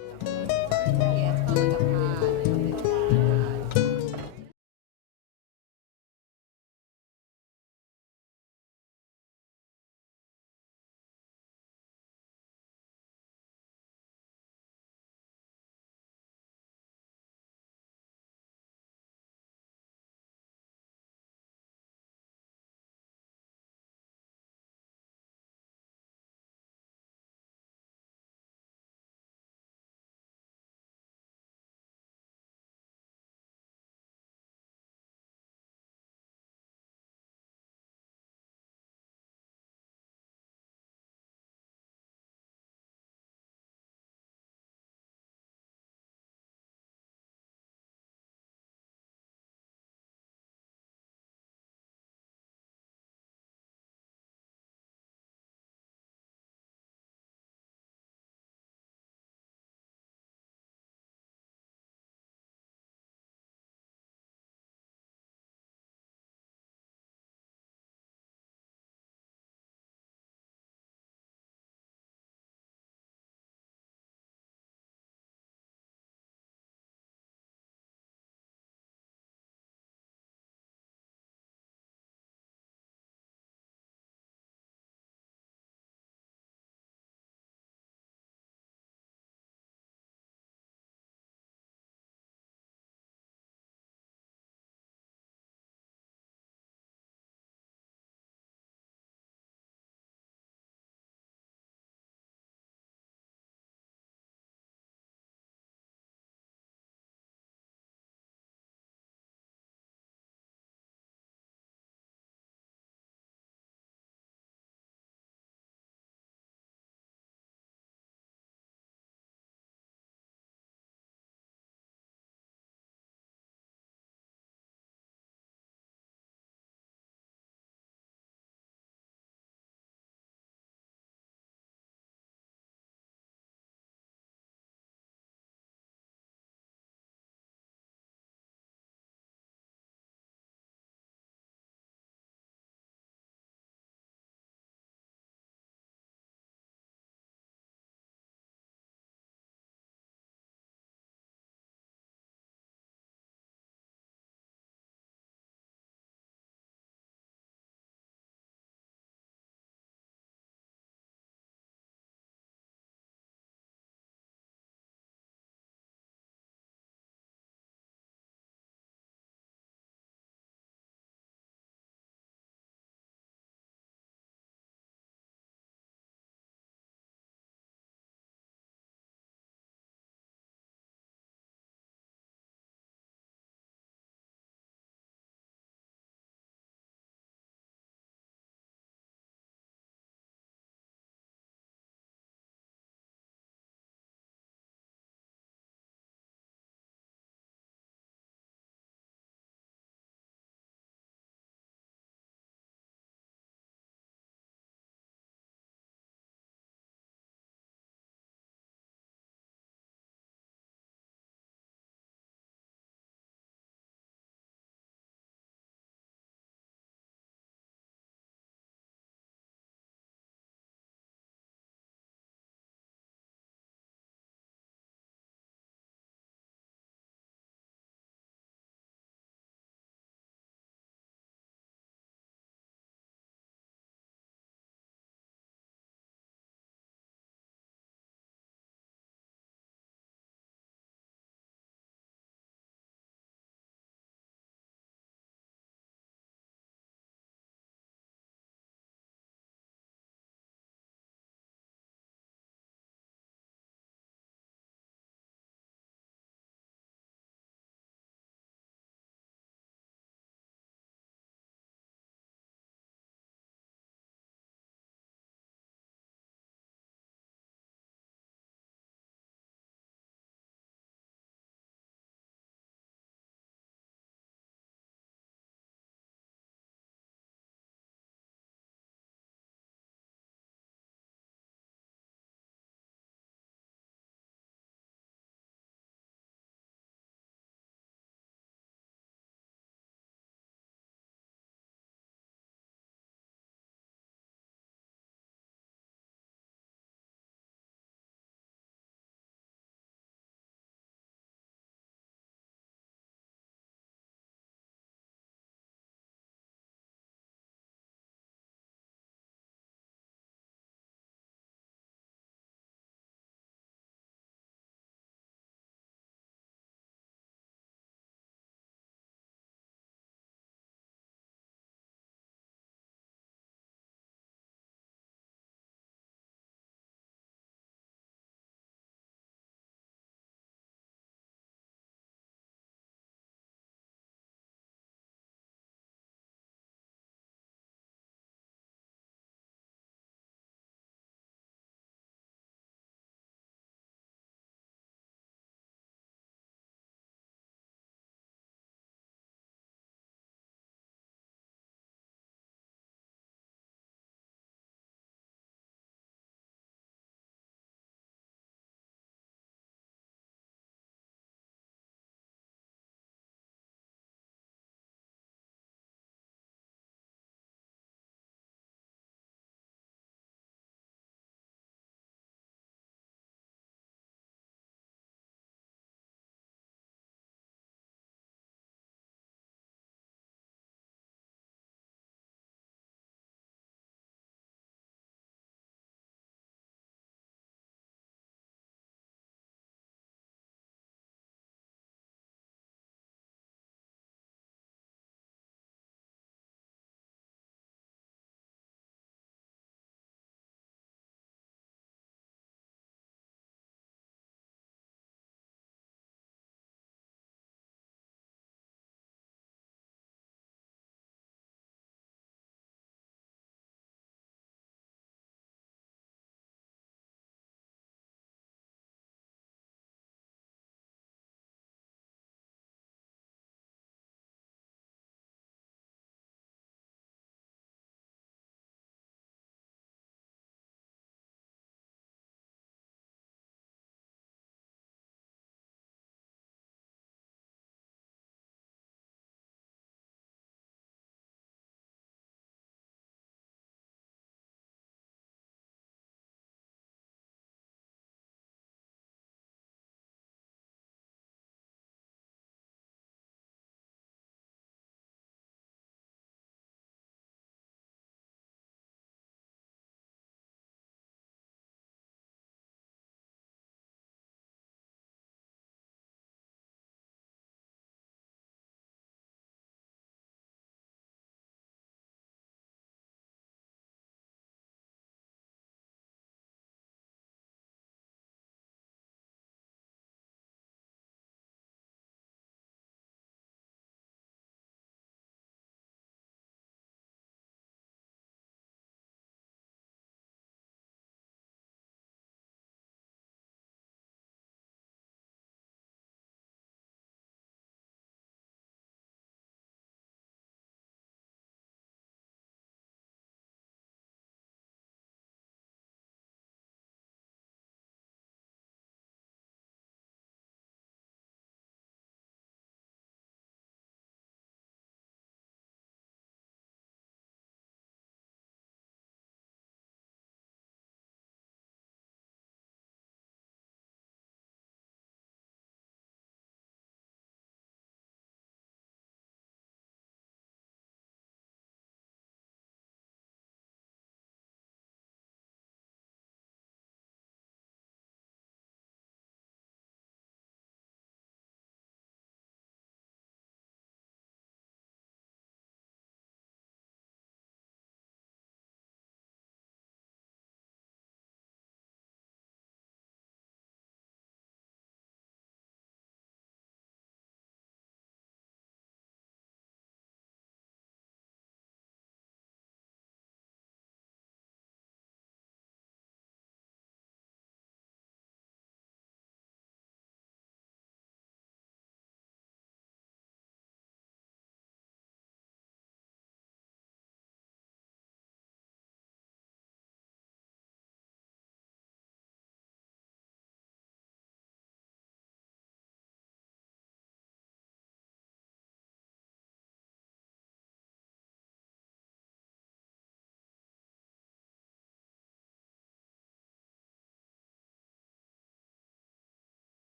Yeah, it's called like a pod. It's a pod.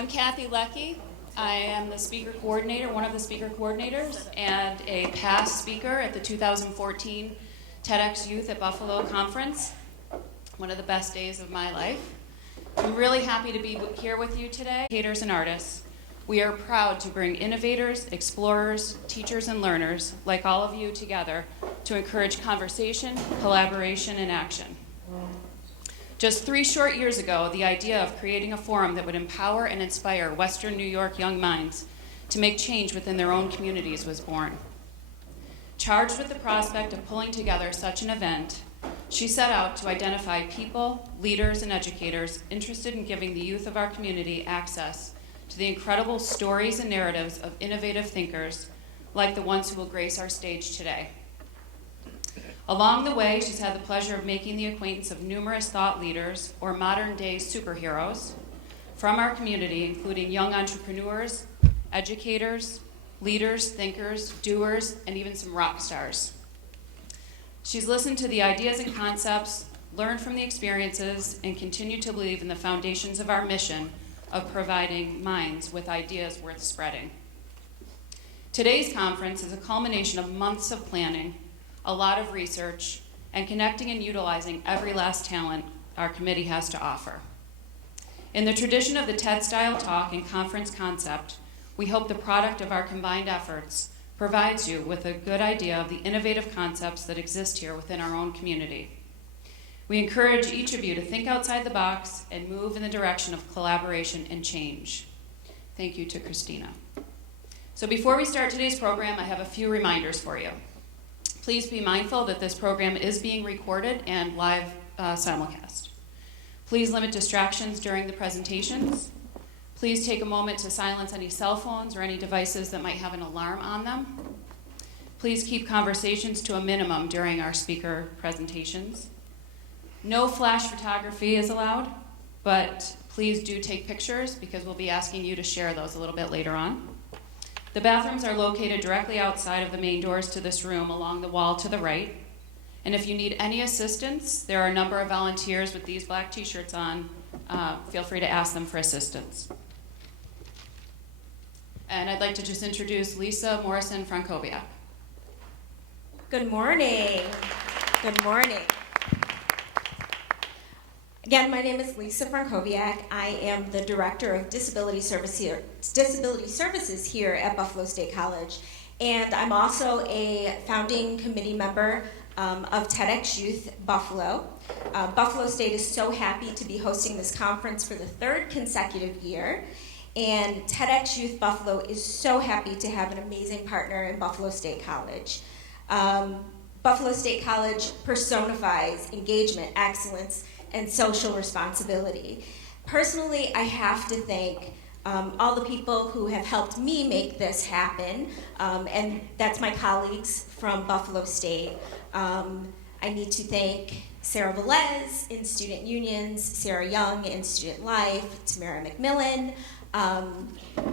I'm Kathy Leckie. I am the speaker coordinator, one of the speaker coordinators, and a past speaker at the 2014 TEDx Youth at Buffalo conference. One of the best days of my life. I'm really happy to be here with you today, educators and artists. We are proud to bring innovators, explorers, teachers, and learners, like all of you, together to encourage conversation, collaboration, and action. Just 3 short years ago, the idea of creating a forum that would empower and inspire Western New York young minds to make change within their own communities was born. Charged with the prospect of pulling together such an event, she set out to identify people, leaders, and educators interested in giving the youth of our community access to the incredible stories and narratives of innovative thinkers like the ones who will grace our stage today. Along the way, she's had the pleasure of making the acquaintance of numerous thought leaders, or modern-day superheroes, from our community, including young entrepreneurs, educators, leaders, thinkers, doers, and even some rock stars. She's listened to the ideas and concepts, learned from the experiences, and continued to believe in the foundations of our mission of providing minds with ideas worth spreading. Today's conference is a culmination of months of planning, a lot of research, and connecting and utilizing every last talent our committee has to offer. In the tradition of the TED-style talk and conference concept, we hope the product of our combined efforts provides you with a good idea of the innovative concepts that exist here within our own community. We encourage each of you to think outside the box and move in the direction of collaboration and change. Thank you to Christina. So before we start today's program, I have a few reminders for you. Please be mindful that this program is being recorded and live simulcast. Please limit distractions during the presentations. Please take a moment to silence any cell phones or any devices that might have an alarm on them. Please keep conversations to a minimum during our speaker presentations. No flash photography is allowed, but please do take pictures because we'll be asking you to share those a little bit later on. The bathrooms are located directly outside of the main doors to this room along the wall to the right. And if you need any assistance, there are a number of volunteers with these black t-shirts on. Feel free to ask them for assistance. And I'd like to just introduce Lisa Morrison-Frankowiak. Good morning. Good morning. Again, my name is Lisa Frankowiak. I am the Director of Disability Services here at Buffalo State College. And I'm also a founding committee member of TEDx Youth Buffalo. Buffalo State is so happy to be hosting this conference for the 3rd consecutive year. And TEDx Youth Buffalo is so happy to have an amazing partner in Buffalo State College. Buffalo State College personifies engagement, excellence, and social responsibility. Personally, I have to thank all the people who have helped me make this happen, and that's my colleagues from Buffalo State. I need to thank Sarah Velez in Student Unions, Sarah Young in Student Life, Tamara McMillan,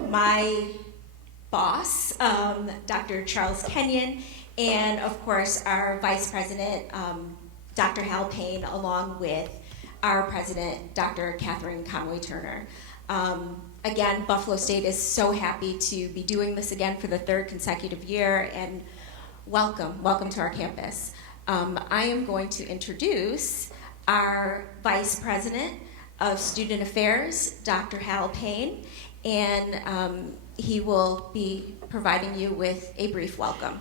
my boss, Dr. Charles Kenyon, and of course our Vice President, Dr. Hal Payne, along with our President, Dr. Catherine Conway-Turner. Again, Buffalo State is so happy to be doing this again for the 3rd consecutive year, and welcome to our campus. I am going to introduce our Vice President of Student Affairs, Dr. Hal Payne, and he will be providing you with a brief welcome.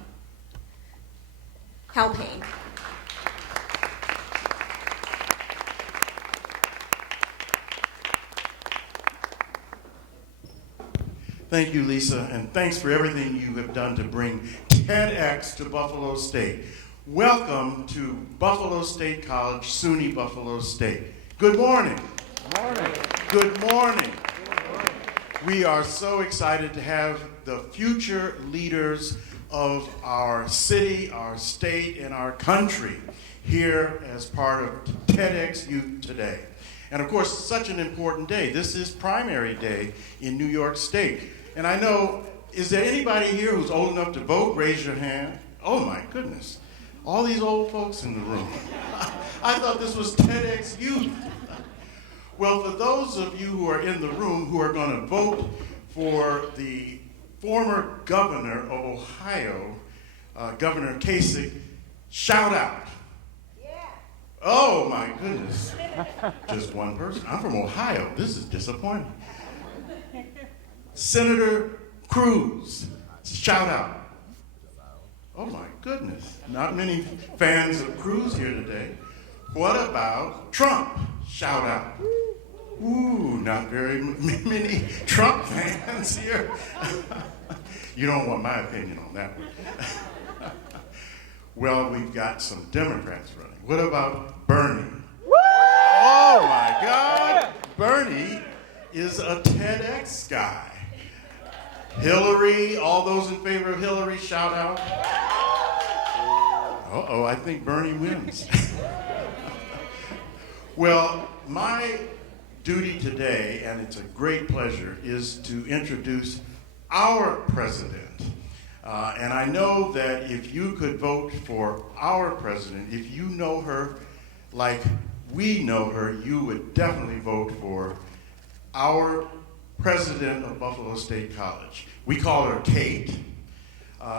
Hal Payne. Thank you, Lisa, and thanks for everything you have done to bring TEDx to Buffalo State. Welcome to Buffalo State College, SUNY Buffalo State. Good morning. Good morning. Good morning. We are so excited to have the future leaders of our city, our state, and our country here as part of TEDx Youth today. And of course, such an important day. This is primary day in New York State. And I know, is there anybody here who's old enough to vote? Raise your hand. Oh my goodness. All these old folks in the room. I thought this was TEDx Youth. Well, for those of you who are in the room who are going to vote for the former governor of Ohio, Governor Kasich, shout out. Yeah. Oh my goodness. Just one person. I'm from Ohio. This is disappointing. Senator Cruz, shout out. Oh my goodness. Not many fans of Cruz here today. What about Trump? Shout out. Ooh, not very many Trump fans here. You don't want my opinion on that one. Well, we've got some Democrats running. What about Bernie? Oh my God. Bernie is a TEDx guy. Hillary, all those in favor of Hillary, shout out. Uh-oh, I think Bernie wins. Well, my duty today, and it's a great pleasure, is to introduce our president. And I know that if you could vote for our president, if you know her like we know her, you would definitely vote for our president of Buffalo State College. We call her Kate.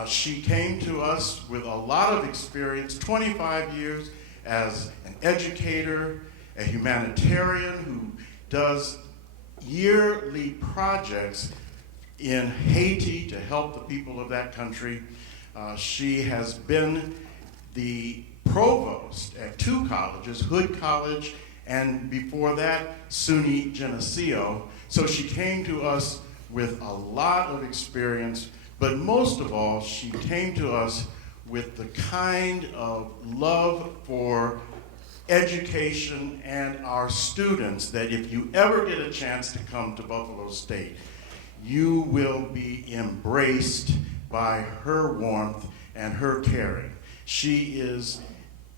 She came to us with a lot of experience, 25 years as an educator, a humanitarian who does yearly projects in Haiti to help the people of that country. She has been the provost at 2 colleges, Hood College, and before that, SUNY Geneseo. So she came to us with a lot of experience, but most of all, she came to us with the kind of love for education and our students that if you ever get a chance to come to Buffalo State, you will be embraced by her warmth and her caring. She is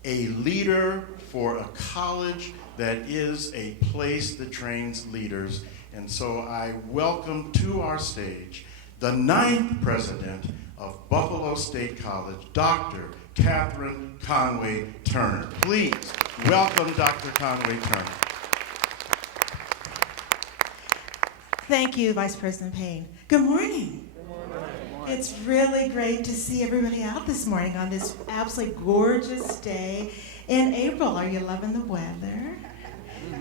a leader for a college that is a place that trains leaders. And so I welcome to our stage the 9th president of Buffalo State College, Dr. Catherine Conway Turner. Please welcome Dr. Conway Turner. Thank you, Vice President Payne. Good morning. Good morning. It's really great to see everybody out this morning on this absolutely gorgeous day in April. Are you loving the weather?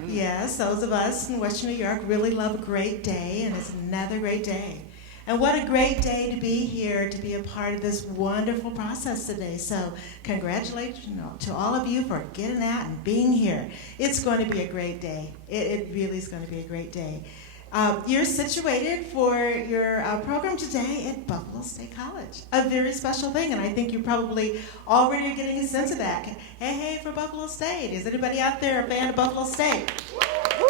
Yes, those of us in Western New York really love a great day, and it's another great day. And what a great day to be here, to be a part of this wonderful process today. So congratulations to all of you for getting out and being here. It's going to be a great day. It really is going to be a great day. You're situated for your program today at Buffalo State College. A very special thing, and I think you probably already are getting a sense of that. Hey, for Buffalo State. Is anybody out there a fan of Buffalo State? Woo!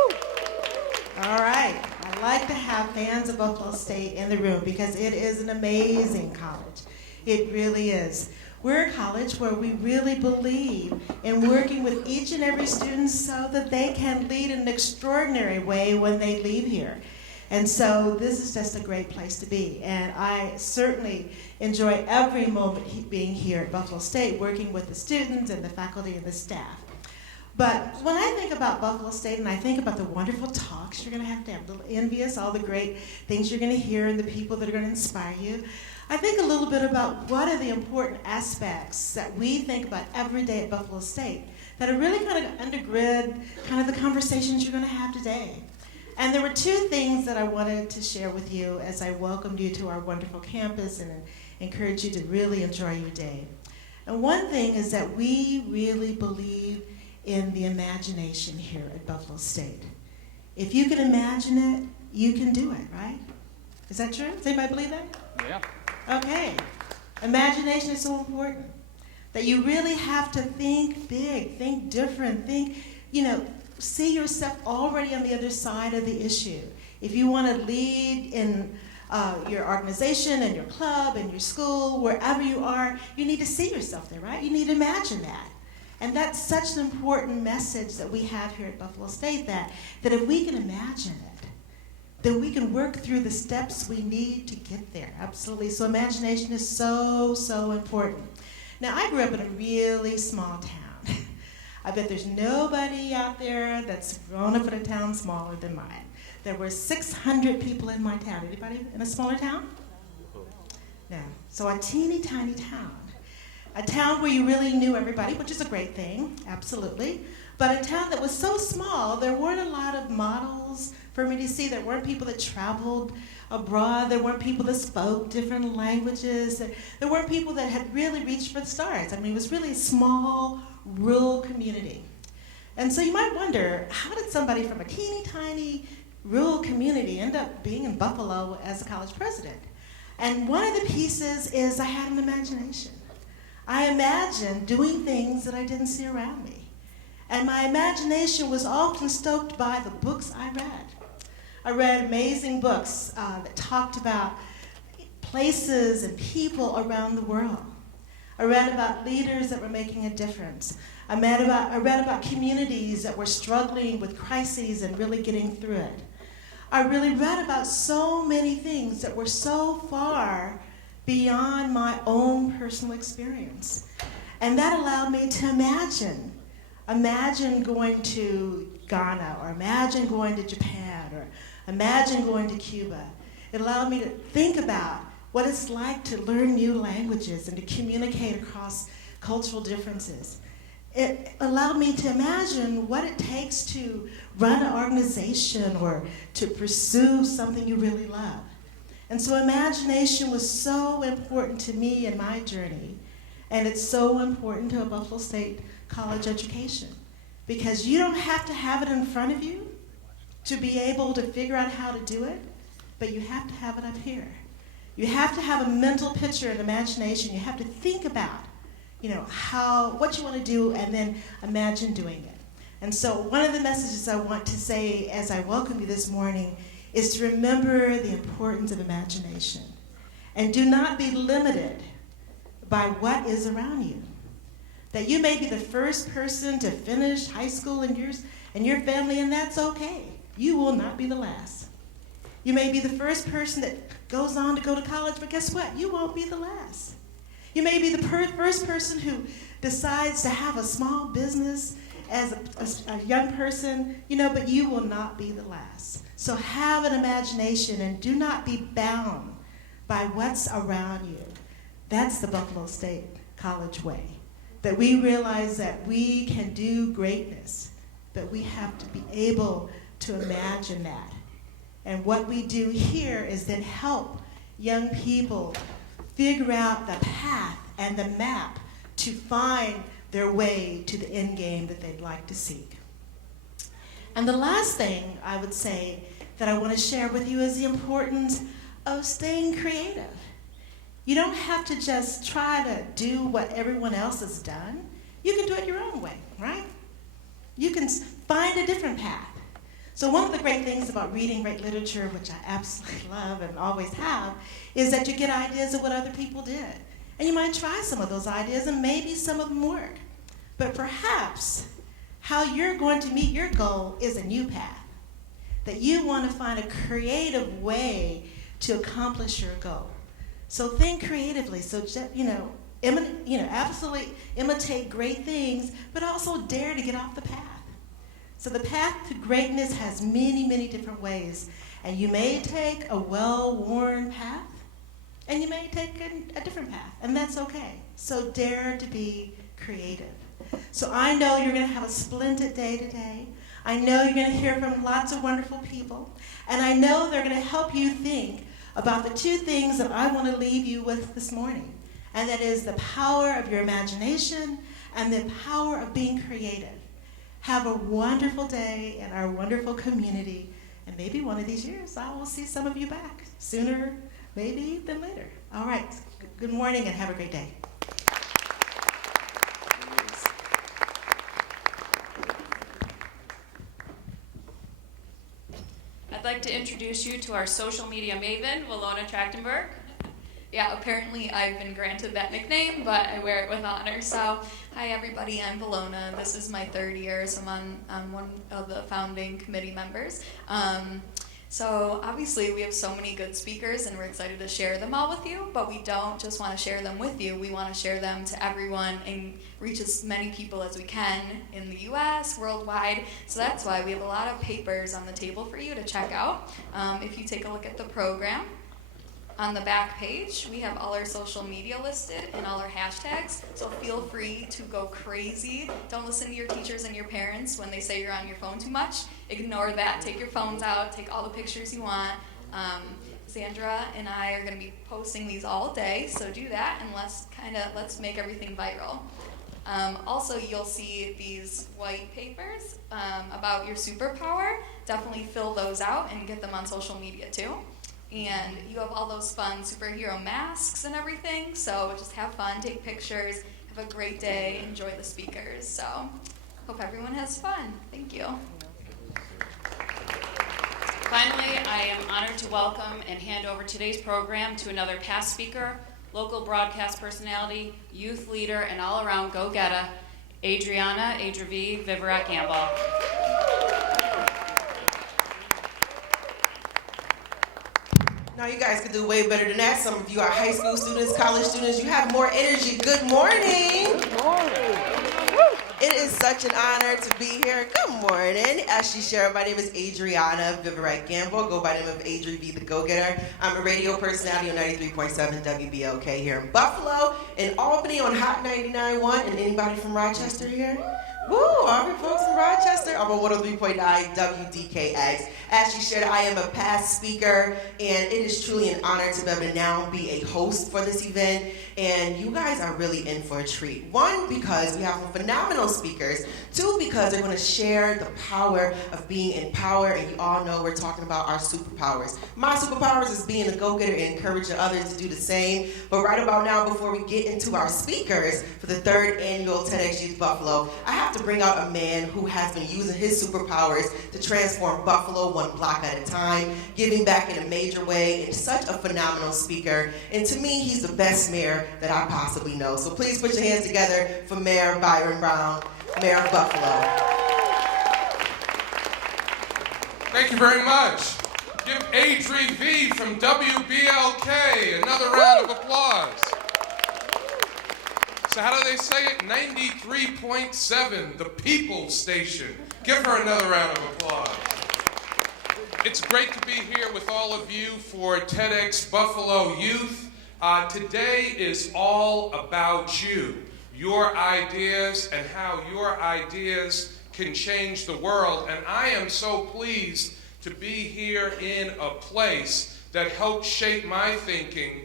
All right. I like to have fans of Buffalo State in the room because it is an amazing college. It really is. We're a college where we really believe in working with each and every student so that they can lead in an extraordinary way when they leave here. And so this is just a great place to be. And I certainly enjoy every moment being here at Buffalo State, working with the students and the faculty and the staff. But when I think about Buffalo State and I think about the wonderful talks you're going to have, a little envious, all the great things you're going to hear and the people that are going to inspire you, I think a little bit about what are the important aspects that we think about every day at Buffalo State that are really kind of undergird kind of the conversations you're going to have today. And there were 2 things that I wanted to share with you as I welcomed you to our wonderful campus and encourage you to really enjoy your day. And one thing is that we really believe in the imagination here at Buffalo State. If you can imagine it, you can do it, right? Is that true? Does anybody believe that? Yeah. Okay. Imagination is so important that you really have to think big, think different, think, see yourself already on the other side of the issue. If you want to lead in your organization and your club and your school, wherever you are, you need to see yourself there, right? You need to imagine that. And that's such an important message that we have here at Buffalo State, that if we can imagine it, then we can work through the steps we need to get there. Absolutely. So imagination is so, so important. Now, I grew up in a really small town. I bet there's nobody out there that's grown up in a town smaller than mine. There were 600 people in my town. Anybody in a smaller town? No. So a teeny tiny town. A town where you really knew everybody, which is a great thing, absolutely. But a town that was so small, there weren't a lot of models for me to see. There weren't people that traveled abroad. There weren't people that spoke different languages. There weren't people that had really reached for the stars. I mean, it was really a small, rural community. And so you might wonder, how did somebody from a teeny tiny rural community end up being in Buffalo as a college president? And one of the pieces is I had an imagination. I imagined doing things that I didn't see around me. And my imagination was often stoked by the books I read. I read amazing books that talked about places and people around the world. I read about leaders that were making a difference. I read about communities that were struggling with crises and really getting through it. I really read about so many things that were so far beyond my own personal experience. And that allowed me to imagine going to Ghana, or imagine going to Japan, or imagine going to Cuba. It allowed me to think about what it's like to learn new languages and to communicate across cultural differences. It allowed me to imagine what it takes to run an organization or to pursue something you really love. And so imagination was so important to me in my journey, and it's so important to a Buffalo State College education, because you don't have to have it in front of you to be able to figure out how to do it, but you have to have it up here. You have to have a mental picture and imagination. You have to think about, what you want to do, and then imagine doing it. And so one of the messages I want to say as I welcome you this morning is to remember the importance of imagination. And do not be limited by what is around you. That you may be the first person to finish high school in your family, and that's okay. You will not be the last. You may be the first person that goes on to go to college, but guess what? You won't be the last. You may be the first person who decides to have a small business as a young person, but you will not be the last. So have an imagination and do not be bound by what's around you. That's the Buffalo State College way. That we realize that we can do greatness, but we have to be able to imagine that. And what we do here is then help young people figure out the path and the map to find their way to the end game that they'd like to seek. And the last thing I would say that I want to share with you is the importance of staying creative. You don't have to just try to do what everyone else has done. You can do it your own way, right? You can find a different path. So one of the great things about reading great literature, which I absolutely love and always have, is that you get ideas of what other people did. And you might try some of those ideas, and maybe some of them work. But perhaps how you're going to meet your goal is a new path. That you want to find a creative way to accomplish your goal. So think creatively. So absolutely imitate great things, but also dare to get off the path. So the path to greatness has many, many different ways. And you may take a well-worn path, and you may take a different path, and that's okay. So dare to be creative. So I know you're going to have a splendid day today. I know you're going to hear from lots of wonderful people, and I know they're going to help you think about the two things that I want to leave you with this morning, and that is the power of your imagination and the power of being creative. Have a wonderful day in our wonderful community, and maybe one of these years I will see some of you back, sooner maybe than later. All right, good morning and have a great day. I'd like to introduce you to our social media maven, Lena Trachtenberg. Yeah, apparently I've been granted that nickname, but I wear it with honor. So, hi everybody, I'm Valona. This is my third year, so I'm one of the founding committee members. So obviously we have so many good speakers and we're excited to share them all with you, but we don't just want to share them with you, we want to share them to everyone and reach as many people as we can in the US, worldwide. So that's why we have a lot of papers on the table for you to check out. If you take a look at the program, on the back page, we have all our social media listed and all our hashtags, so feel free to go crazy. Don't listen to your teachers and your parents when they say you're on your phone too much. Ignore that. Take your phones out. Take all the pictures you want. Sandra and I are going to be posting these all day, so do that, and let's make everything viral. Also, you'll see these white papers about your superpower. Definitely fill those out and get them on social media too. And you have all those fun superhero masks and everything, so just have fun, take pictures, have a great day, enjoy the speakers. So hope everyone has fun. Thank you. Finally, I am honored to welcome and hand over today's program to another past speaker, local broadcast personality, youth leader, and all-around go-getter, Adriana Viverak Gamble. Now you guys can do way better than that. Some of you are high school students, college students. You have more energy. Good morning. Good morning. It is such an honor to be here. Good morning. As she shared, my name is Adriana Viverak Gamble. Go by the name of Adri V, the Go-Getter. I'm a radio personality on 93.7 WBLK here in Buffalo, in Albany on Hot 99.1. And anybody from Rochester here? Woo, all the folks from Rochester. I'm on 103.9 WDKX. As she shared, I am a past speaker, and it is truly an honor to be able to now be a host for this event. And you guys are really in for a treat. One, because we have some phenomenal speakers. Two, because they're going to share the power of being in power. And you all know we're talking about our superpowers. My superpowers is being a go-getter and encouraging others to do the same. But right about now, before we get into our speakers for the 3rd annual TEDxYouth Buffalo, I have to bring out a man who has been using his superpowers to transform Buffalo one block at a time, giving back in a major way, and such a phenomenal speaker. And to me, he's the best mayor that I possibly know. So please put your hands together for Mayor Byron Brown, Mayor of Buffalo. Thank you very much. Give Adri V from WBLK another round of applause. So how do they say it? 93.7, the People's Station. Give her another round of applause. It's great to be here with all of you for TEDx Buffalo Youth. Today is all about you, your ideas, and how your ideas can change the world. And I am so pleased to be here in a place that helped shape my thinking.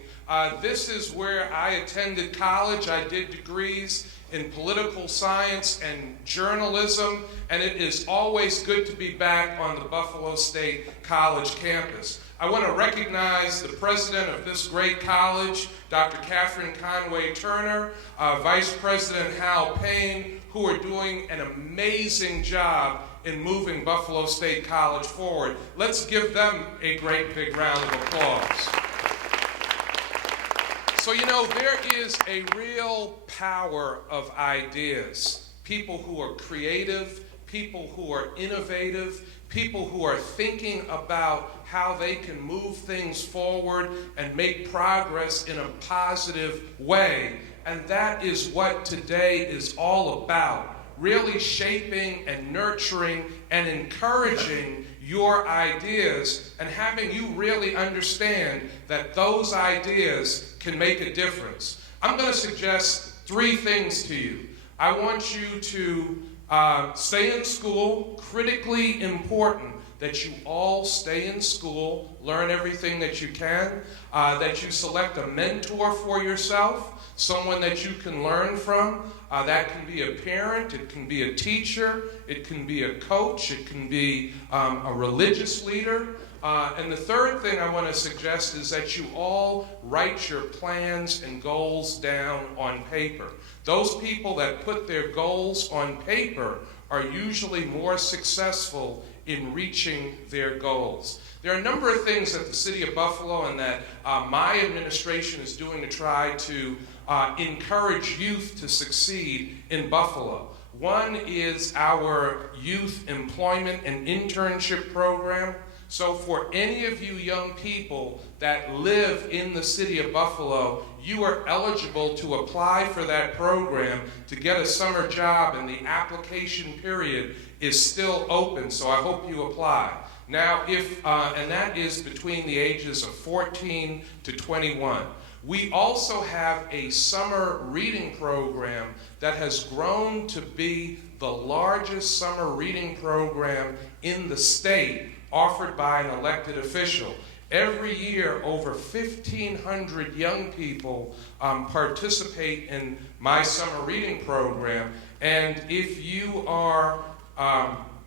This is where I attended college. I did degrees in political science and journalism, and it is always good to be back on the Buffalo State College campus. I want to recognize the president of this great college, Dr. Catherine Conway Turner, Vice President Hal Payne, who are doing an amazing job in moving Buffalo State College forward. Let's give them a great big round of applause. So, you know, there is a real power of ideas. People who are creative, people who are innovative, people who are thinking about how they can move things forward and make progress in a positive way. And that is what today is all about, really shaping and nurturing and encouraging your ideas and having you really understand that those ideas can make a difference. I'm going to suggest 3 things to you. I want you to stay in school, critically important that you all stay in school, learn everything that you can, that you select a mentor for yourself, someone that you can learn from. That can be a parent, it can be a teacher, it can be a coach, it can be a religious leader. And the third thing I want to suggest is that you all write your plans and goals down on paper. Those people that put their goals on paper are usually more successful in reaching their goals. There are a number of things that the city of Buffalo and that my administration is doing to try to encourage youth to succeed in Buffalo. One is our youth employment and internship program. So for any of you young people that live in the city of Buffalo, you are eligible to apply for that program to get a summer job, and the application period is still open, so I hope you apply. Now, and that is between the ages of 14 to 21. We also have a summer reading program that has grown to be the largest summer reading program in the state, offered by an elected official. Every year, over 1,500 young people participate in my summer reading program. And if you are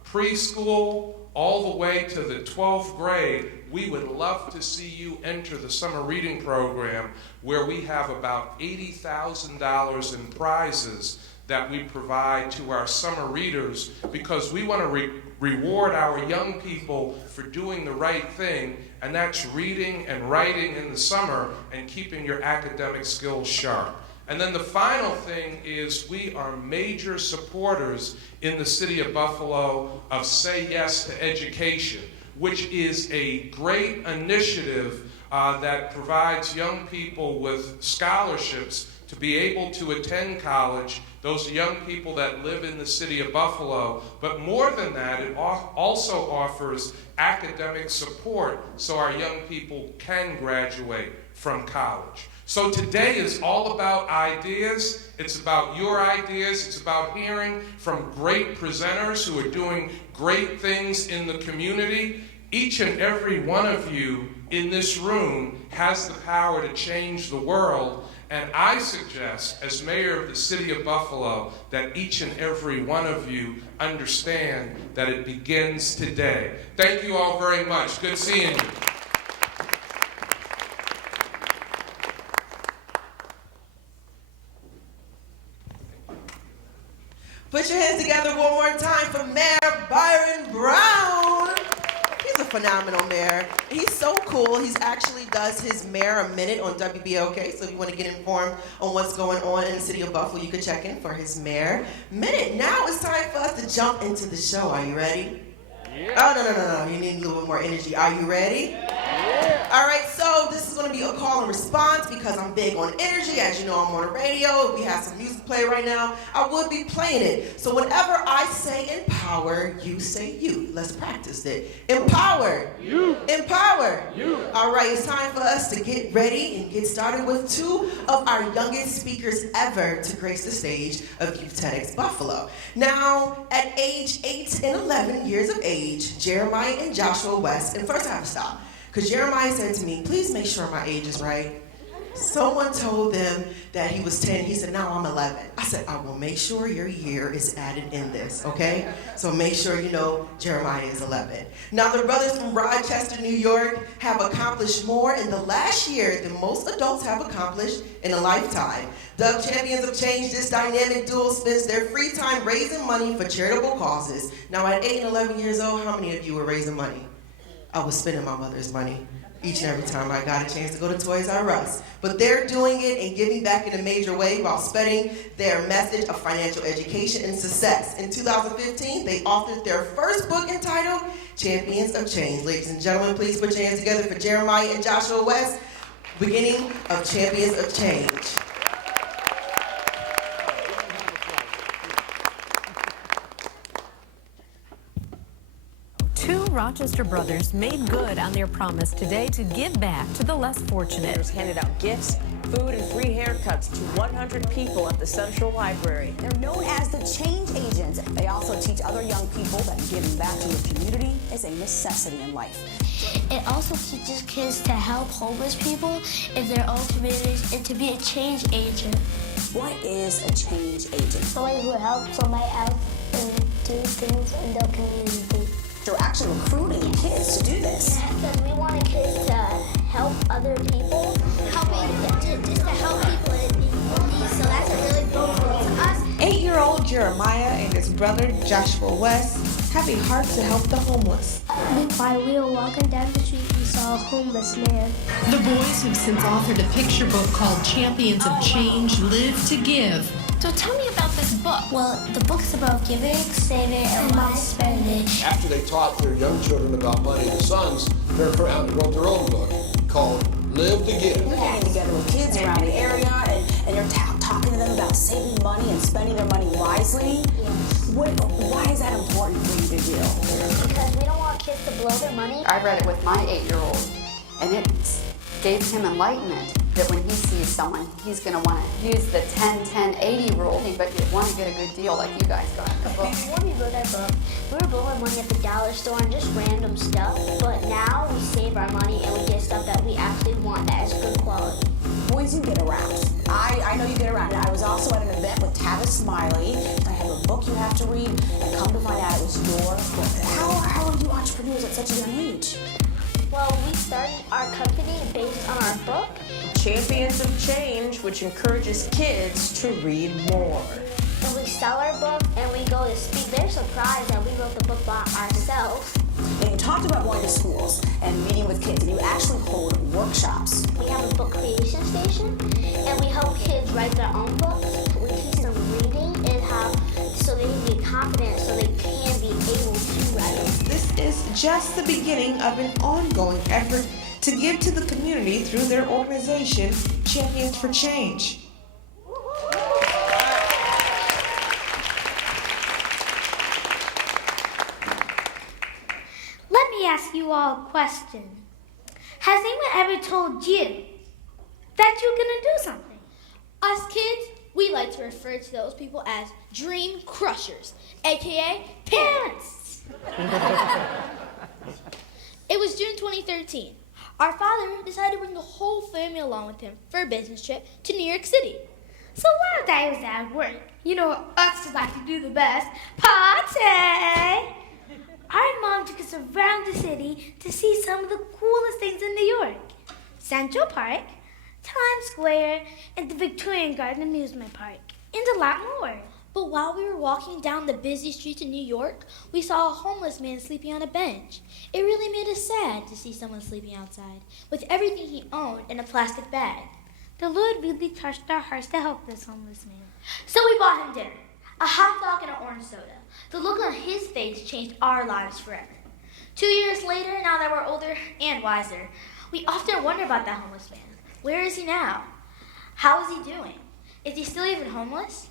preschool all the way to the 12th grade, we would love to see you enter the summer reading program, where we have about $80,000 in prizes that we provide to our summer readers, because we want to reward our young people for doing the right thing, and that's reading and writing in the summer and keeping your academic skills sharp. And then the final thing is, we are major supporters in the city of Buffalo of Say Yes to Education, which is a great initiative that provides young people with scholarships to be able to attend college, those young people that live in the city of Buffalo. But more than that, it also offers academic support so our young people can graduate from college. So today is all about ideas. It's about your ideas. It's about hearing from great presenters who are doing great things in the community. Each and every one of you in this room has the power to change the world. And I suggest, as mayor of the city of Buffalo, that each and every one of you understand that it begins today. Thank you all very much. Good seeing you. Put your hands together one more time for Mayor Byron Brown. He's a phenomenal mayor. He's so cool. He actually does his Mayor a Minute on WBOK. So if you want to get informed on what's going on in the city of Buffalo, you can check in for his Mayor Minute. Now it's time for us to jump into the show. Are you ready? Yeah. Oh, no. You need a little bit more energy. Are you ready? Yeah. All right, so this is going to be a call and response because I'm big on energy. As you know, I'm on the radio. If we have some music play right now, I would be playing it. So whenever I say empower, you say you. Let's practice it. Empower. You. Empower. You. All right, it's time for us to get ready and get started with two of our youngest speakers ever to grace the stage of Youth TEDx Buffalo. Now, at age 8 and 11 years of age, Jeremiah and Joshua West, and first I have to stop, because Jeremiah said to me, please make sure my age is right. Someone told them that he was 10. He said, now I'm 11. I said, I will make sure your year is added in this, okay? So make sure you know Jeremiah is 11. Now, the brothers from Rochester, New York have accomplished more in the last year than most adults have accomplished in a lifetime. Dubbed Champions of Change, this dynamic duo spends their free time raising money for charitable causes. Now, at 8 and 11 years old, how many of you were raising money? I was spending my mother's money each and every time I got a chance to go to Toys R Us. But they're doing it and giving back in a major way while spreading their message of financial education and success. In 2015, they authored their first book entitled Champions of Change. Ladies and gentlemen, please put your hands together for Jeremiah and Joshua West, beginning of Champions of Change. Two Rochester brothers made good on their promise today to give back to the less fortunate. Handed out gifts, food, and free haircuts to 100 people at the Central Library. They're known as the change agents. They also teach other young people that giving back to the community is a necessity in life. It also teaches kids to help homeless people in their own communities and to be a change agent. What is a change agent? Someone who helps somebody else and do things in their community. They're actually recruiting kids to do this. Yeah, because we wanted kids to help other people, just to help people in need. So that's a really big goal to us. 8-year-old Jeremiah and his brother Joshua West have a heart to help the homeless. While we were walking down the street, we saw a homeless man. The boys have since authored a picture book called Champions of Change, Live to Give. So tell me about this book? Well, the book's about giving, saving, and wise spending. After they taught their young children about money, the sons turned around and wrote their own book called Live to Give. You're getting together with kids around the area and you're talking to them about saving money and spending their money wisely. Yes. Why is that important for you to do? Because we don't want kids to blow their money. I read it with my 8-year-old, and it gave him enlightenment that when he sees someone, he's going to want to use the 10-10-80 rule, but you want to get a good deal like you guys got in the book. Before we wrote our book, we were blowing money at the dollar store and just random stuff. But now we save our money and we get stuff that we actually want that is good quality. Boys, you get around. I know you get around. I was also at an event with Tavis Smiley. I have a book you have to read, and come to find out it was your book. How are you entrepreneurs at such a young age? Well, we started our company based on our book. Champions of Change, which encourages kids to read more. And we sell our book and we go to speak. They're surprised that we wrote the book by ourselves. And you talked about going to schools and meeting with kids, and you actually hold workshops. We have a book creation station, and we help kids write their own books. We teach them reading and how so they can be confident, so they can be able to write. This is just the beginning of an ongoing effort to give to the community through their organization, Champions for Change. Let me ask you all a question. Has anyone ever told you that you're gonna do something? Us kids, we like to refer to those people as dream crushers, aka parents. It was June 2013. Our father decided to bring the whole family along with him for a business trip to New York City. So one day I was at work. You know what us like to do the best, party! Our mom took us around the city to see some of the coolest things in New York. Central Park, Times Square, and the Victorian Garden Amusement Park, and a lot more. But while we were walking down the busy streets of New York, we saw a homeless man sleeping on a bench. It really made us sad to see someone sleeping outside, with everything he owned in a plastic bag. The Lord really touched our hearts to help this homeless man. So we bought him dinner, a hot dog and an orange soda. The look on his face changed our lives forever. 2 years later, now that we're older and wiser, we often wonder about that homeless man. Where is he now? How is he doing? Is he still even homeless?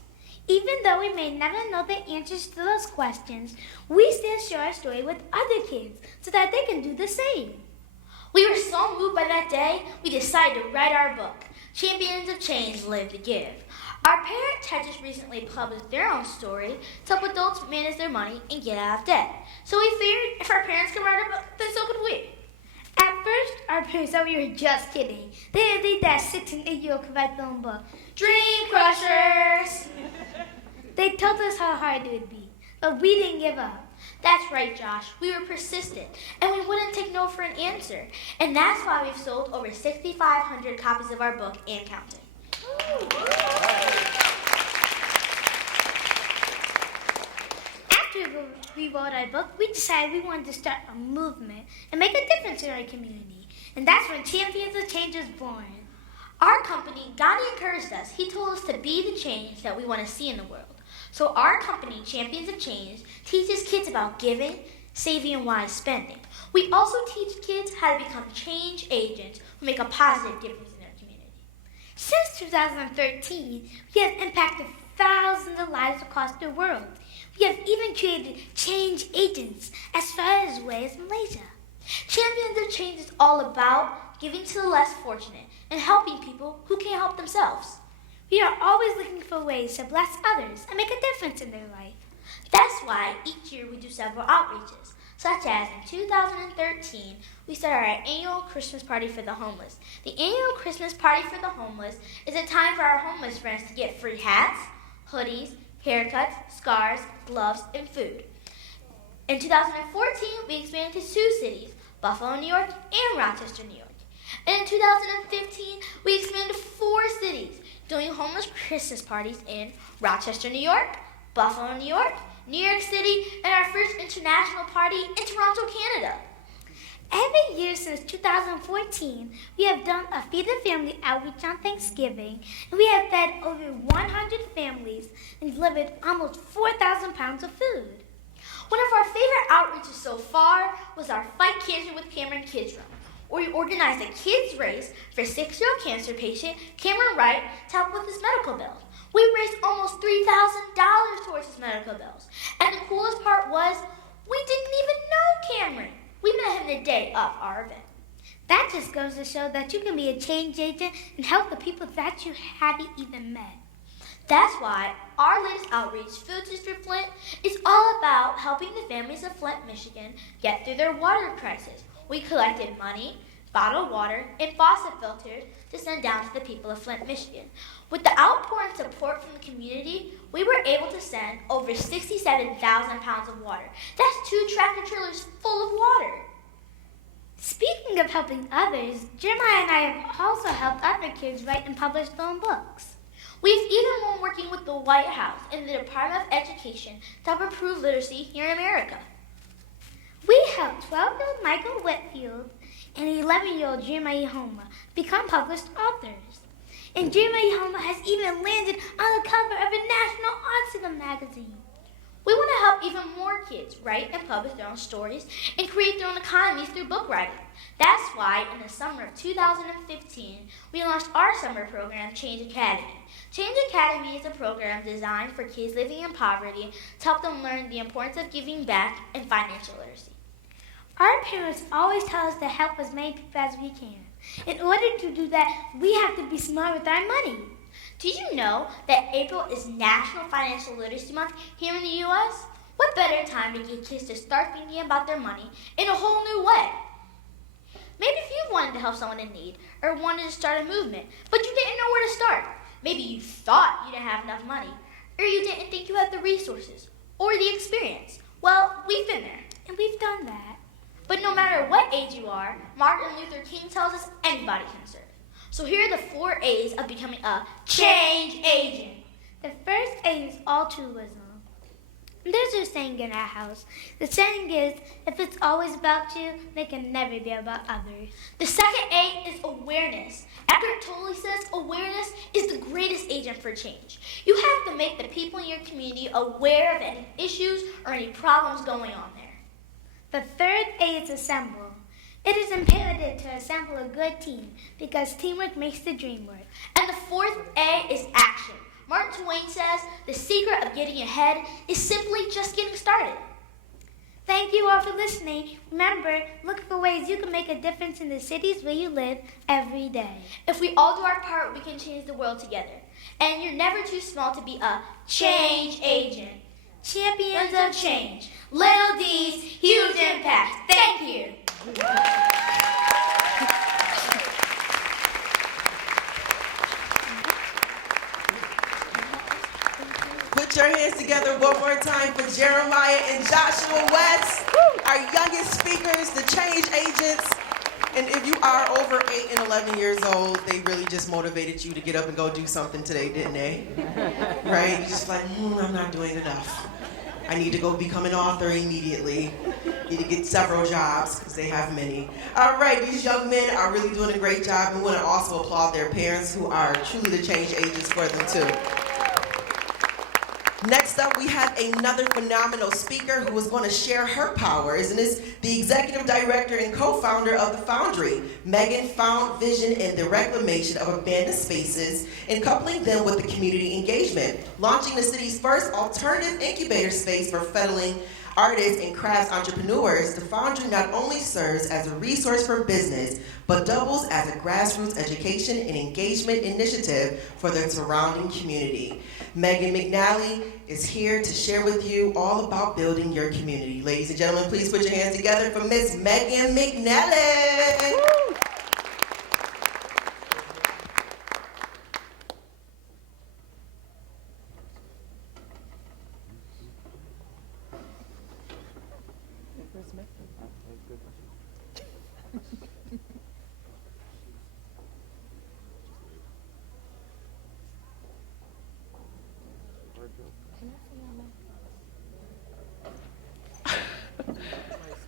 Even though we may never know the answers to those questions, we still share our story with other kids so that they can do the same. We were so moved by that day, we decided to write our book, Champions of Change, Live to Give. Our parents had just recently published their own story to help adults manage their money and get out of debt. So we figured if our parents could write a book, then so could we. At first, our parents thought we were just kidding. They didn't think that 6 and 8-year-old could write their own book. Dream crushers! They told us how hard it would be, but we didn't give up. That's right, Josh. We were persistent, and we wouldn't take no for an answer. And that's why we've sold over 6,500 copies of our book and counting. After we wrote our book, we decided we wanted to start a movement and make a difference in our community. And that's when Champions of Change was born. Our company, God encouraged us. He told us to be the change that we want to see in the world. So our company, Champions of Change, teaches kids about giving, saving, and wise spending. We also teach kids how to become change agents who make a positive difference in their community. Since 2013, we have impacted thousands of lives across the world. We have even created change agents as far away as Malaysia. Champions of Change is all about giving to the less fortunate and helping people who can't help themselves. We are always looking for ways to bless others and make a difference in their life. That's why each year we do several outreaches, such as in 2013, we started our annual Christmas party for the homeless. The annual Christmas party for the homeless is a time for our homeless friends to get free hats, hoodies, haircuts, scarves, gloves, and food. In 2014, we expanded to 2 cities, Buffalo, New York, and Rochester, New York. And in 2015, we expanded to 4 cities, doing homeless Christmas parties in Rochester, New York, Buffalo, New York City, and our first international party in Toronto, Canada. Every year since 2014, we have done a Feed the Family outreach on Thanksgiving, and we have fed over 100 families and delivered almost 4,000 pounds of food. One of our favorite outreaches so far was our Fight Cancer with Cameron Kids Run, where we organized a kids race for 6-year-old cancer patient Cameron Wright to help with his medical bills. We raised almost $3,000 towards his medical bills. And the coolest part was, we didn't even know Cameron. We met him the day of our event. That just goes to show that you can be a change agent and help the people that you haven't even met. That's why our latest outreach, Food District Flint, is all about helping the families of Flint, Michigan get through their water crisis. We collected money, bottled water, and faucet filters to send down to the people of Flint, Michigan. With the outpouring support from the community, we were able to send over 67,000 pounds of water. That's 2 tractor trailers full of water. Speaking of helping others, Jeremiah and I have also helped other kids write and publish their own books. We've even been working with the White House and the Department of Education to help improve literacy here in America. We helped 12-year-old Michael Whitfield and 11-year-old Jeremiah Homa become published authors. And Jeremiah Homa has even landed on the cover of a national autism magazine. We want to help even more kids write and publish their own stories and create their own economies through book writing. That's why in the summer of 2015, we launched our summer program, Change Academy. Change Academy is a program designed for kids living in poverty to help them learn the importance of giving back and financial literacy. Our parents always tell us to help as many people as we can. In order to do that, we have to be smart with our money. Did you know that April is National Financial Literacy Month here in the U.S.? What better time to get kids to start thinking about their money in a whole new way? Maybe if you wanted to help someone in need or wanted to start a movement, but you didn't know where to start. Maybe you thought you didn't have enough money, or you didn't think you had the resources or the experience. Well, we've been there, and we've done that. But no matter what age you are, Martin Luther King tells us anybody can serve. So here are the 4 A's of becoming a change agent. The first A is altruism. There's a saying in our house. The saying is, if it's always about you, then it can never be about others. The second A is awareness. Eckhart Tolle says awareness is the greatest agent for change. You have to make the people in your community aware of any issues or any problems going on there. The third A is assemble. It is imperative to assemble a good team because teamwork makes the dream work. And the fourth A is action. Mark Twain says the secret of getting ahead is simply just getting started. Thank you all for listening. Remember, look for ways you can make a difference in the cities where you live every day. If we all do our part, we can change the world together. And you're never too small to be a change agent. Champions of change. Little D's, huge impact. Thank you. Put your hands together one more time for Jeremiah and Joshua West, our youngest speakers, the change agents. And if you are over 8 and 11 years old, they really just motivated you to get up and go do something today, didn't they? Right? You're just like, I'm not doing enough. I need to go become an author immediately. Need to get several jobs because they have many. All right, these young men are really doing a great job. We want to also applaud their parents who are truly the change agents for them too. Next up, we have another phenomenal speaker who is going to share her powers, and is the executive director and co-founder of The Foundry. Megan found vision in the reclamation of abandoned spaces and coupling them with the community engagement, launching the city's first alternative incubator space for fledgling artists and crafts entrepreneurs. The Foundry not only serves as a resource for business, but doubles as a grassroots education and engagement initiative for the surrounding community. Megan McNally is here to share with you all about building your community. Ladies and gentlemen, please put your hands together for Miss Megan McNally. Woo!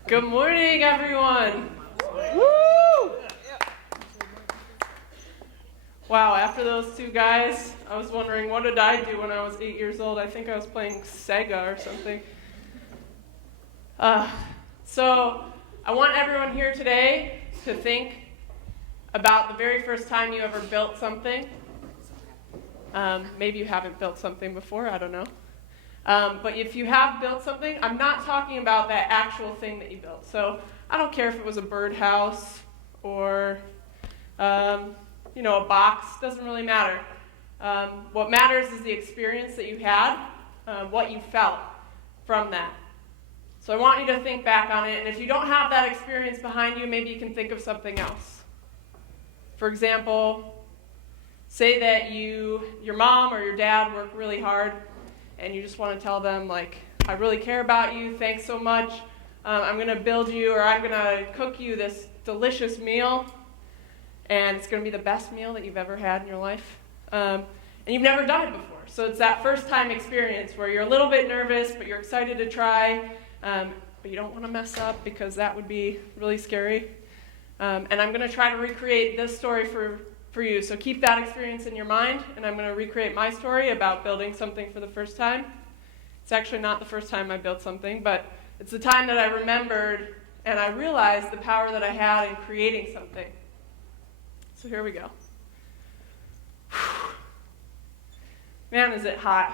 Good morning, everyone. Wow, after those two guys, I was wondering, what did I do when I was 8 years old? I think I was playing Sega or something. So I want everyone here today to think about the very first time you ever built something. Maybe you haven't built something before, I don't know. But if you have built something, I'm not talking about that actual thing that you built. So I don't care if it was a birdhouse or a box, doesn't really matter. What matters is the experience that you had, what you felt from that. So I want you to think back on it, and if you don't have that experience behind you, maybe you can think of something else. For example, say that your mom or your dad work really hard, and you just want to tell them, like, I really care about you, thanks so much, I'm going to build you, or I'm going to cook you this delicious meal, and it's going to be the best meal that you've ever had in your life. And you've never done it before. So it's that first time experience where you're a little bit nervous, but you're excited to try, but you don't want to mess up because that would be really scary. And I'm going to try to recreate this story for you. So keep that experience in your mind, and I'm going to recreate my story about building something for the first time. It's actually not the first time I built something, but it's the time that I remembered and I realized the power that I had in creating something. So here we go. Man, is it hot.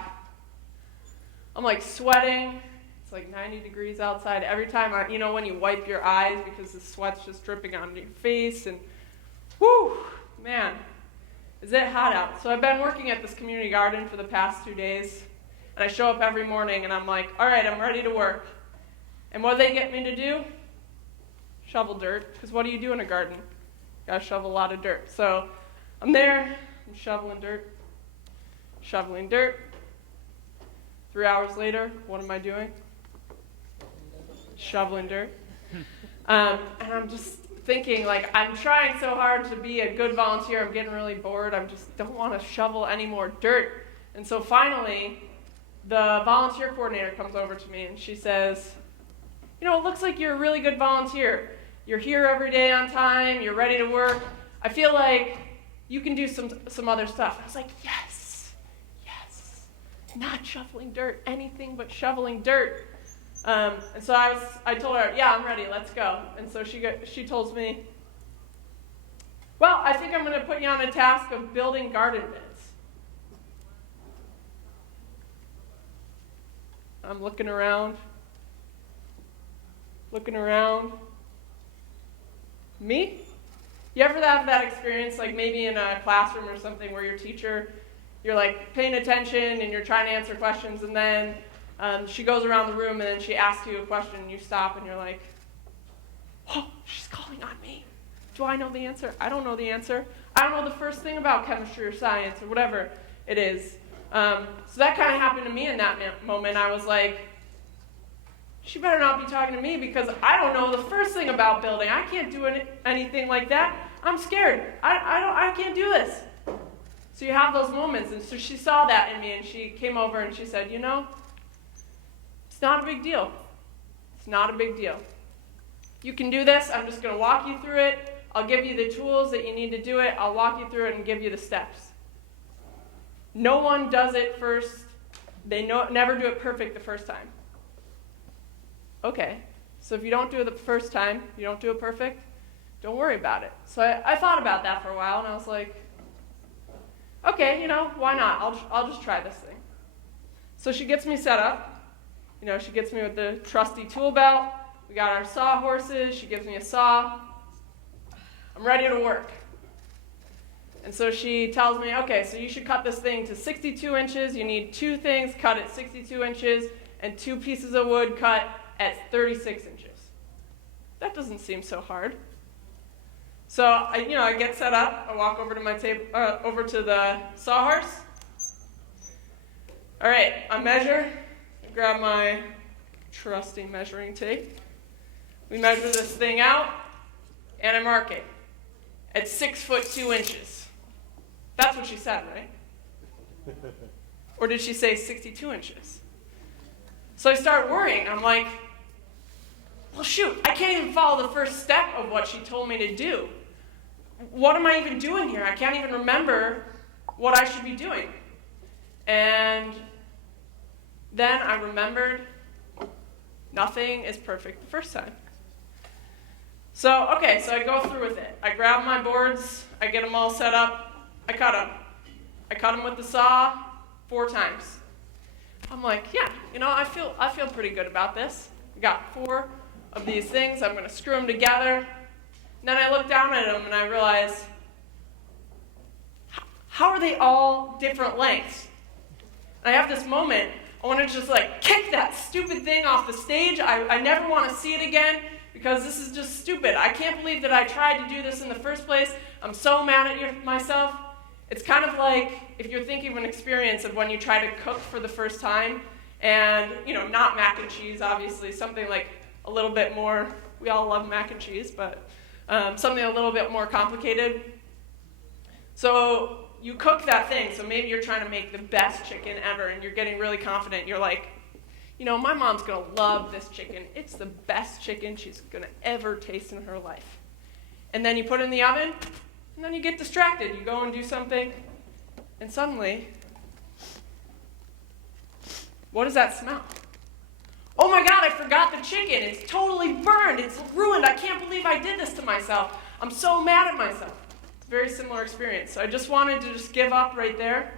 I'm like sweating. It's like 90 degrees outside. Every time when you wipe your eyes because the sweat's just dripping onto your face, and whoo, man, is it hot out. So I've been working at this community garden for the past 2 days, and I show up every morning and I'm like, all right, I'm ready to work. And what do they get me to do? Shovel dirt, because what do you do in a garden? You gotta shovel a lot of dirt. So I'm there, I'm shoveling dirt. 3 hours later, what am I doing? Shoveling dirt. And I'm just thinking, like, I'm trying so hard to be a good volunteer. I'm getting really bored. I just don't want to shovel any more dirt. And so finally, the volunteer coordinator comes over to me and she says, it looks like you're a really good volunteer. You're here every day on time. You're ready to work. I feel like you can do some other stuff. I was like, yes. Not shoveling dirt, anything but shoveling dirt. And so I told her, yeah, I'm ready, let's go. And so she tells me, well, I think I'm going to put you on a task of building garden beds. I'm looking around. Me? You ever have that experience, like maybe in a classroom or something where your teacher, you're like paying attention and you're trying to answer questions, and then she goes around the room and then she asks you a question and you stop and you're like, whoa, she's calling on me. Do I know the answer? I don't know the answer. I don't know the first thing about chemistry or science or whatever it is. So that kind of happened to me in that moment. I was like, she better not be talking to me because I don't know the first thing about building. I can't do anything like that. I'm scared. I can't do this. So you have those moments, and so she saw that in me, and she came over and she said, it's not a big deal. It's not a big deal. You can do this. I'm just going to walk you through it. I'll give you the tools that you need to do it. I'll walk you through it and give you the steps. No one does it first. They never do it perfect the first time. Okay, so if you don't do it the first time, you don't do it perfect, don't worry about it. So I thought about that for a while, and I was like, okay, why not? I'll just try this thing. So she gets me set up. She gets me with the trusty tool belt. We got our sawhorses. She gives me a saw. I'm ready to work. And so she tells me, okay, so you should cut this thing to 62 inches. You need 2 things cut at 62 inches and 2 pieces of wood cut at 36 inches. That doesn't seem so hard. So I get set up. I walk over to my table, over to the sawhorse. All right, I measure. I grab my trusty measuring tape. We measure this thing out, and I mark it at 6 foot 2 inches. That's what she said, right? Or did she say 62 inches? So I start worrying. I'm like, well, shoot, I can't even follow the first step of what she told me to do. what am I even doing here? I can't even remember what I should be doing. And then I remembered nothing is perfect the first time. So I go through with it. I grab my boards, I get them all set up, I cut them. I cut them with the saw 4 times. I'm like, yeah, I feel pretty good about this. I got 4 of these things, I'm gonna screw them together. And then I look down at them and I realize, how are they all different lengths? And I have this moment, I want to just kick that stupid thing off the stage. I never want to see it again because this is just stupid. I can't believe that I tried to do this in the first place. I'm so mad at myself. It's kind of like if you're thinking of an experience of when you try to cook for the first time and, not mac and cheese, obviously, something like a little bit more, we all love mac and cheese, but something a little bit more complicated. So you cook that thing, so maybe you're trying to make the best chicken ever, and you're getting really confident. You're like, my mom's going to love this chicken. It's the best chicken she's going to ever taste in her life. And then you put it in the oven, and then you get distracted. You go and do something, and suddenly, what does that smell? Oh my God, I forgot the chicken. It's totally burned. It's ruined. I can't believe I did this to myself. I'm so mad at myself. Very similar experience. So I just wanted to just give up right there.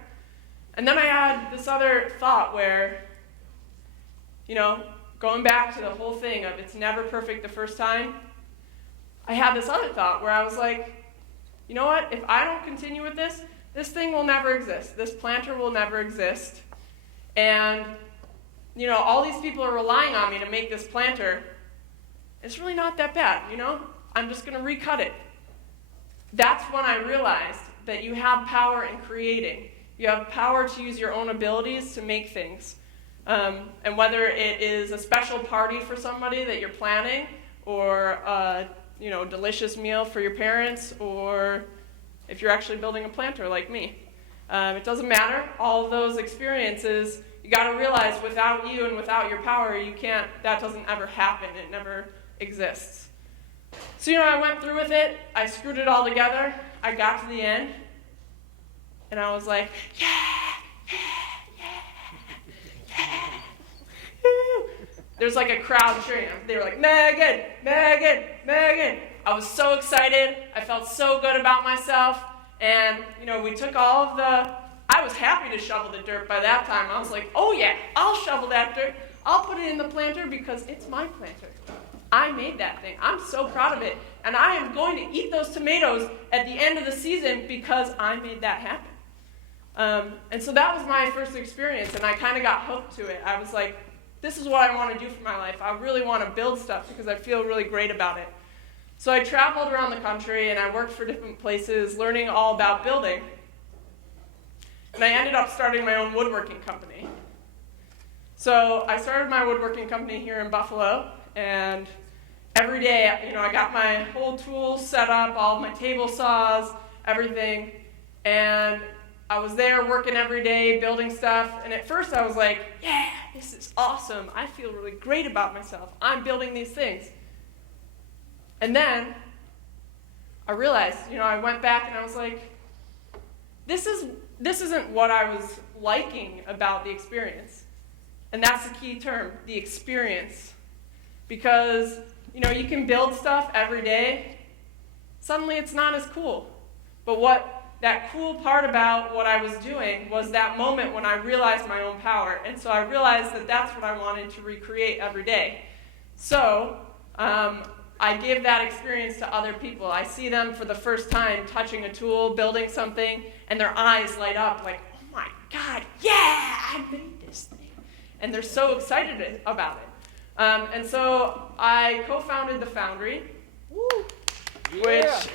And then I had this other thought where, going back to the whole thing of it's never perfect the first time, I had this other thought where I was like, you know what? If I don't continue with this thing will never exist. This planter will never exist. And, all these people are relying on me to make this planter. It's really not that bad, I'm just going to recut it. That's when I realized that you have power in creating. You have power to use your own abilities to make things. And whether it is a special party for somebody that you're planning, or a delicious meal for your parents, or if you're actually building a planter like me. It doesn't matter. All of those experiences, you got to realize without you and without your power, that doesn't ever happen. It never exists. So, I went through with it, I screwed it all together, I got to the end, and I was like, there's like a crowd cheering. They were like, Megan, Megan, Megan. I was so excited, I felt so good about myself, and, we took all of I was happy to shovel the dirt by that time. I was like, oh yeah, I'll shovel that dirt, I'll put it in the planter because it's my planter. I made that thing. I'm so proud of it. And I am going to eat those tomatoes at the end of the season because I made that happen. And so that was my first experience, and I kind of got hooked to it. I was like, this is what I want to do for my life. I really want to build stuff because I feel really great about it. So I traveled around the country, and I worked for different places, learning all about building. And I ended up starting my own woodworking company. So I started my woodworking company here in Buffalo, and every day, I got my whole tools set up, all my table saws, everything, and I was there working every day, building stuff, and at first I was like, yeah, this is awesome. I feel really great about myself. I'm building these things. And then I realized, I went back and I was like, this isn't what I was liking about the experience. And that's the key term, the experience. Because, you can build stuff every day. Suddenly it's not as cool. But that cool part about what I was doing was that moment when I realized my own power. And so I realized that that's what I wanted to recreate every day. So I give that experience to other people. I see them for the first time touching a tool, building something, and their eyes light up like, oh my God, yeah, I made this thing. And they're so excited about it. And so I co-founded The Foundry, which,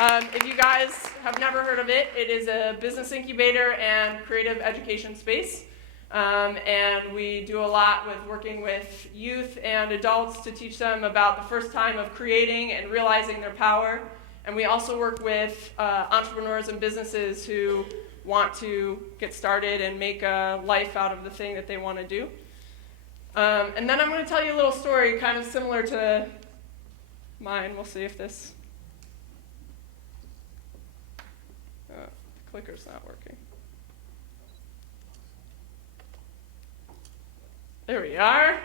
if you guys have never heard of it, it is a business incubator and creative education space. And we do a lot with working with youth and adults to teach them about the first time of creating and realizing their power. And we also work with entrepreneurs and businesses who want to get started and make a life out of the thing that they want to do. And then I'm going to tell you a little story kind of similar to mine. We'll see if this clicker's not working. There we are.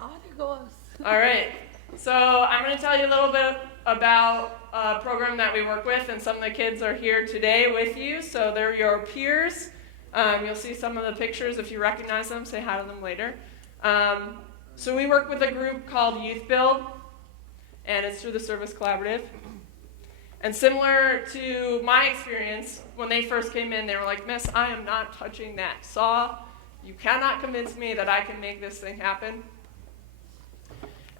Oh, there goes. All right. So I'm going to tell you a little bit about a program that we work with, and some of the kids are here today with you, so they're your peers. You'll see some of the pictures. If you recognize them, say hi to them later. So we work with a group called Youth Build, and it's through the Service Collaborative. And similar to my experience, when they first came in, they were like, "Miss, I am not touching that saw. You cannot convince me that I can make this thing happen."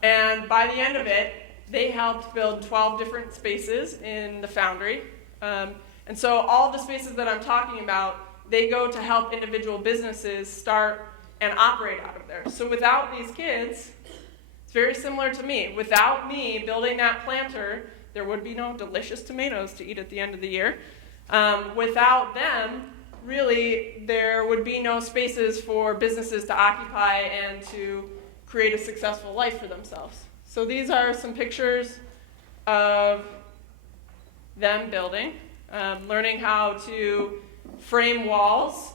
And by the end of it, they helped build 12 different spaces in the Foundry. And so all the spaces that I'm talking about, they go to help individual businesses start and operate out of there. So without these kids, it's very similar to me. Without me building that planter, there would be no delicious tomatoes to eat at the end of the year. Without them, really, there would be no spaces for businesses to occupy and to create a successful life for themselves. So these are some pictures of them building, learning how to frame walls.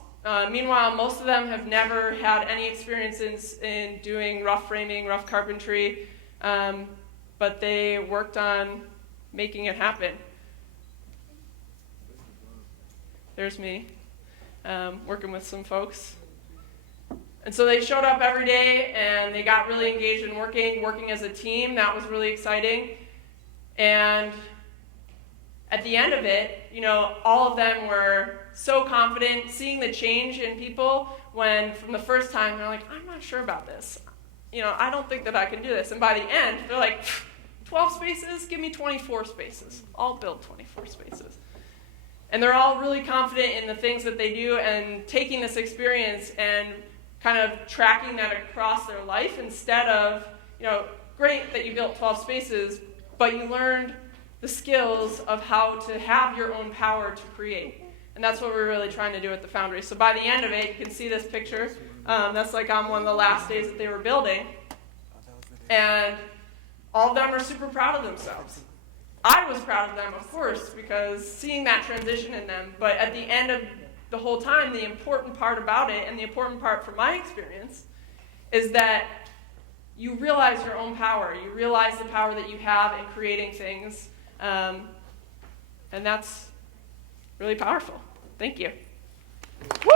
Meanwhile, most of them have never had any experiences in doing rough framing, rough carpentry, but they worked on making it happen. There's me, working with some folks. And so they showed up every day, and they got really engaged in working as a team. That was really exciting. And at the end of it, all of them were so confident, seeing the change in people when from the first time they're like, "I'm not sure about this. I don't think that I can do this." And by the end, they're like, 12 spaces? Give me 24 spaces. I'll build 24 spaces. And they're all really confident in the things that they do and taking this experience and kind of tracking that across their life instead of, great that you built 12 spaces, but you learned the skills of how to have your own power to create. And that's what we're really trying to do at the Foundry. So by the end of it, you can see this picture. That's like on one of the last days that they were building. And all of them are super proud of themselves. I was proud of them, of course, because seeing that transition in them. But at the end of the whole time, the important part about it, and the important part from my experience, is that you realize your own power. You realize the power that you have in creating things. And that's really powerful. Thank you. Woo!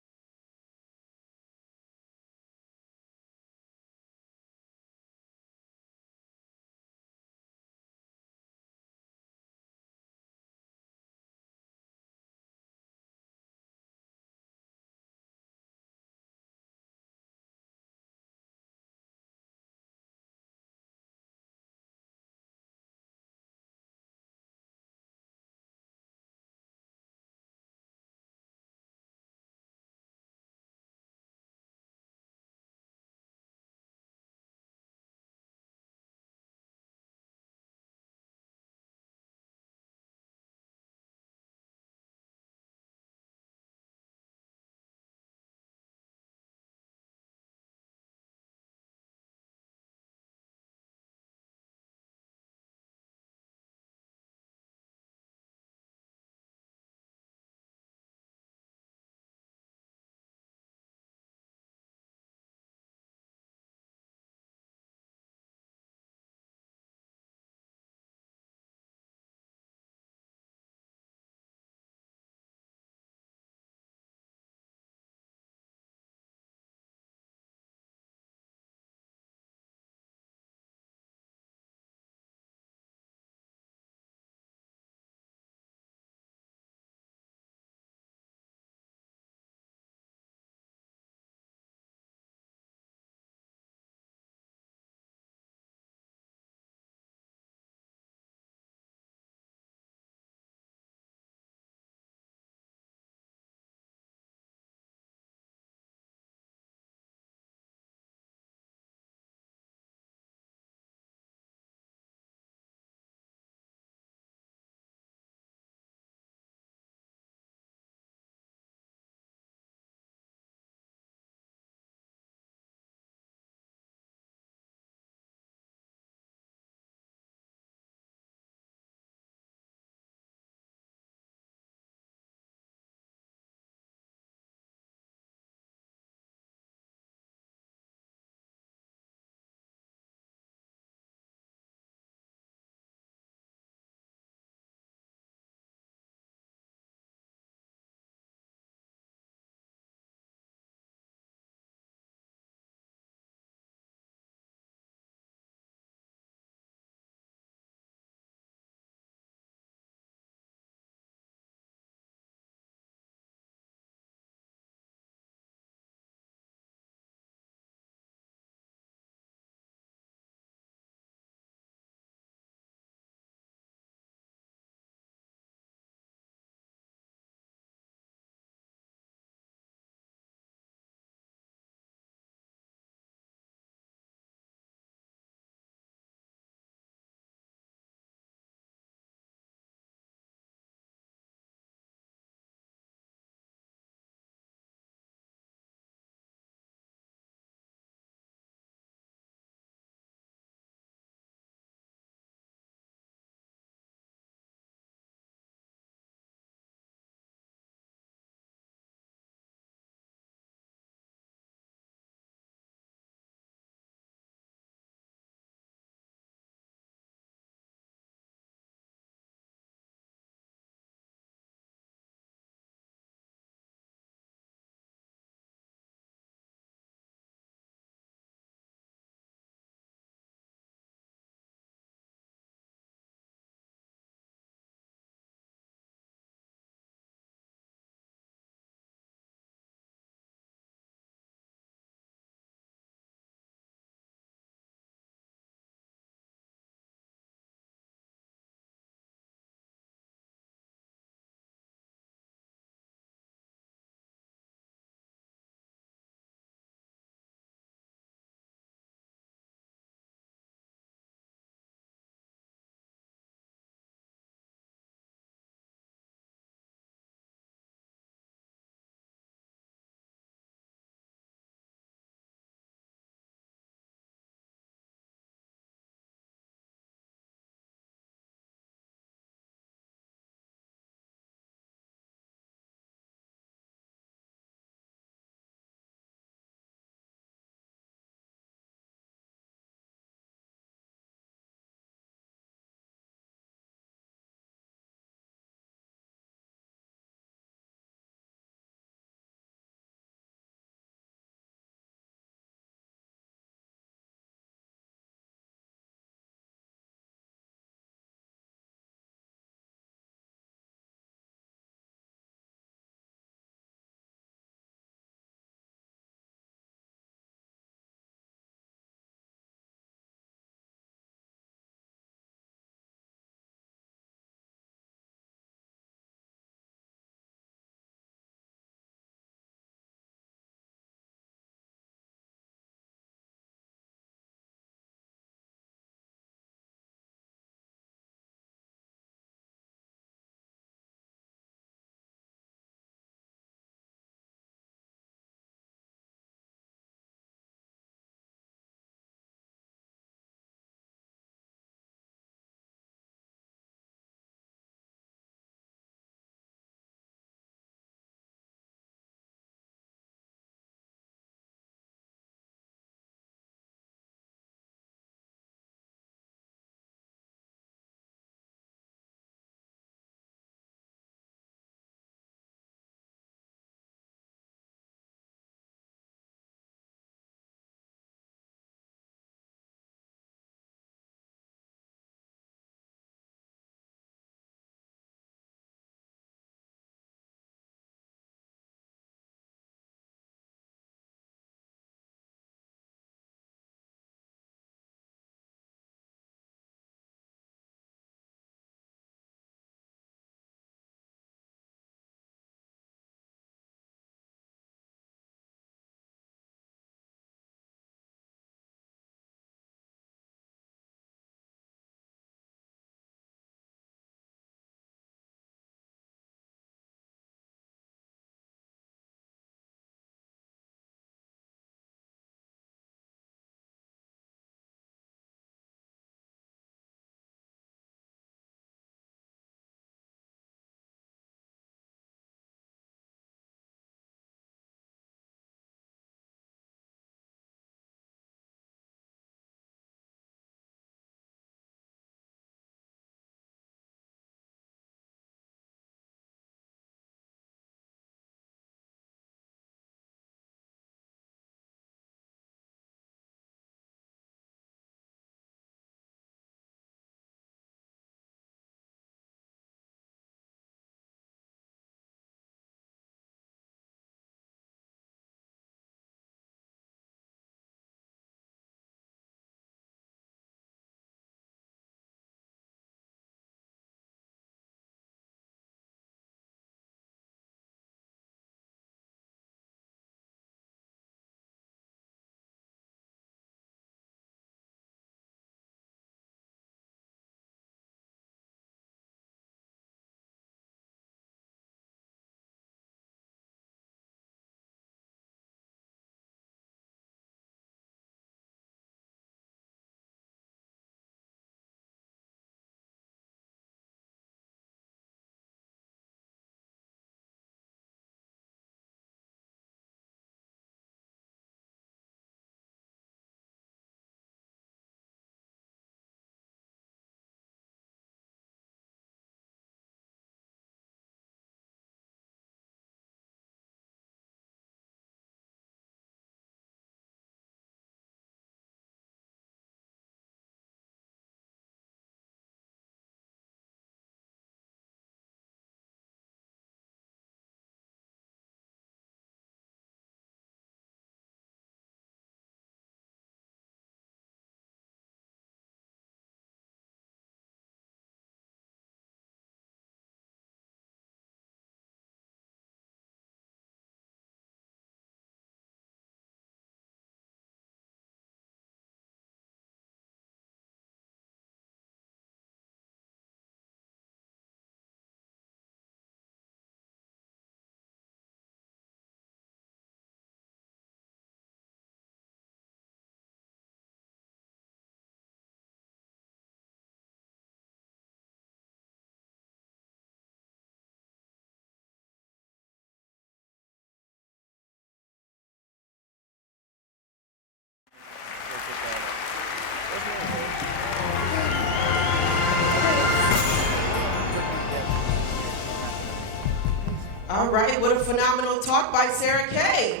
All right, what a phenomenal talk by Sarah Kay.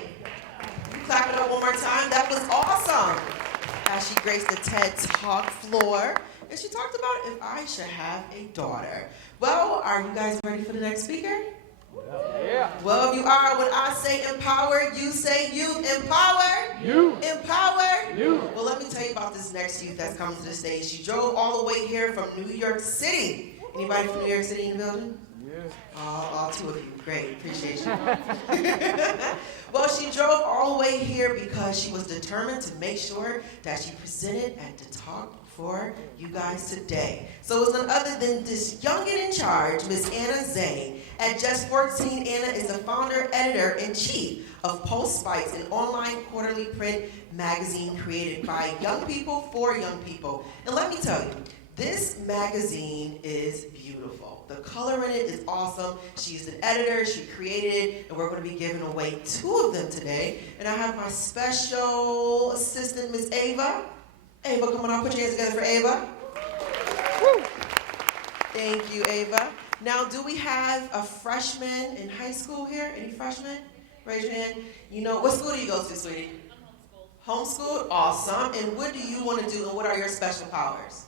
You clap it up one more time. That was awesome. As she graced the TED Talk floor, and she talked about if I should have a daughter. Well, are you guys ready for the next speaker? Yeah. Well, if you are, when I say empower, you say youth. Empower. You. Empower. You. Well, let me tell you about this next youth that's coming to the stage. She drove all the way here from New York City. Anybody from New York City in the building? Yes. All two of you. Great. Appreciate you. Well, she drove all the way here because she was determined to make sure that she presented and to talk for you guys today. So it's none other than this youngin' in charge, Miss Anna Zane. At just 14, Anna is the founder, editor-in-chief of Pulse Spikes, an online quarterly print magazine created by young people for young people. And let me tell you, this magazine is beautiful. The color in it is awesome. She's an editor, she created it, and we're going to be giving away 2 of them today. And I have my special assistant, Miss Ava. Ava, come on out, put your hands together for Ava. Woo. Thank you, Ava. Now, do we have a freshman in high school here? Any freshmen? Raise your hand. You know, what school do you go to, sweetie? I'm homeschooled. Homeschooled? Awesome. And what do you want to do, and what are your special powers?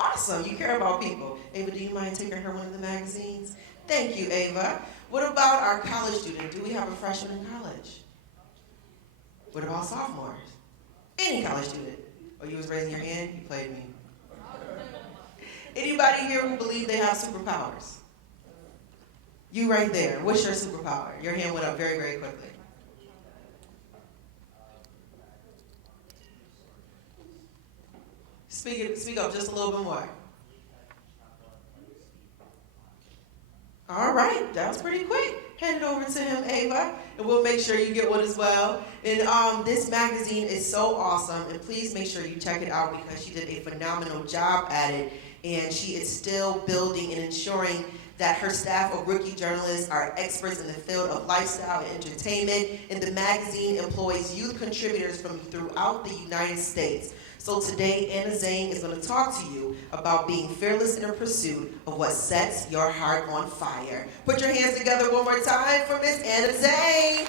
Awesome, you care about people. Ava, do you mind taking her one of the magazines? Thank you, Ava. What about our college student? Do we have a freshman in college? What about sophomores? Any college student? Oh, you was raising your hand? You played me. Anybody here who believe they have superpowers? You right there. What's your superpower? Your hand went up very, very quickly. Speak up just a little bit more. All right, that's pretty quick. Hand it over to him, Ava, and we'll make sure you get one as well. And this magazine is so awesome, and please make sure you check it out because she did a phenomenal job at it, and she is still building and ensuring that her staff of rookie journalists are experts in the field of lifestyle and entertainment, and the magazine employs youth contributors from throughout the United States. So today, Anna Zane is going to talk to you about being fearless in her pursuit of what sets your heart on fire. Put your hands together one more time for Miss Anna Zane.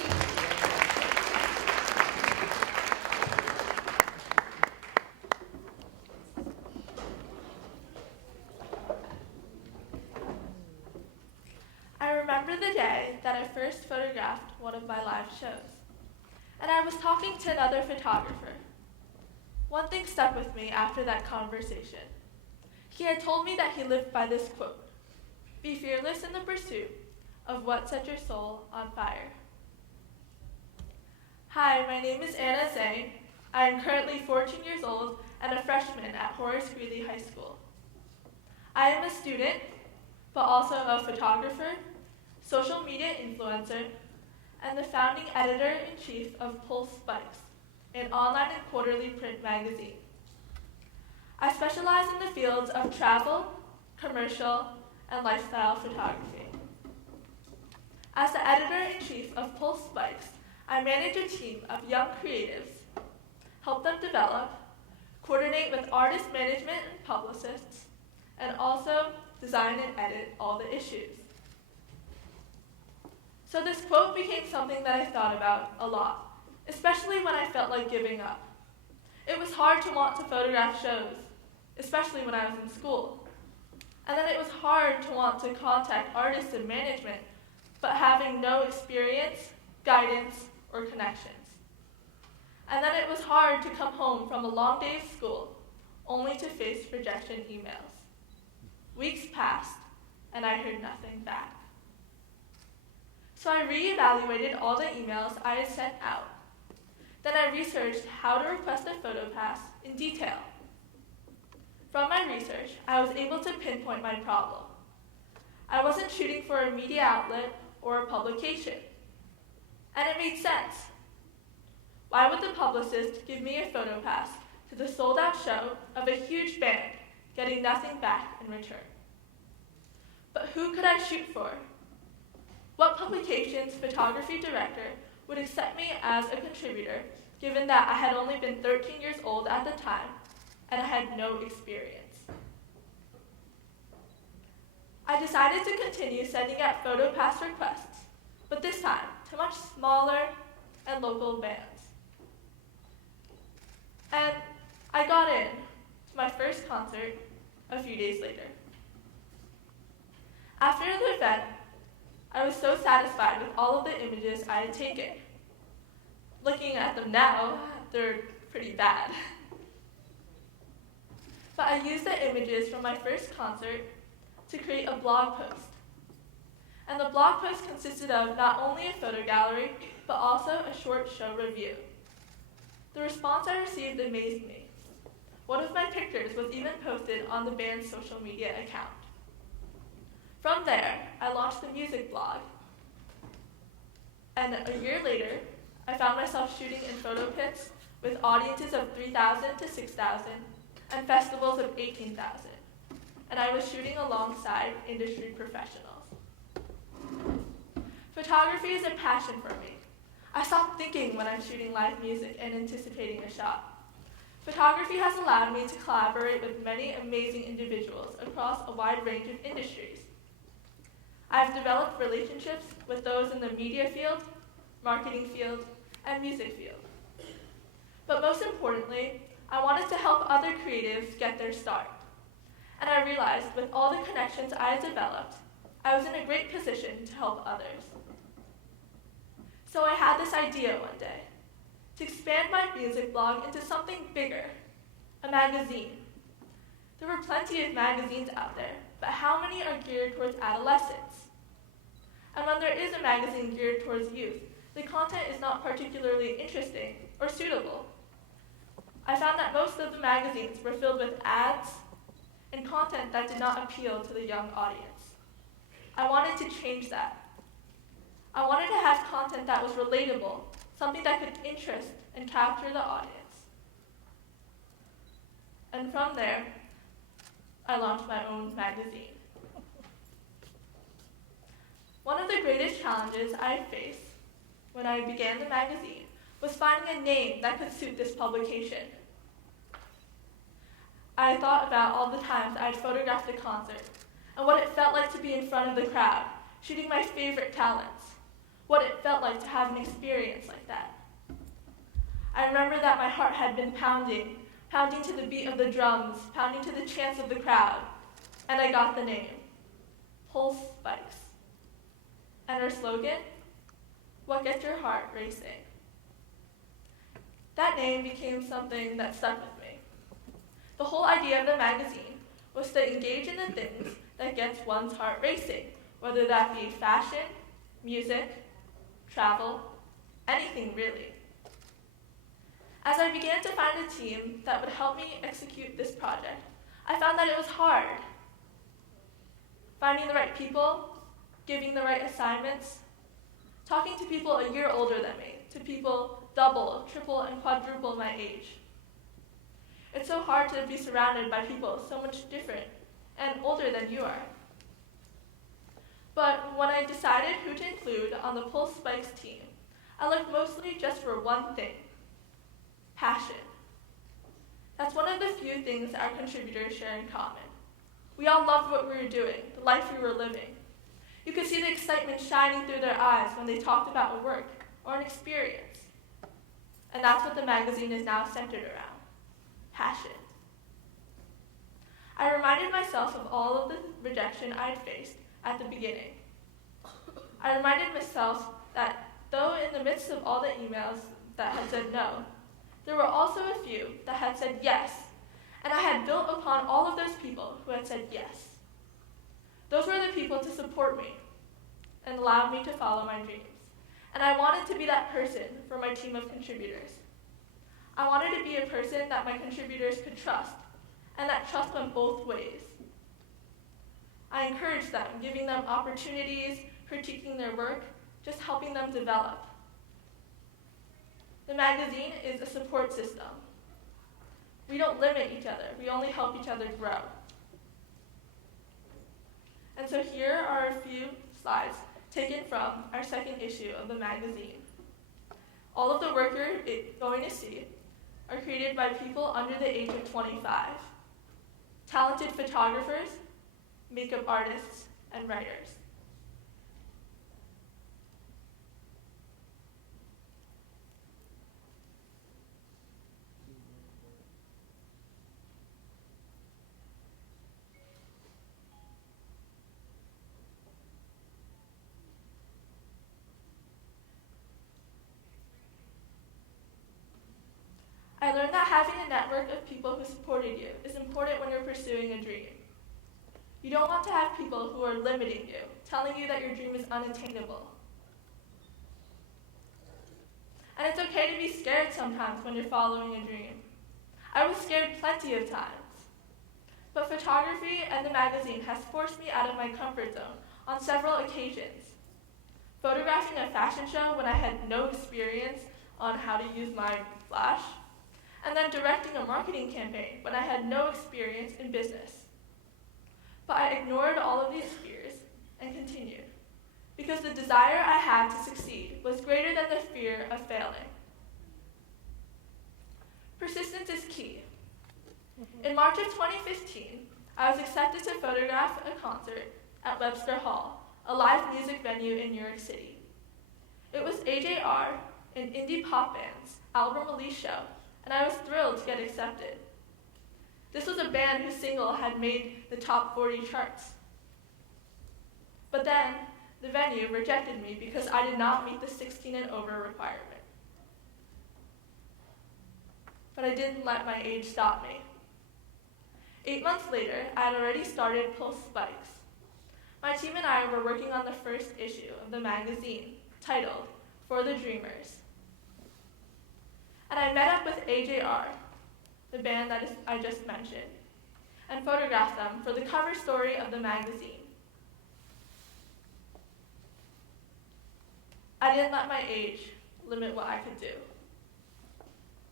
I remember the day that I first photographed one of my live shows, and I was talking to another photographer. One thing stuck with me after that conversation. He had told me that he lived by this quote, "Be fearless in the pursuit of what sets your soul on fire." Hi, my name is Anna Zane. I am currently 14 years old and a freshman at Horace Greeley High School. I am a student, but also a photographer, social media influencer, and the founding editor-in-chief of Pulse Spikes, an online and quarterly print magazine. I specialize in the fields of travel, commercial, and lifestyle photography. As the editor-in-chief of Pulse Spikes, I manage a team of young creatives, help them develop, coordinate with artist management and publicists, and also design and edit all the issues. So this quote became something that I thought about a lot, especially when I felt like giving up. It was hard to want to photograph shows, especially when I was in school. And then it was hard to want to contact artists and management, but having no experience, guidance, or connections. And then it was hard to come home from a long day of school, only to face rejection emails. Weeks passed, and I heard nothing back. So I reevaluated all the emails I had sent out. Then I researched how to request a photo pass in detail. From my research, I was able to pinpoint my problem. I wasn't shooting for a media outlet or a publication. And it made sense. Why would the publicist give me a photo pass to the sold-out show of a huge band, getting nothing back in return? But who could I shoot for? What publication's photography director would accept me as a contributor, given that I had only been 13 years old at the time and I had no experience? I decided to continue sending out photo pass requests, but this time to much smaller and local bands. And I got in to my first concert a few days later. After the event, I was so satisfied with all of the images I had taken. Looking at them now, they're pretty bad. But I used the images from my first concert to create a blog post. And the blog post consisted of not only a photo gallery, but also a short show review. The response I received amazed me. One of my pictures was even posted on the band's social media account. From there, I launched the music blog. And a year later, I found myself shooting in photo pits with audiences of 3,000 to 6,000 and festivals of 18,000. And I was shooting alongside industry professionals. Photography is a passion for me. I stop thinking when I'm shooting live music and anticipating a shot. Photography has allowed me to collaborate with many amazing individuals across a wide range of industries. I've developed relationships with those in the media field, marketing field, and music field. But most importantly, I wanted to help other creatives get their start. And I realized with all the connections I had developed, I was in a great position to help others. So I had this idea one day, to expand my music blog into something bigger, a magazine. There were plenty of magazines out there, but how many are geared towards adolescents? And when there is a magazine geared towards youth, the content is not particularly interesting or suitable. I found that most of the magazines were filled with ads and content that did not appeal to the young audience. I wanted to change that. I wanted to have content that was relatable, something that could interest and capture the audience. And from there, I launched my own magazine. One of the greatest challenges I faced when I began the magazine was finding a name that could suit this publication. I thought about all the times I had photographed a concert and what it felt like to be in front of the crowd, shooting my favorite talents, what it felt like to have an experience like that. I remember that my heart had been pounding to the beat of the drums, pounding to the chants of the crowd, and I got the name, Pulse Spikes. And our slogan, what gets your heart racing? That name became something that stuck with me. The whole idea of the magazine was to engage in the things that gets one's heart racing, whether that be fashion, music, travel, anything really. As I began to find a team that would help me execute this project, I found that it was hard. Finding the right people, giving the right assignments, talking to people a year older than me, to people double, triple, and quadruple my age. It's so hard to be surrounded by people so much different and older than you are. But when I decided who to include on the Pulse Spikes team, I looked mostly just for one thing, passion. That's one of the few things our contributors share in common. We all loved what we were doing, the life we were living. You could see the excitement shining through their eyes when they talked about a work or an experience. And that's what the magazine is now centered around, passion. I reminded myself of all of the rejection I'd faced at the beginning. I reminded myself that though in the midst of all the emails that had said no, there were also a few that had said yes, and I had built upon all of those people who had said yes. Those were the people to support me and allowed me to follow my dreams. And I wanted to be that person for my team of contributors. I wanted to be a person that my contributors could trust, and that trust went both ways. I encouraged them, giving them opportunities, critiquing their work, just helping them develop. The magazine is a support system. We don't limit each other, we only help each other grow. And so here are a few slides taken from our second issue of the magazine. All of the work you're going to see are created by people under the age of 25. Talented photographers, makeup artists, and writers. I learned that having a network of people who supported you is important when you're pursuing a dream. You don't want to have people who are limiting you, telling you that your dream is unattainable. And it's okay to be scared sometimes when you're following a dream. I was scared plenty of times. But photography and the magazine has forced me out of my comfort zone on several occasions. Photographing a fashion show when I had no experience on how to use my flash, and then directing a marketing campaign when I had no experience in business. But I ignored all of these fears and continued, because the desire I had to succeed was greater than the fear of failing. Persistence is key. In March of 2015, I was accepted to photograph a concert at Webster Hall, a live music venue in New York City. It was AJR, an indie pop band's album release show, and I was thrilled to get accepted. This was a band whose single had made the top 40 charts. But then, the venue rejected me because I did not meet the 16 and over requirement. But I didn't let my age stop me. 8 months later, I had already started Pulse Spikes. My team and I were working on the first issue of the magazine, titled For the Dreamers. And I met up with AJR, the band I just mentioned, and photographed them for the cover story of the magazine. I didn't let my age limit what I could do.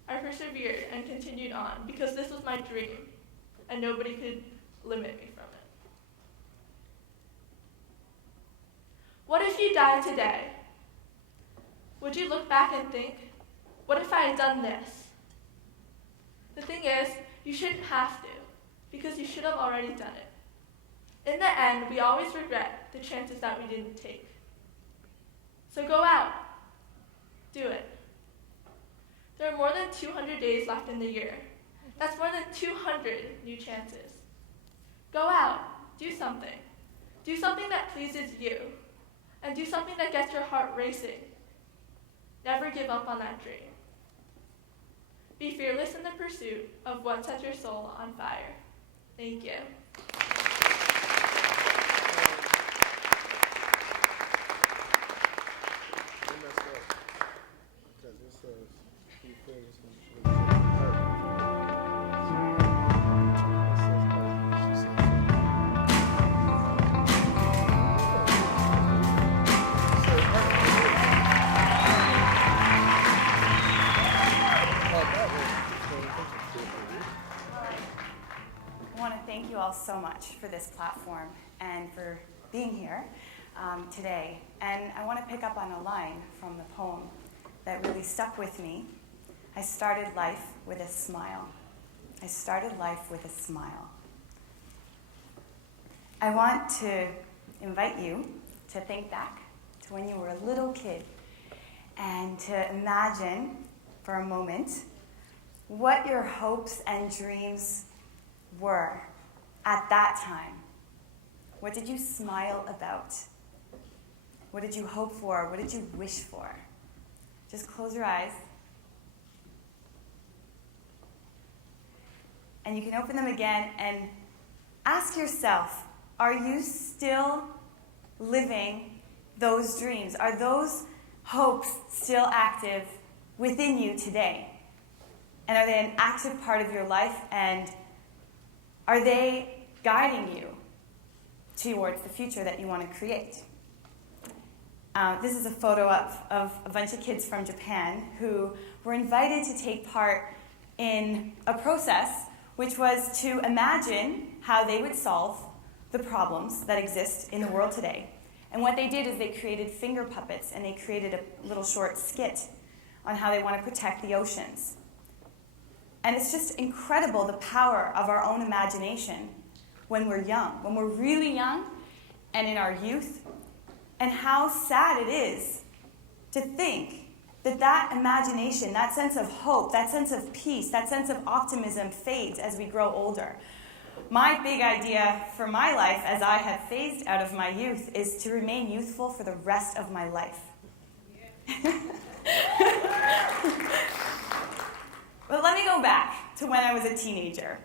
I persevered and continued on because this was my dream, and nobody could limit me from it. What if you died today? Would you look back and think, what if I had done this? The thing is, you shouldn't have to, because you should have already done it. In the end, we always regret the chances that we didn't take. So go out. Do it. There are more than 200 days left in the year. That's more than 200 new chances. Go out. Do something. Do something that pleases you. And do something that gets your heart racing. Never give up on that dream. Be fearless in the pursuit of what sets your soul on fire. Thank you. So much for this platform and for being here today. And I want to pick up on a line from the poem that really stuck with me. I started life with a smile. I started life with a smile. I want to invite you to think back to when you were a little kid and to imagine for a moment what your hopes and dreams were at that time. What did you smile about? What did you hope for? What did you wish for? Just close your eyes. And you can open them again and ask yourself, are you still living those dreams? Are those hopes still active within you today? And are they an active part of your life? And are they guiding you towards the future that you want to create? This is a photo of a bunch of kids from Japan who were invited to take part in a process which was to imagine how they would solve the problems that exist in the world today. And what they did is they created finger puppets and they created a little short skit on how they want to protect the oceans. And it's just incredible the power of our own imagination when we're young. When we're really young, and in our youth, and how sad it is to think that that imagination, that sense of hope, that sense of peace, that sense of optimism fades as we grow older. My big idea for my life as I have phased out of my youth is to remain youthful for the rest of my life. But let me go back to when I was a teenager.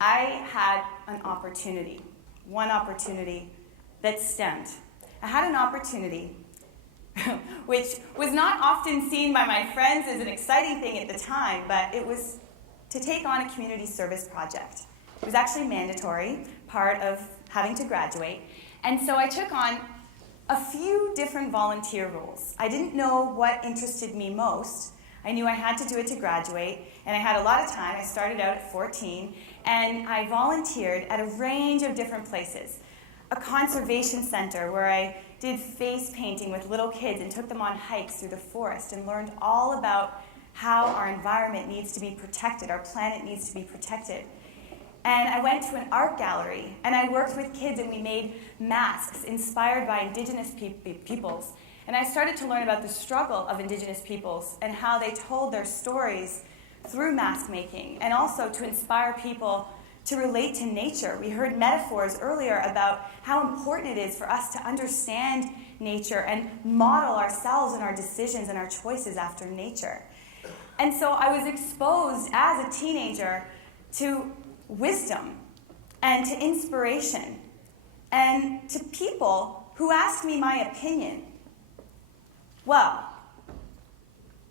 I had an opportunity, one opportunity that stemmed. I had an opportunity which was not often seen by my friends as an exciting thing at the time, but it was to take on a community service project. It was actually mandatory, part of having to graduate, and so I took on a few different volunteer roles. I didn't know what interested me most. I knew I had to do it to graduate, and I had a lot of time. I started out at 14, and I volunteered at a range of different places. A conservation center where I did face painting with little kids and took them on hikes through the forest and learned all about how our environment needs to be protected, our planet needs to be protected. And I went to an art gallery, and I worked with kids, and we made masks inspired by Indigenous peoples. And I started to learn about the struggle of Indigenous peoples and how they told their stories through mask making, and also to inspire people to relate to nature. We heard metaphors earlier about how important it is for us to understand nature and model ourselves and our decisions and our choices after nature. And so I was exposed as a teenager to wisdom and to inspiration and to people who asked me my opinion. Well,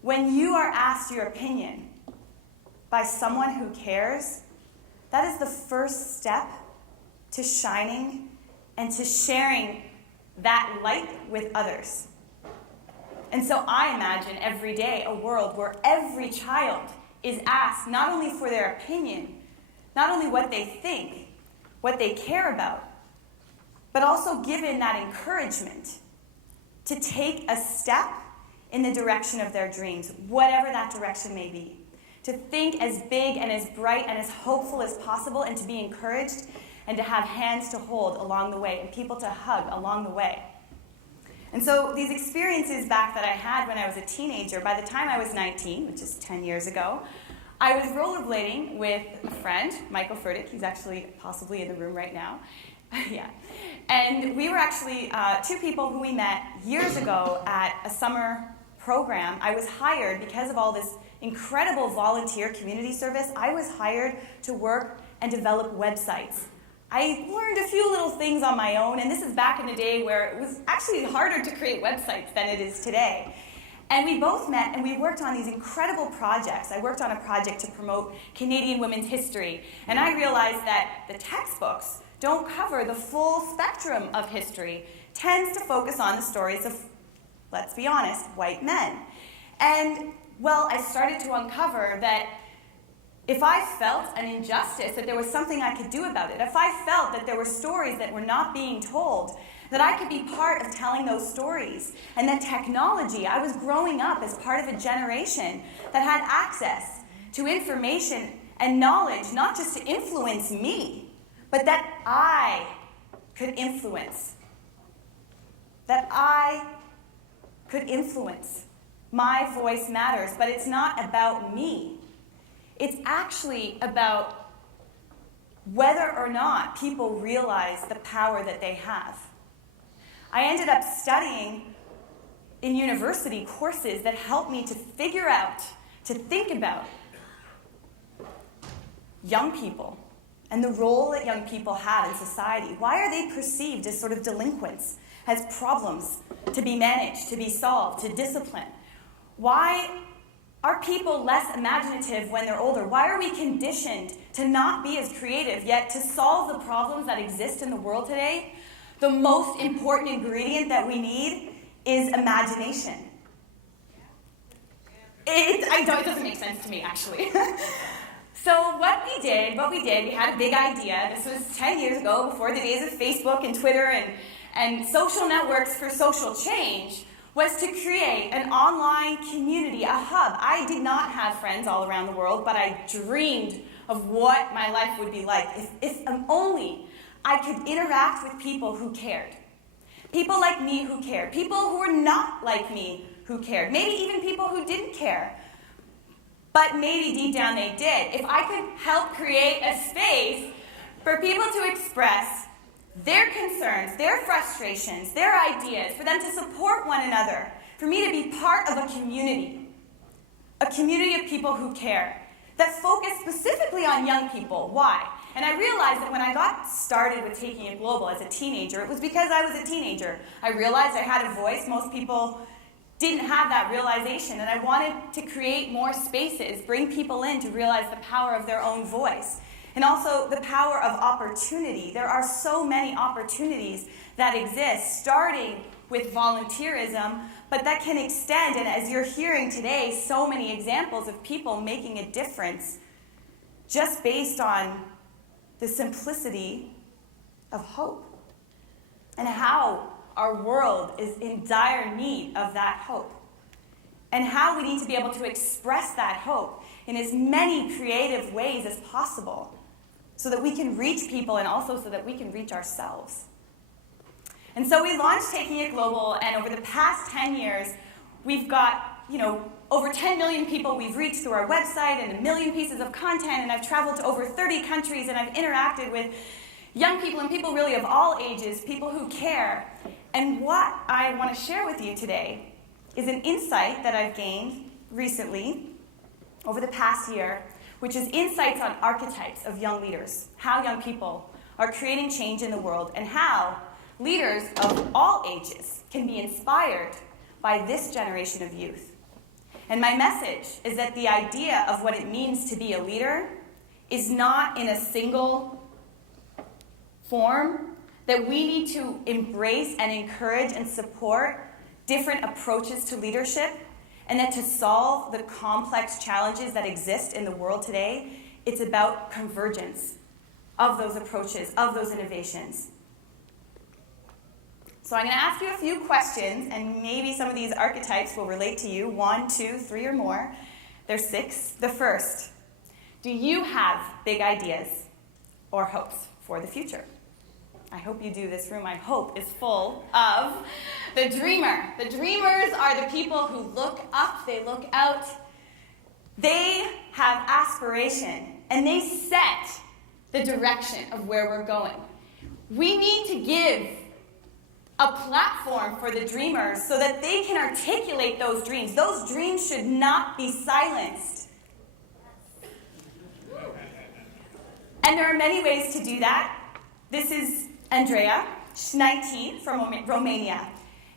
when you are asked your opinion by someone who cares, that is the first step to shining and to sharing that light with others. And so I imagine every day a world where every child is asked not only for their opinion, not only what they think, what they care about, but also given that encouragement to take a step in the direction of their dreams, whatever that direction may be. To think as big and as bright and as hopeful as possible, and to be encouraged and to have hands to hold along the way and people to hug along the way. And so these experiences back that I had when I was a teenager, by the time I was 19, which is 10 years ago, I was rollerblading with a friend, Michael Furtick. He's actually possibly in the room right now. Yeah. And we were actually two people who we met years ago at a summer program. I was hired because of all this incredible volunteer community service. I was hired to work and develop websites. I learned a few little things on my own, and this is back in the day where it was actually harder to create websites than it is today. And we both met and we worked on these incredible projects. I worked on a project to promote Canadian women's history, and I realized that the textbooks don't cover the full spectrum of history, tends to focus on the stories of, let's be honest, white men. And well, I started to uncover that if I felt an injustice, that there was something I could do about it. If I felt that there were stories that were not being told, that I could be part of telling those stories. And that technology, I was growing up as part of a generation that had access to information and knowledge, not just to influence me, but that I could influence. That I could influence. My voice matters, but it's not about me. It's actually about whether or not people realize the power that they have. I ended up studying in university courses that helped me to figure out, to think about young people and the role that young people have in society. Why are they perceived as sort of delinquents, as problems to be managed, to be solved, to discipline? Why are people less imaginative when they're older? Why are we conditioned to not be as creative, yet to solve the problems that exist in the world today? The most important ingredient that we need is imagination. It doesn't make sense to me, actually. So what we did, we had a big idea. This was 10 years ago, before the days of Facebook and Twitter and social networks for social change, was to create an online community, a hub. I did not have friends all around the world, but I dreamed of what my life would be like if only I could interact with people who cared. People like me who cared. People who were not like me who cared. Maybe even people who didn't care. But maybe deep down they did. If I could help create a space for people to express their concerns, their frustrations, their ideas, for them to support one another, for me to be part of a community of people who care, that focus specifically on young people. Why? And I realized that when I got started with Taking It Global as a teenager, it was because I was a teenager. I realized I had a voice. Most people didn't have that realization, and I wanted to create more spaces, bring people in to realize the power of their own voice. And also the power of opportunity. There are so many opportunities that exist, starting with volunteerism, but that can extend, and as you're hearing today, so many examples of people making a difference just based on the simplicity of hope and how our world is in dire need of that hope, and how we need to be able to express that hope in as many creative ways as possible so that we can reach people and also so that we can reach ourselves. And so we launched Taking It Global, and over the past 10 years, we've got, over 10 million people we've reached through our website and 1 million pieces of content, and I've traveled to over 30 countries, and I've interacted with young people and people really of all ages, people who care. And what I want to share with you today is an insight that I've gained recently over the past year, which is insights on archetypes of young leaders, how young people are creating change in the world, and how leaders of all ages can be inspired by this generation of youth. And my message is that the idea of what it means to be a leader is not in a single form, that we need to embrace and encourage and support different approaches to leadership, and that to solve the complex challenges that exist in the world today, it's about convergence of those approaches, of those innovations. So I'm going to ask you a few questions, and maybe some of these archetypes will relate to you. 1, 2, 3, or more. There's 6. The first, do you have big ideas or hopes for the future? I hope you do. This room, I hope, is full of the dreamer. The dreamers are the people who look up, they look out. They have aspiration, and they set the direction of where we're going. We need to give a platform for the dreamers so that they can articulate those dreams. Those dreams should not be silenced. And there are many ways to do that. This is Andrea, she's 19, from Romania.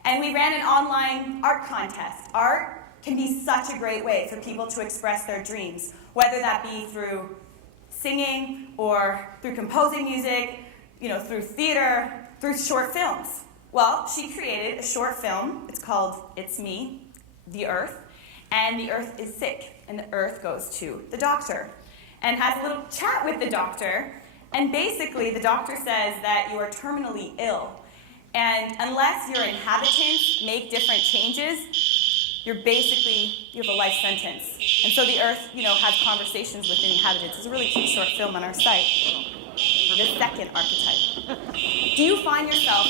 And we ran an online art contest. Art can be such a great way for people to express their dreams, whether that be through singing or through composing music, through theater, through short films. Well, she created a short film. It's called It's Me, the Earth. And the Earth is sick, and the Earth goes to the doctor and has a little chat with the doctor. And basically, the doctor says that you are terminally ill. And unless your inhabitants make different changes, you have a life sentence. And so the Earth, has conversations with the inhabitants. It's a really cute short film on our site. The second archetype. Do you find yourself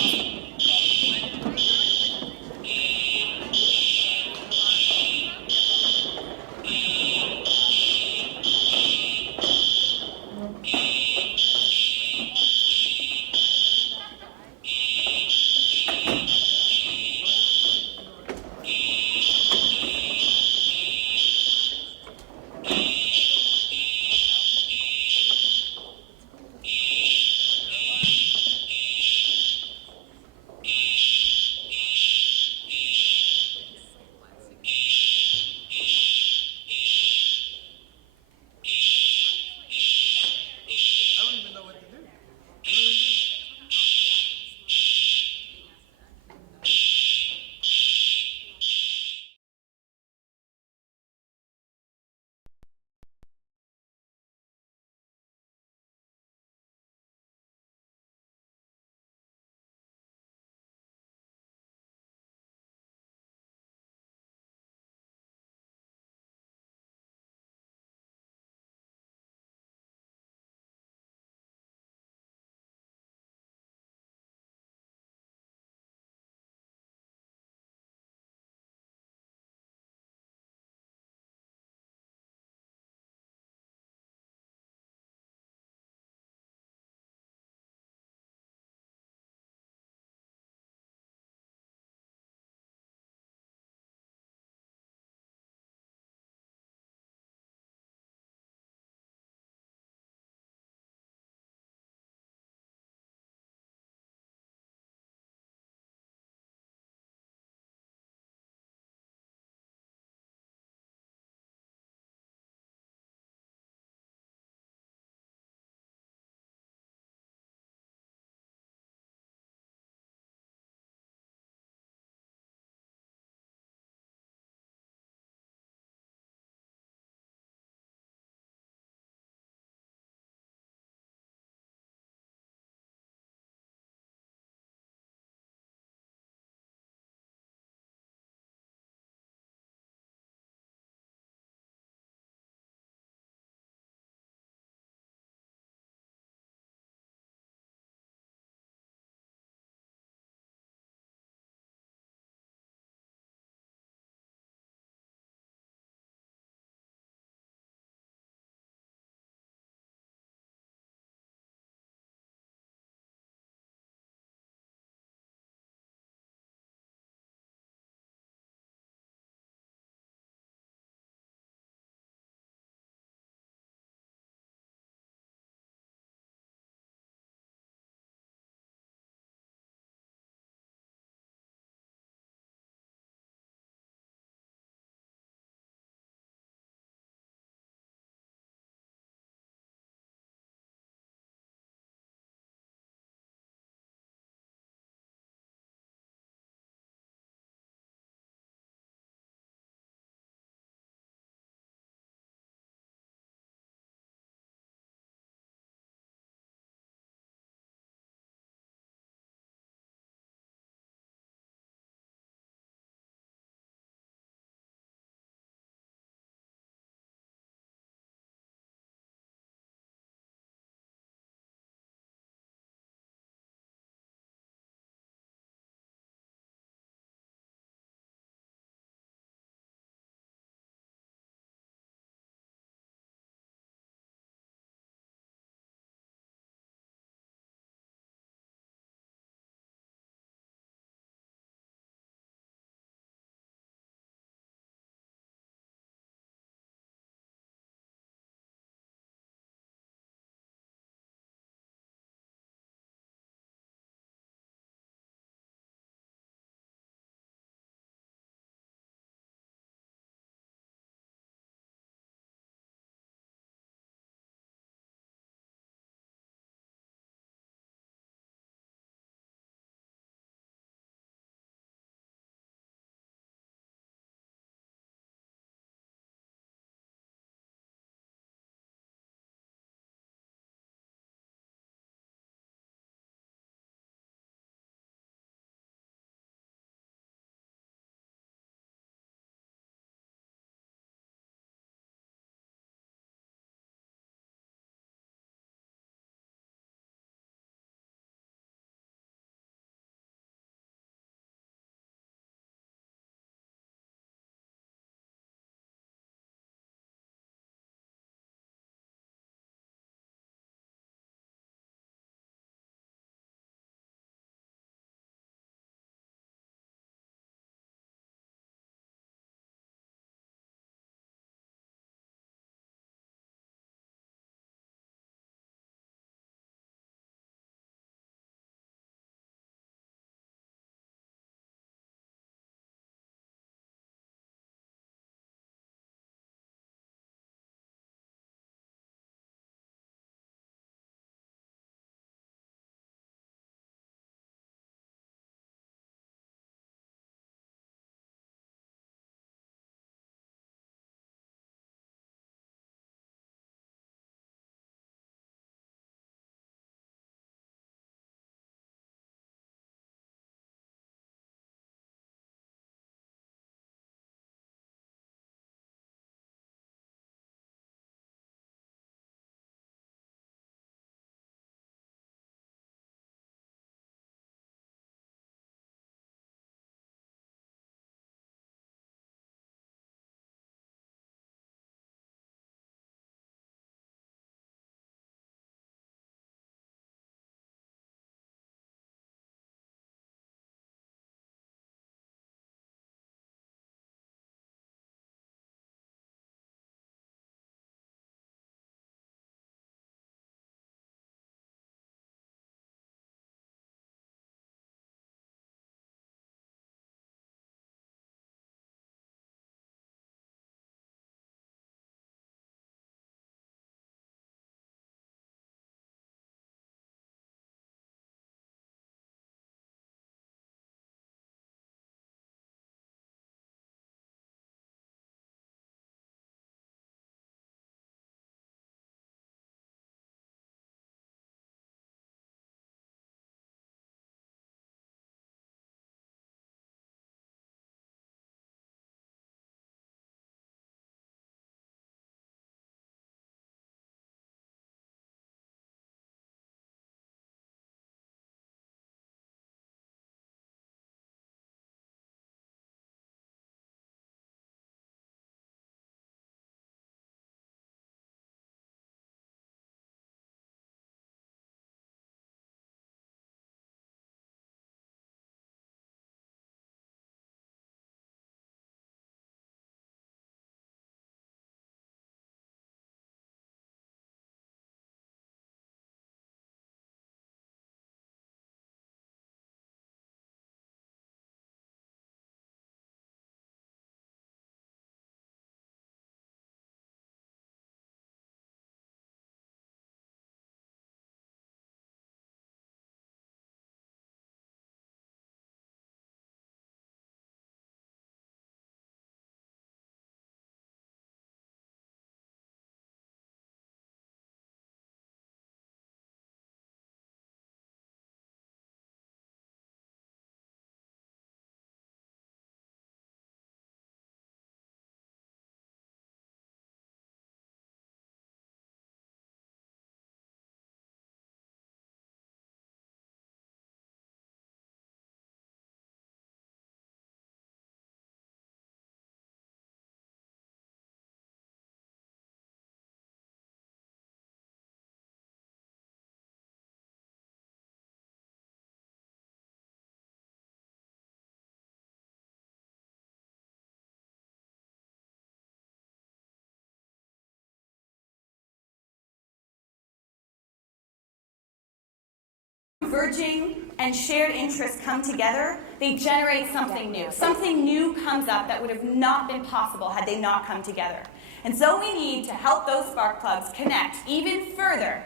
converging and shared interests come together, they generate something new. Something new comes up that would have not been possible had they not come together. And so we need to help those spark plugs connect even further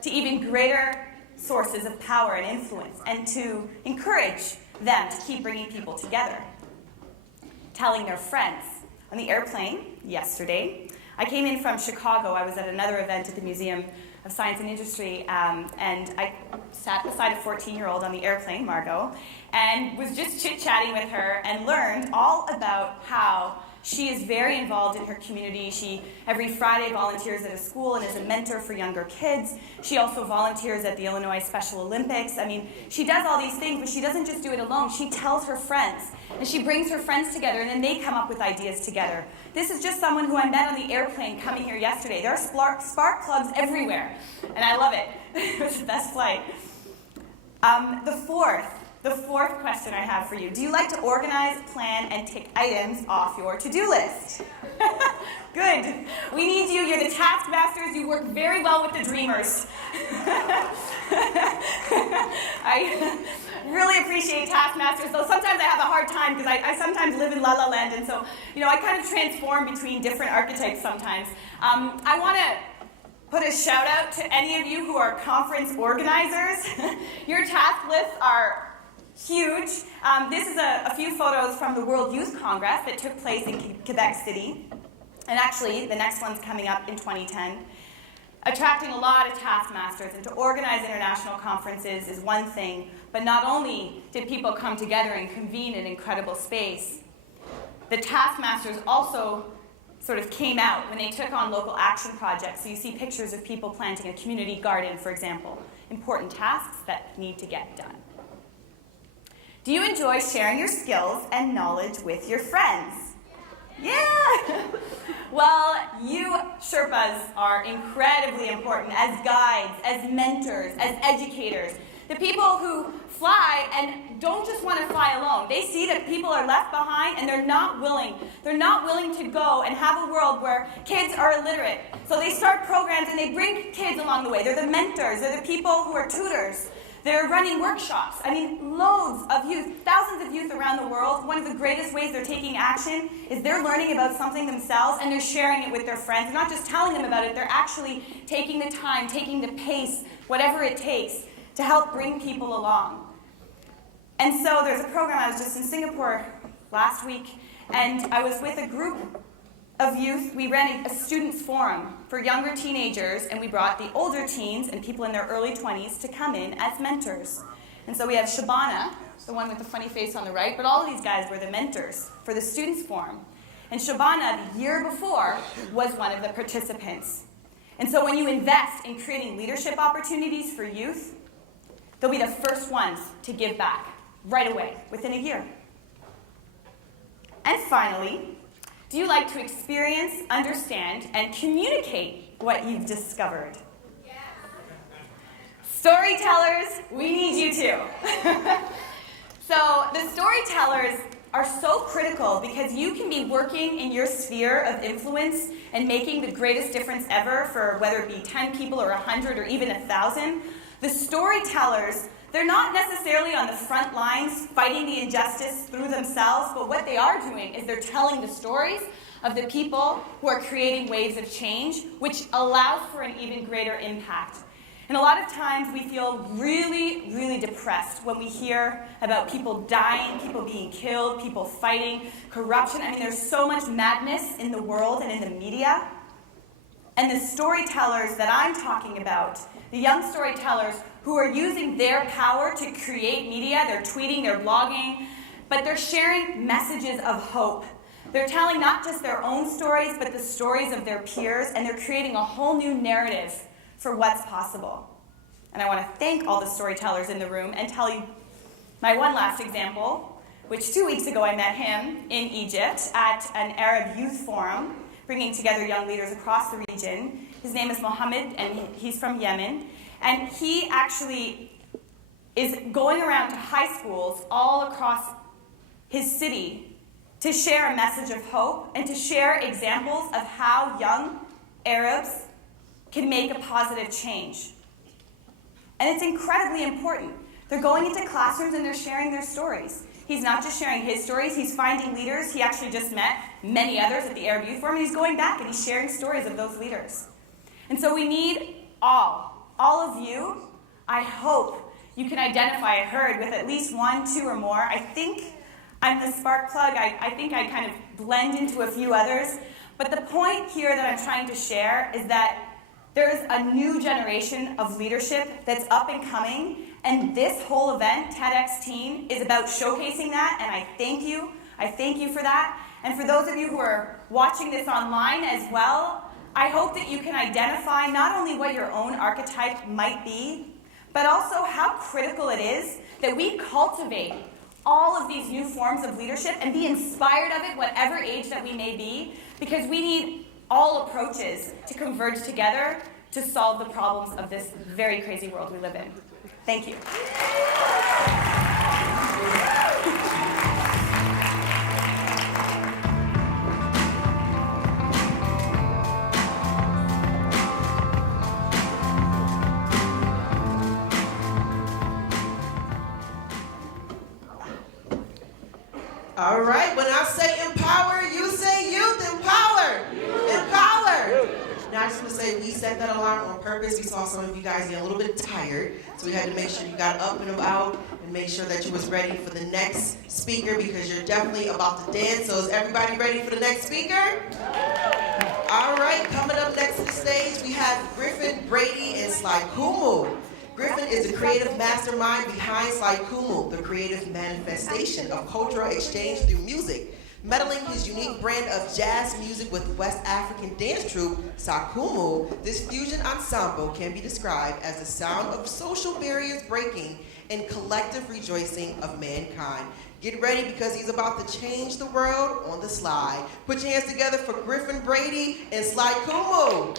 to even greater sources of power and influence, and to encourage them to keep bringing people together. Telling their friends. On the airplane yesterday, I came in from Chicago. I was at another event at the Museum of Science and Industry, and I sat beside a 14-year-old on the airplane, Margot, and was just chit-chatting with her and learned all about how she is very involved in her community. She, every Friday, volunteers at a school and is a mentor for younger kids. She also volunteers at the Illinois Special Olympics. I mean, she does all these things, but she doesn't just do it alone. She tells her friends, and she brings her friends together, and then they come up with ideas together. This is just someone who I met on the airplane coming here yesterday. There are spark plugs everywhere, and I love it. It was the best flight. The fourth question I have for you. Do you like to organize, plan, and tick items off your to-do list? Good. We need you. You're the taskmasters. You work very well with the dreamers. I really appreciate taskmasters, though sometimes I have a hard time because I sometimes live in La La Land, and so, I kind of transform between different archetypes sometimes. I want to put a shout out to any of you who are conference organizers. Your task lists are huge. This is a few photos from the World Youth Congress that took place in Quebec City. And actually, the next one's coming up in 2010. Attracting a lot of taskmasters and to organize international conferences is one thing, but not only did people come together and convene an incredible space, the taskmasters also sort of came out when they took on local action projects. So you see pictures of people planting a community garden, for example. Important tasks that need to get done. Do you enjoy sharing your skills and knowledge with your friends? Yeah! Well, you Sherpas are incredibly important as guides, as mentors, as educators. The people who fly and don't just want to fly alone. They see that people are left behind and they're not willing to go and have a world where kids are illiterate. So they start programs and they bring kids along the way. They're the mentors, they're the people who are tutors. They're running workshops. I mean, loads of youth, thousands of youth around the world. One of the greatest ways they're taking action is they're learning about something themselves and they're sharing it with their friends. They're not just telling them about it, they're actually taking the time, taking the pace, whatever it takes, to help bring people along. And so there's a program. I was just in Singapore last week, and I was with a group of youth. We ran a students' forum for younger teenagers, and we brought the older teens and people in their early 20s to come in as mentors. And so we have Shabana, the one with the funny face on the right, but all of these guys were the mentors for the students' forum. And Shabana, the year before, was one of the participants. And so when you invest in creating leadership opportunities for youth, they'll be the first ones to give back right away, within a year. And finally, do you like to experience, understand, and communicate what you've discovered? Yeah. Storytellers, we need you too. So the storytellers are so critical because you can be working in your sphere of influence and making the greatest difference ever for whether it be 10 people or 100 or even 1,000. The storytellers, they're not necessarily on the front lines fighting the injustice through themselves, but what they are doing is they're telling the stories of the people who are creating waves of change, which allows for an even greater impact. And a lot of times we feel really, really depressed when we hear about people dying, people being killed, people fighting, corruption. I mean, there's so much madness in the world and in the media. And the storytellers that I'm talking about, the young storytellers who are using their power to create media, they're tweeting, they're blogging, but they're sharing messages of hope. They're telling not just their own stories, but the stories of their peers, and they're creating a whole new narrative for what's possible. And I want to thank all the storytellers in the room and tell you my one last example, which 2 weeks ago I met him in Egypt at an Arab youth forum, bringing together young leaders across the region. His name is Mohammed, and he's from Yemen. And he actually is going around to high schools all across his city to share a message of hope and to share examples of how young Arabs can make a positive change. And it's incredibly important They're going into classrooms and they're sharing their stories. He's not just sharing his stories, he's finding leaders. He actually just met many others at the Arab Youth Forum, and he's going back and he's sharing stories of those leaders. And so we need all of you. I hope you can identify a herd with at least one, two, or more. I think I'm the spark plug. I think I kind of blend into a few others. But the point here that I'm trying to share is that there's a new generation of leadership that's up and coming, and this whole event, TEDx Teen, is about showcasing that, and I thank you. I thank you for that. And for those of you who are watching this online as well, I hope that you can identify not only what your own archetype might be, but also how critical it is that we cultivate all of these new forms of leadership and be inspired of it, whatever age that we may be, because we need all approaches to converge together to solve the problems of this very crazy world we live in. Thank you. All right, when I say empower, you say youth, empower. Empower. Now I just want to say we set that alarm on purpose. We saw some of you guys get a little bit tired, so we had to make sure you got up and about and make sure that you was ready for the next speaker, because you're definitely about to dance. So is everybody ready for the next speaker? All right, coming up next to the stage, we have Griffin Brady and Kumu. Griffin is the creative mastermind behind Kumu, the creative manifestation of cultural exchange through music. Meddling his unique brand of jazz music with West African dance troupe, Kumu, this fusion ensemble can be described as the sound of social barriers breaking and collective rejoicing of mankind. Get ready, because he's about to change the world on the slide. Put your hands together for Griffin Brady and Kumu.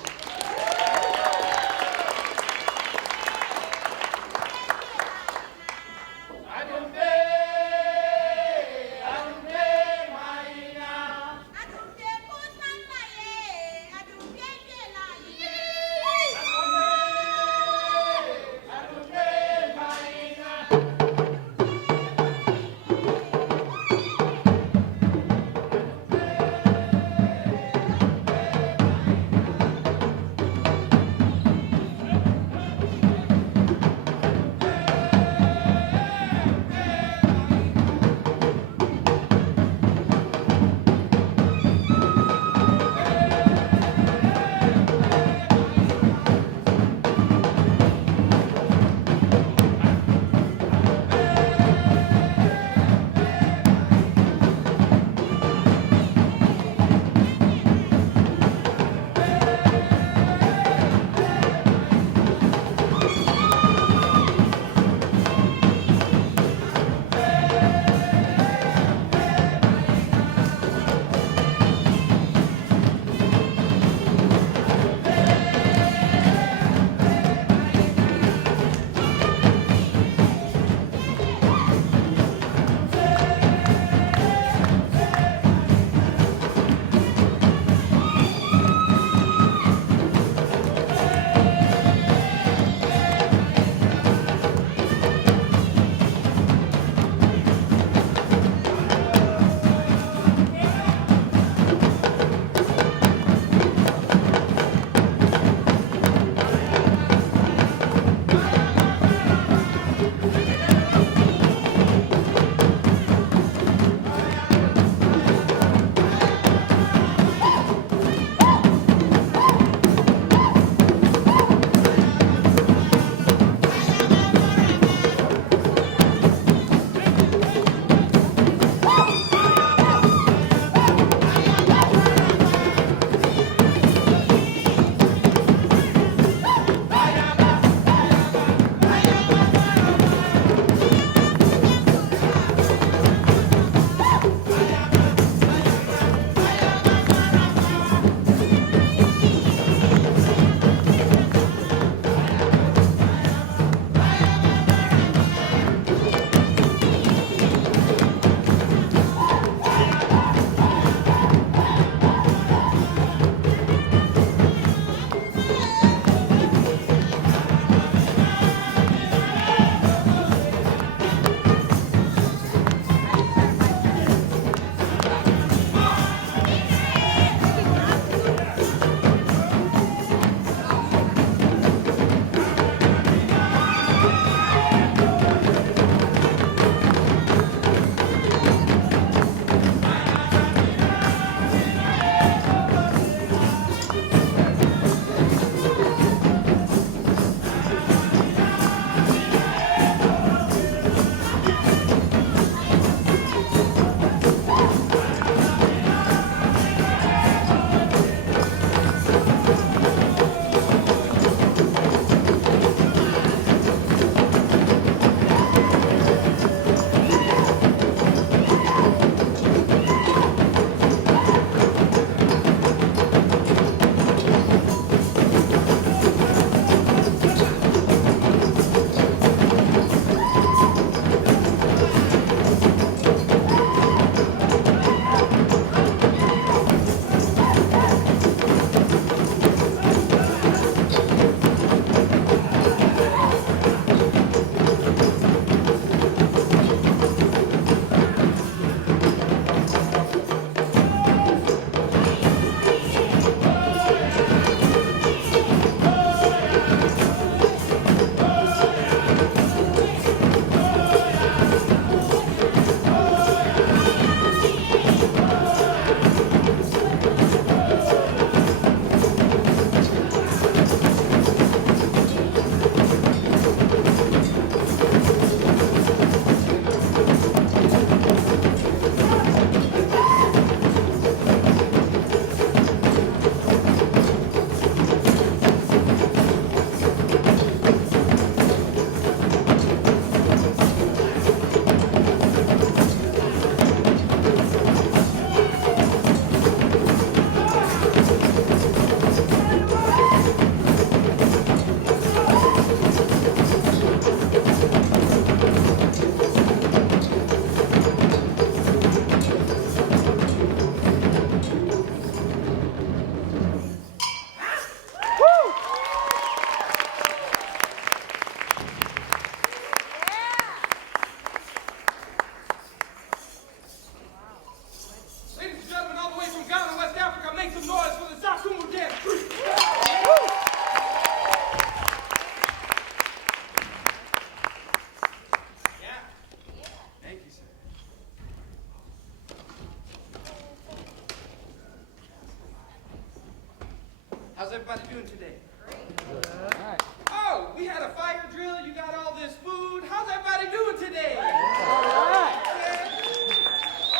everybody doing today? Great. Oh, we had a fire drill. You got all this food. How's everybody doing today?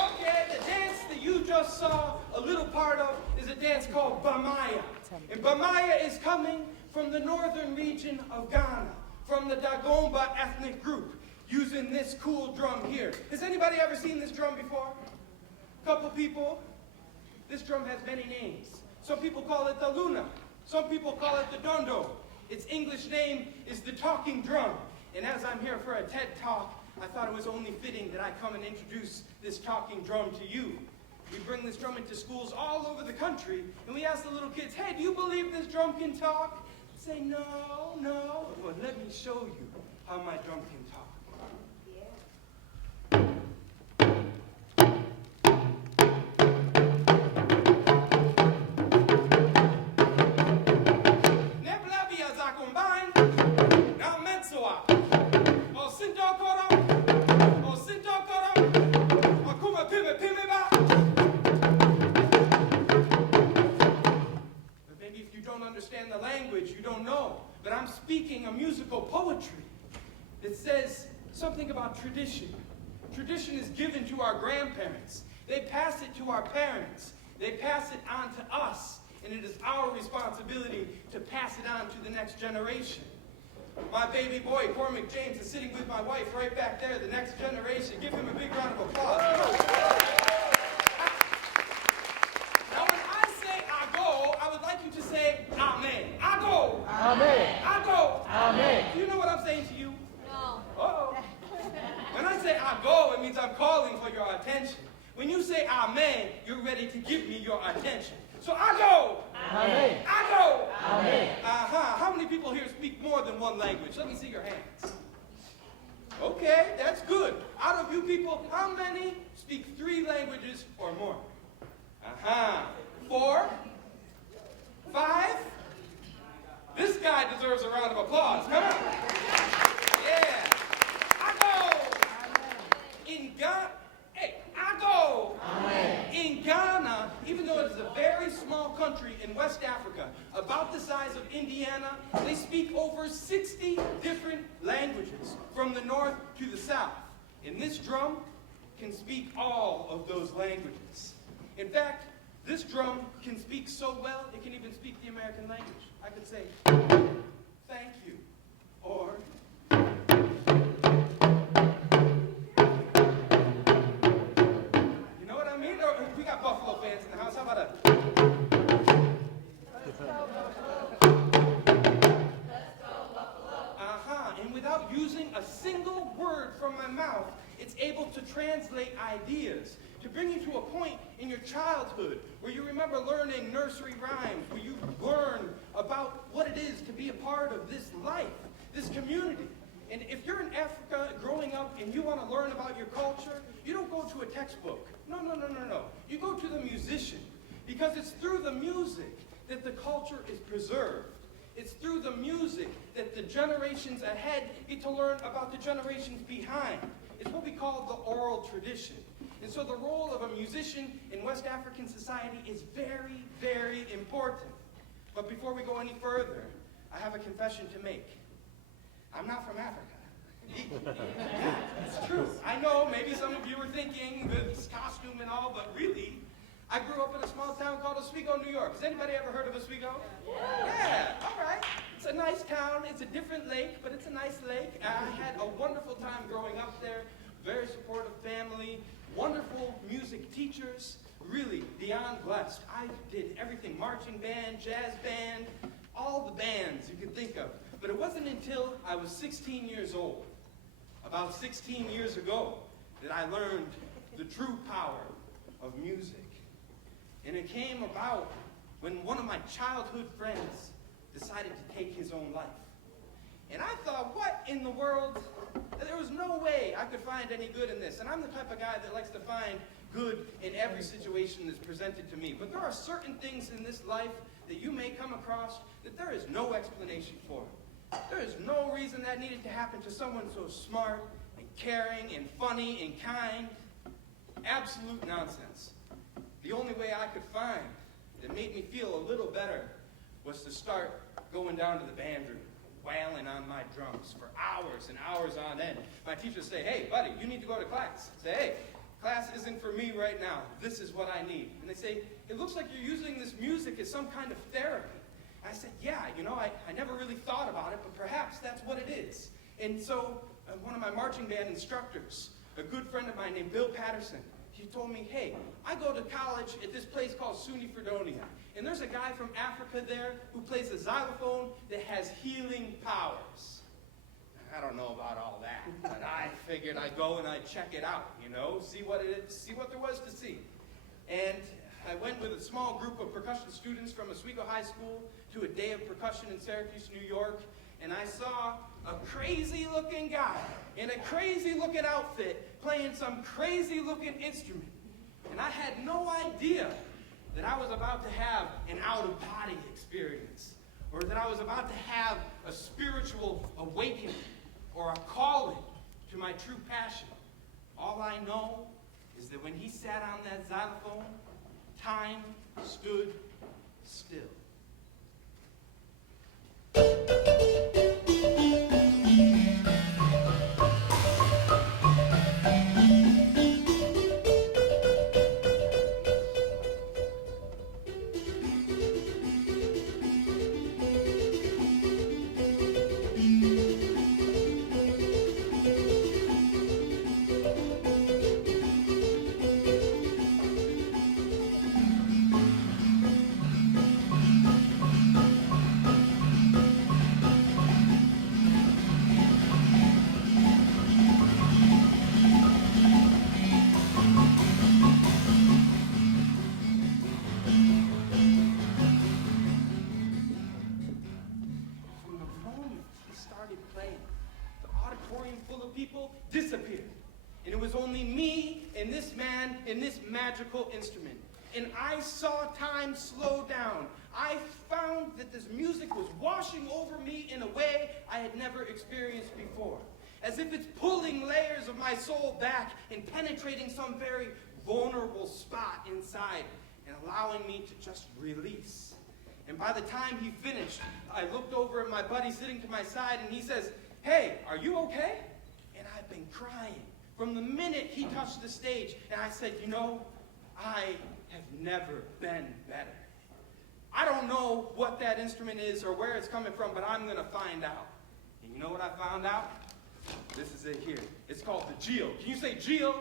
Okay, the dance that you just saw a little part of is a dance called Bamaya. And Bamaya is coming from the northern region of Ghana, from the Dagomba ethnic group, using this cool drum here. Has anybody ever seen this drum before? Couple people. This drum has many names. Some people call it the Luna. Some people call it the Dondo. Its English name is the talking drum. And as I'm here for a TED Talk, I thought it was only fitting that I come and introduce this talking drum to you. We bring this drum into schools all over the country, and we ask the little kids, hey, do you believe this drum can talk? They say, no, no. Well, let me show you how my drum can talk. Understand the language, you don't know, but I'm speaking a musical poetry that says something about tradition. Tradition is given to our grandparents. They pass it to our parents. They pass it on to us, and it is our responsibility to pass it on to the next generation. My baby boy, Cormac James, is sitting with my wife right back there, the next generation. Give him a big round of applause. To say amen. I go. Amen. I go. Amen. Do you know what I'm saying to you? No. Uh-oh. When I say I go, it means I'm calling for your attention. When you say amen, you're ready to give me your attention. So I go. Amen. I go. Amen. How many people here speak more than one language? Let me see your hands. Okay, that's good. Out of you people, how many speak 3 languages or more? 4? 5? This guy deserves a round of applause. Come on. Yeah. I go. In Ghana, hey, I go. In Ghana, even though it is a very small country in West Africa, about the size of Indiana, they speak over 60 different languages from the north to the south. And this drum can speak all of those languages. In fact, this drum can speak so well, it can even speak the American language. I could say, thank you, or you know what I mean? Or, we got Buffalo fans in the house. How about a and without using a single word from my mouth, it's able to translate ideas, to bring you to a point in your childhood where you remember learning nursery rhymes, where you learn about what it is to be a part of this life, this community. And if you're in Africa growing up and you want to learn about your culture, you don't go to a textbook. No. You go to the musician, because it's through the music that the culture is preserved. It's through the music that the generations ahead get to learn about the generations behind. It's what we call the oral tradition. And so the role of a musician in West African society is very, very important. But before we go any further, I have a confession to make. I'm not from Africa. Yeah, it's true. I know, maybe some of you were thinking this costume and all, but really, I grew up in a small town called Oswego, New York. Has anybody ever heard of Oswego? Yeah, all right. It's a nice town. It's a different lake, but it's a nice lake. I had a wonderful time growing up there. Very supportive family, wonderful music teachers, really beyond blessed. I did everything, marching band, jazz band, all the bands you could think of. But it wasn't until I was 16 years old, about 16 years ago, that I learned the true power of music. And it came about when one of my childhood friends decided to take his own life. And I thought, what in the world? There was no way I could find any good in this. And I'm the type of guy that likes to find good in every situation that's presented to me. But there are certain things in this life that you may come across that there is no explanation for. There is no reason that needed to happen to someone so smart and caring and funny and kind. Absolute nonsense. The only way I could find that made me feel a little better was to start going down to the band room, wailing on my drums for hours and hours on end. My teacher would say, hey, buddy, you need to go to class. I'd say, hey, class isn't for me right now. This is what I need. And they say, it looks like you're using this music as some kind of therapy. I said, yeah, you know, I never really thought about it, but perhaps that's what it is. And so one of my marching band instructors, a good friend of mine named Bill Patterson, he told me, hey, I go to college at this place called SUNY Fredonia, and there's a guy from Africa there who plays a xylophone that has healing powers. I don't know about all that, but I figured I'd go and I'd check it out, you know, see what there was to see. And I went with a small group of percussion students from Oswego High School to a day of percussion in Syracuse, New York, and I saw a crazy-looking guy in a crazy-looking outfit playing some crazy-looking instrument. And I had no idea that I was about to have an out-of-body experience, or that I was about to have a spiritual awakening, or a calling to my true passion. All I know is that when he sat on that xylophone, time stood still. Disappeared. And it was only me and this man and this magical instrument. And I saw time slow down. I found that this music was washing over me in a way I had never experienced before. As if it's pulling layers of my soul back and penetrating some very vulnerable spot inside and allowing me to just release. And by the time he finished, I looked over at my buddy sitting to my side and he says, hey, are you okay? And I've been crying from the minute he touched the stage. And I said, you know, I have never been better. I don't know what that instrument is or where it's coming from, but I'm going to find out. And you know what I found out? This is it here. It's called the Jeel. Can you say Jeel?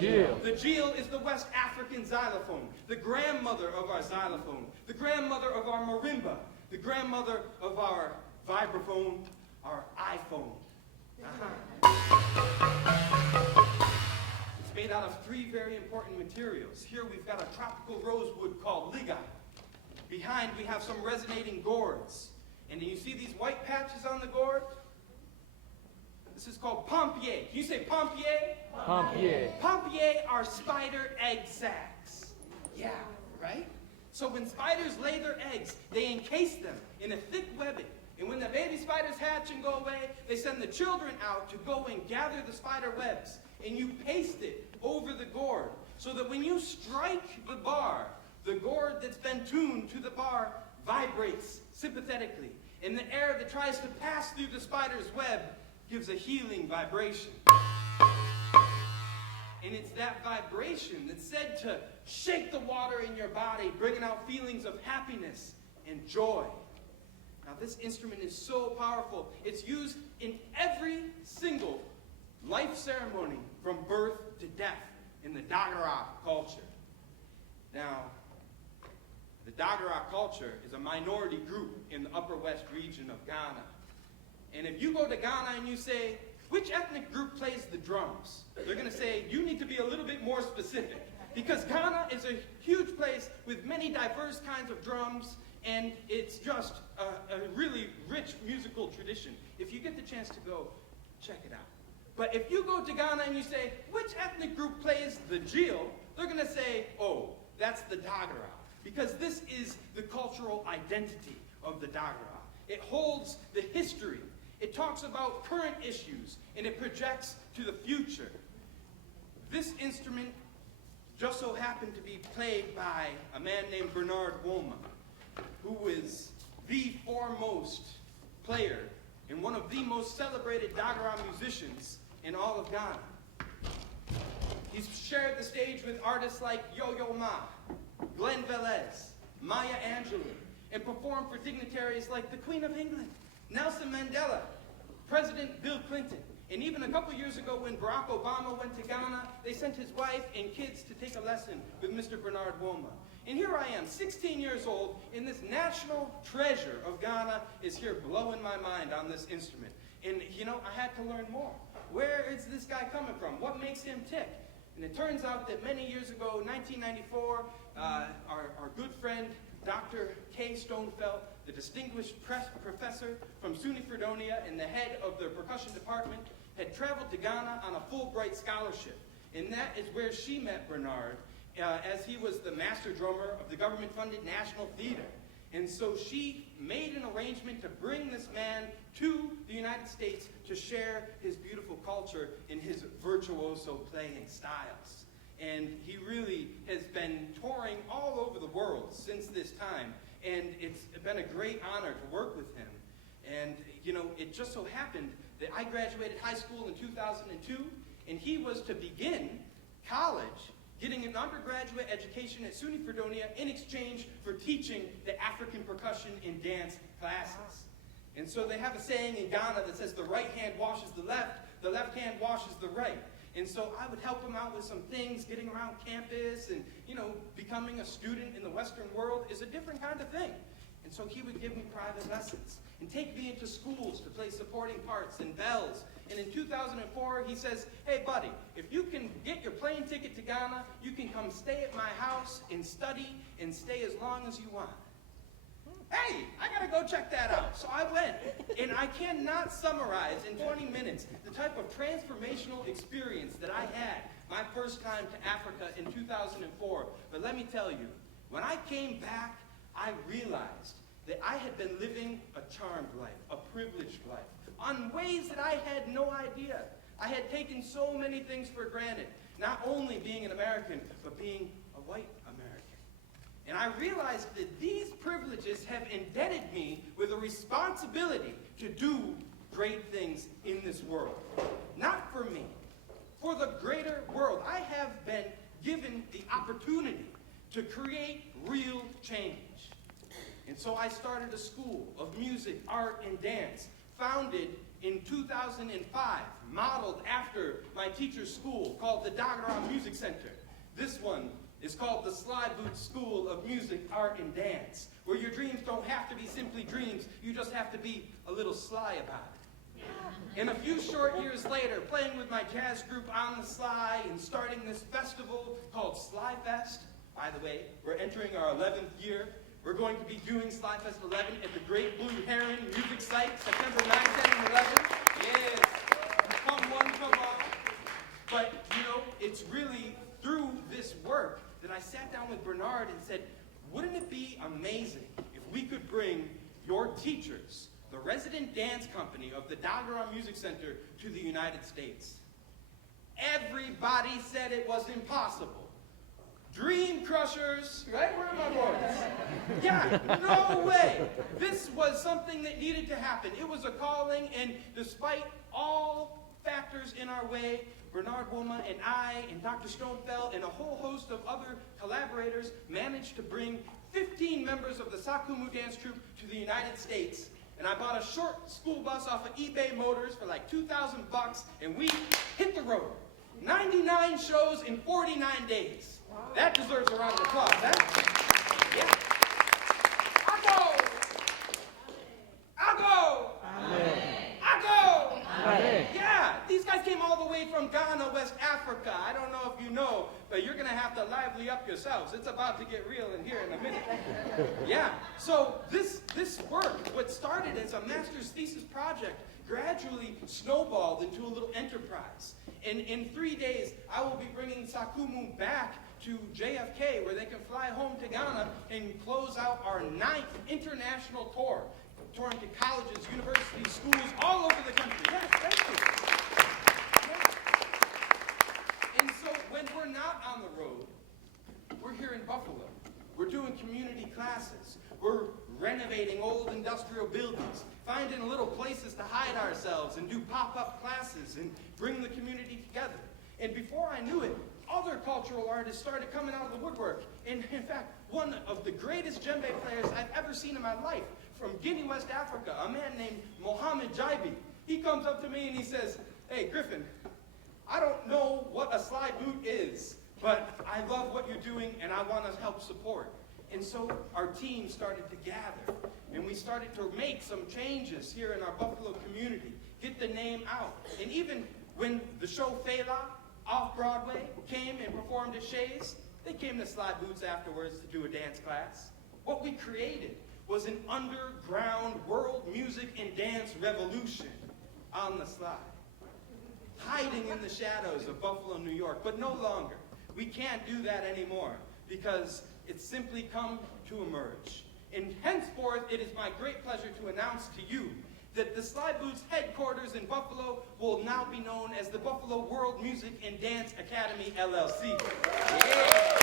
Jeel. The Jeel is the West African xylophone, the grandmother of our xylophone, the grandmother of our marimba, the grandmother of our vibraphone, our iPhone. It's made out of three very important materials. Here we've got a tropical rosewood called liga. Behind we have some resonating gourds. And do you see these white patches on the gourd? This is called pompier. Can you say pompier? Pompier. Pompier are spider egg sacs. Yeah, right? So when spiders lay their eggs, they encase them in a thick webbing. And when the baby spiders hatch and go away, they send the children out to go and gather the spider webs. And you paste it over the gourd so that when you strike the bar, the gourd that's been tuned to the bar vibrates sympathetically. And the air that tries to pass through the spider's web gives a healing vibration. And it's that vibration that's said to shake the water in your body, bringing out feelings of happiness and joy. Now this instrument is so powerful. It's used in every single life ceremony from birth to death in the Dagara culture. Now, the Dagara culture is a minority group in the Upper West region of Ghana. And if you go to Ghana and you say, which ethnic group plays the drums? They're going to say, you need to be a little bit more specific. Because Ghana is a huge place with many diverse kinds of drums, and it's just a really rich musical tradition. If you get the chance to go, check it out. But if you go to Ghana and you say, which ethnic group plays the Jeel? They're going to say, oh, that's the Dagara. Because this is the cultural identity of the Dagara. It holds the history. It talks about current issues, and it projects to the future. This instrument just so happened to be played by a man named Bernard Wolma, who is the foremost player and one of the most celebrated Dagara musicians in all of Ghana. He's shared the stage with artists like Yo-Yo Ma, Glenn Velez, Maya Angelou, and performed for dignitaries like the Queen of England, Nelson Mandela, President Bill Clinton. And even a couple years ago when Barack Obama went to Ghana, they sent his wife and kids to take a lesson with Mr. Bernard Woma. And here I am, 16 years old, and this national treasure of Ghana is here blowing my mind on this instrument. And, you know, I had to learn more. Where is this guy coming from? What makes him tick? And it turns out that many years ago, 1994, our good friend, Dr. Kay Stonefeld, the distinguished professor from SUNY Fredonia and the head of the percussion department, had traveled to Ghana on a Fulbright scholarship. And that is where she met Bernard, as he was the master drummer of the government-funded National Theater. And so she made an arrangement to bring this man to the United States to share his beautiful culture in his virtuoso playing styles. And he really has been touring all over the world since this time. And it's been a great honor to work with him. And, you know, it just so happened that I graduated high school in 2002, and he was to begin college getting an undergraduate education at SUNY Fredonia in exchange for teaching the African percussion and dance classes. And so they have a saying in Ghana that says the right hand washes the left hand washes the right. And so I would help him out with some things, getting around campus, and, you know, becoming a student in the Western world is a different kind of thing. And so he would give me private lessons and take me into schools to play supporting parts and bells. And in 2004, he says, hey, buddy, if you can get your plane ticket to Ghana, you can come stay at my house and study and stay as long as you want. Hey, I gotta go check that out. So I went, and I cannot summarize in 20 minutes the type of transformational experience that I had my first time to Africa in 2004. But let me tell you, when I came back, I realized that I had been living a charmed life, a privileged life, on ways that I had no idea. I had taken so many things for granted, not only being an American, but being a white American. And I realized that these privileges have indebted me with a responsibility to do great things in this world. Not for me, for the greater world. I have been given the opportunity to create real change. And so I started a school of music, art, and dance, founded in 2005, modeled after my teacher's school called the Dagara Music Center. This one is called the Sly Boots School of Music, Art, and Dance, where your dreams don't have to be simply dreams, you just have to be a little sly about it. And a few short years later, playing with my jazz group on the sly and starting this festival called Sly Fest. By the way, we're entering our 11th year. We're going to be doing Sly Fest 11 at the Great Blue Heron Music Site, September 9, 10, and 11. Yes, come one, come all. But, you know, it's really through this work that I sat down with Bernard and said, wouldn't it be amazing if we could bring your teachers, the resident dance company of the Dagara Music Center, to the United States? Everybody said it was impossible. Dream crushers, right? Where are my boys? Yeah, no way. This was something that needed to happen. It was a calling, and despite all factors in our way, Bernard Woma and I and Dr. Stonefeld and a whole host of other collaborators managed to bring 15 members of the Sakumu dance troupe to the United States. And I bought a short school bus off of eBay Motors for like $2,000, and we hit the road. 99 shows in 49 days. That deserves a round of applause, huh? Yeah. I'll go. Yeah, these guys came all the way from Ghana, West Africa. I don't know if you know, but you're going to have to lively up yourselves. It's about to get real in here in a minute. Yeah, so this work, what started as a master's thesis project, gradually snowballed into a little enterprise. And in 3 days, I will be bringing Sakumu back to JFK, where they can fly home to Ghana and close out our 9th international tour, touring to colleges, universities, schools, all over the country. Yes, thank you. And so when we're not on the road, we're here in Buffalo. We're doing community classes. We're renovating renovating old industrial buildings, finding little places to hide ourselves and do pop-up classes and bring the community together. And before I knew it, other cultural artists started coming out of the woodwork. And in fact, one of the greatest djembe players I've ever seen in my life, from Guinea, West Africa, a man named Mohamed Jaibi, he comes up to me and he says, "Hey, Griffin, I don't know what a slide boot is, but I love what you're doing and I want to help support." And so our team started to gather, and we started to make some changes here in our Buffalo community, get the name out. And even when the show Fela off-Broadway came and performed at Shays, they came to Slide Boots afterwards to do a dance class. What we created was an underground world music and dance revolution on the slide, hiding in the shadows of Buffalo, New York, but no longer. We can't do that anymore because it's simply come to emerge. And henceforth, it is my great pleasure to announce to you that the Slide Boots headquarters in Buffalo will now be known as the Buffalo World Music and Dance Academy, LLC. Yeah.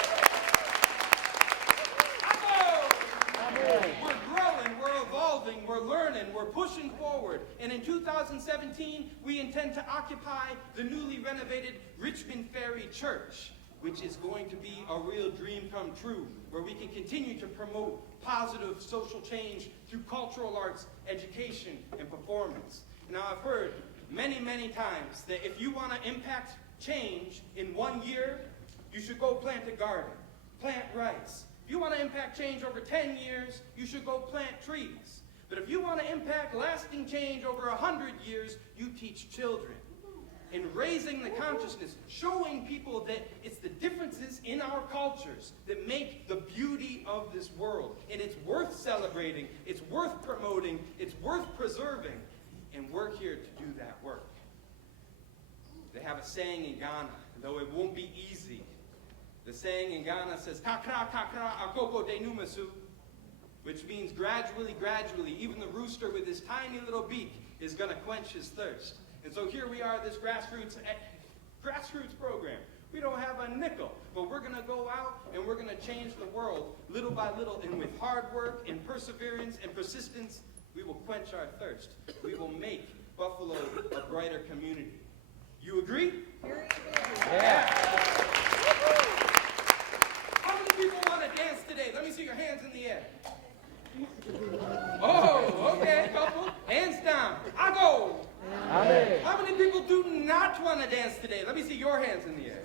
We're growing, we're evolving, we're learning, we're pushing forward. And in 2017, we intend to occupy the newly renovated Richmond Ferry Church, which is going to be a real dream come true, where we can continue to promote positive social change through cultural arts, education, and performance. Now, I've heard many, many times that if you want to impact change in 1 year, you should go plant a garden, plant rice. If you want to impact change over 10 years, you should go plant trees. But if you want to impact lasting change over 100 years, you teach children. In raising the consciousness, showing people that it's the differences in our cultures that make the beauty of this world. And it's worth celebrating, it's worth promoting, it's worth preserving, and we're here to do that work. They have a saying in Ghana, though it won't be easy. The saying in Ghana says, "Kakra, kakra, akoko de numasu," which means gradually, gradually, even the rooster with his tiny little beak is going to quench his thirst. And so here we are, this grassroots program. We don't have a nickel, but we're going to go out and we're going to change the world little by little. And with hard work and perseverance and persistence, we will quench our thirst. We will make Buffalo a brighter community. You agree? Yeah. How many people want to dance today? Let me see your hands in the air. Oh, okay, couple. Hands down. I go. Amen. How many people do not want to dance today? Let me see your hands in the air.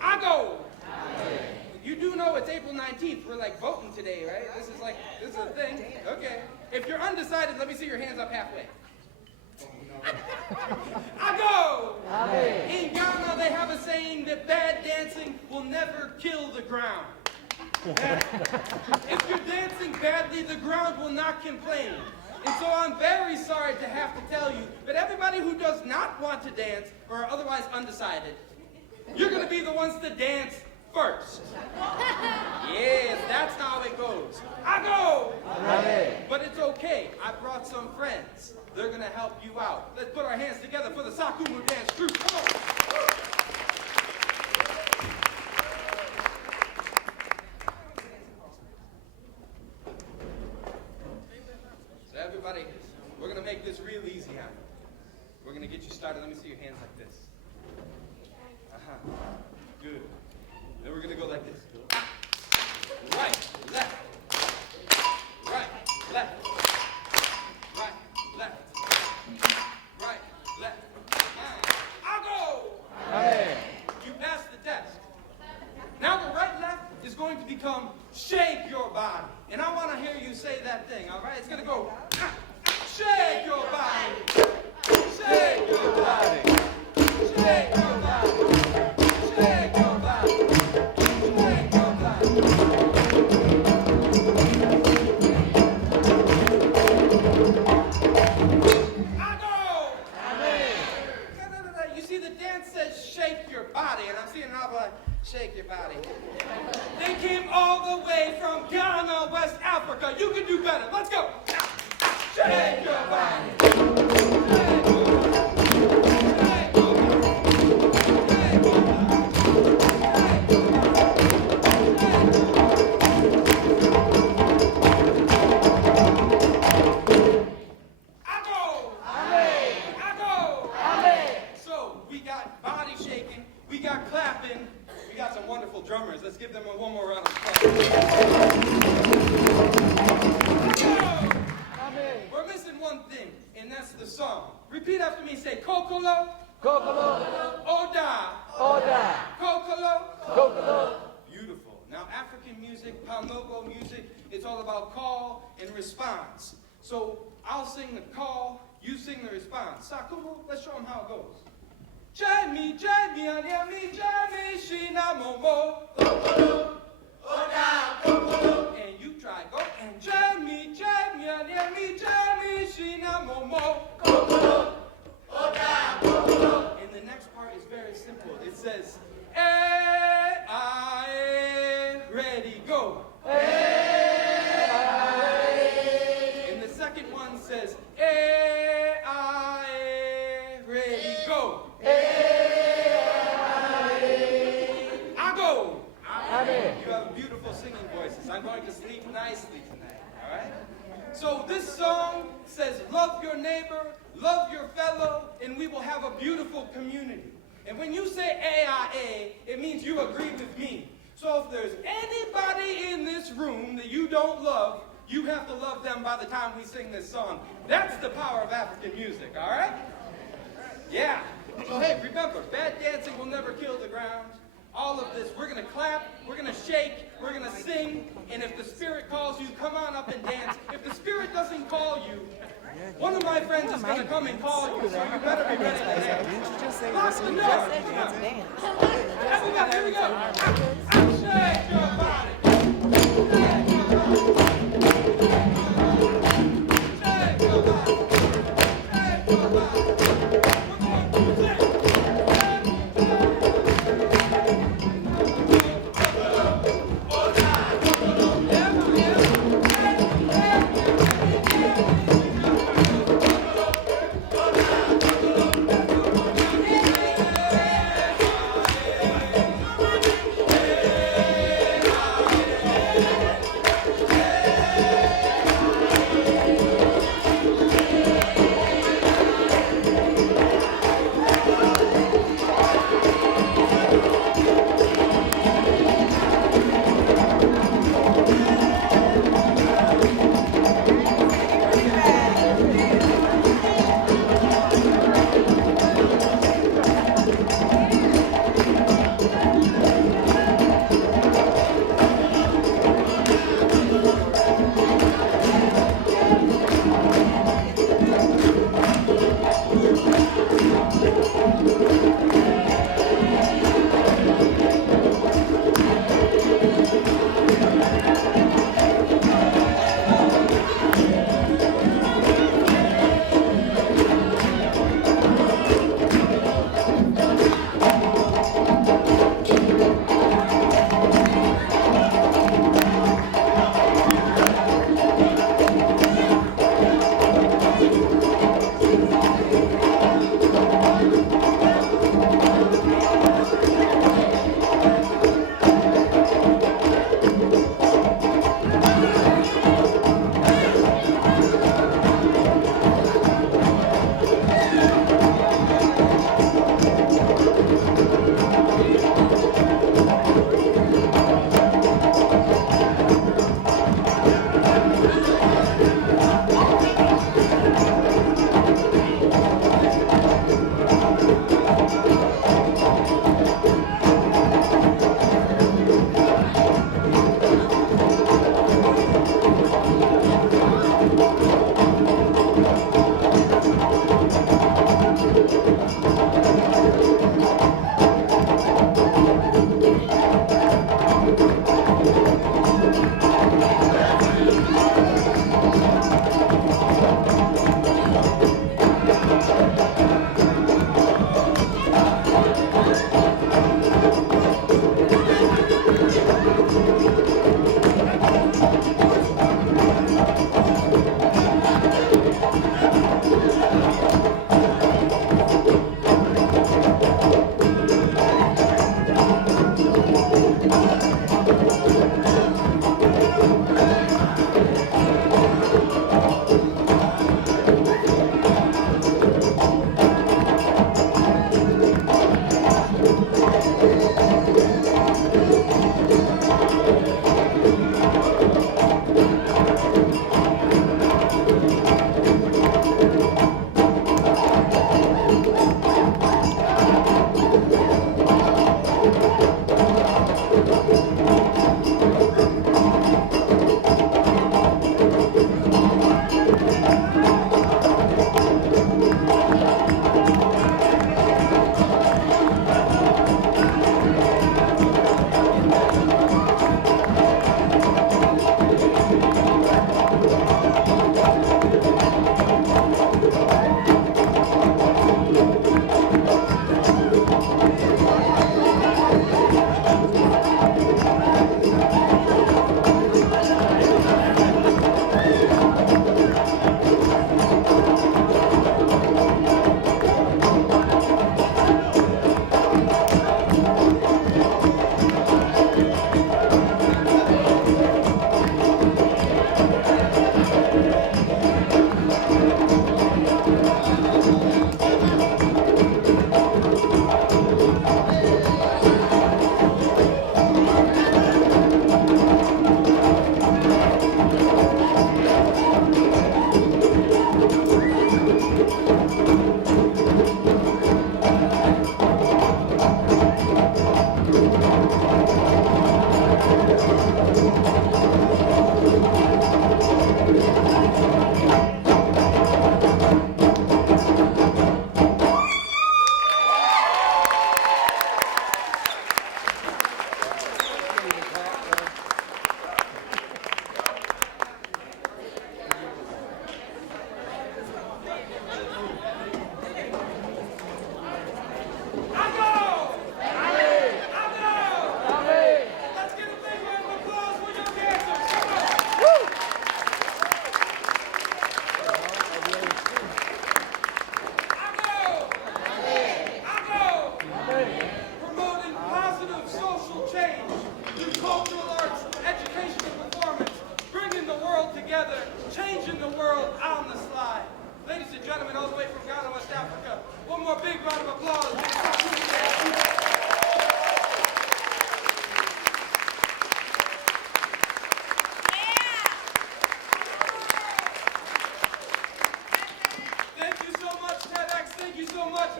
I go. Amen. You do know it's April 19th. We're like voting today, right? This is a thing. Okay. If you're undecided, let me see your hands up halfway. I go. Amen. In Ghana, they have a saying that bad dancing will never kill the ground. If you're dancing badly, the ground will not complain. And so I'm very sorry to have to tell you that everybody who does not want to dance or are otherwise undecided, you're going to be the ones to dance first. Yes, that's how it goes. I go! Amen. But it's okay. I brought some friends. They're going to help you out. Let's put our hands together for the Sakumu Dance Group. Come on. Everybody, we're going to make this real easy, huh? We're going to get you started. Let me see your hands like this. Good. Then we're going to go like this. Right, left. Right, left. Right, left. Right, left. I'll go! Amen. You passed the test. Now the right, left is going to become shake your body. And I want to hear you say that thing, all right? It's going to go, shake your body, shake your body, shake your body, shake your body, shake your body. I go! Amen. You see, the dance says shake your body, and I'm seeing an awful lot, shake your body. They came all the way from Ghana, West Africa. You can do better. Let's go. Shake your body. Shake your body. Shake your body. Shake your body. and that's the song. Repeat after me, say Kokolo. Kokolo. Oda. Oda. Kokolo. Kokolo. Beautiful. Now, African music, Palnogo music, it's all about call and response. So I'll sing the call, you sing the response. Sakumu, let's show them how it goes. Jamie, Anyami, Jamie, Shina, Momo, Kokolo, Oda, Kokolo. And you try, go. And Jamie, Anyami, Jamie, Shina, Momo, Kokolo, Oda, Kokolo. And the next part is very simple. It says, ready, go. And the second one says, ready, go. I go. You have beautiful singing voices. I'm going to sleep nicely tonight, all right? So this song says, love your neighbor, love your fellow, and we will have a beautiful community. And when you say AIA, it means you agree with me. So if there's anybody in this room that you don't love, you have to love them by the time we sing this song. That's the power of African music, all right? Yeah. So hey, remember, bad dancing will never kill the ground. All of this, we're going to clap, we're going to shake, we're going to sing, and if the spirit calls you, come on up and dance. If the spirit doesn't call you, one of my friends is going to come and call you, so you better be ready to dance. Lock the door. Everybody, here we go. Shake your body. Shake your body. Shake your body. Shake your body.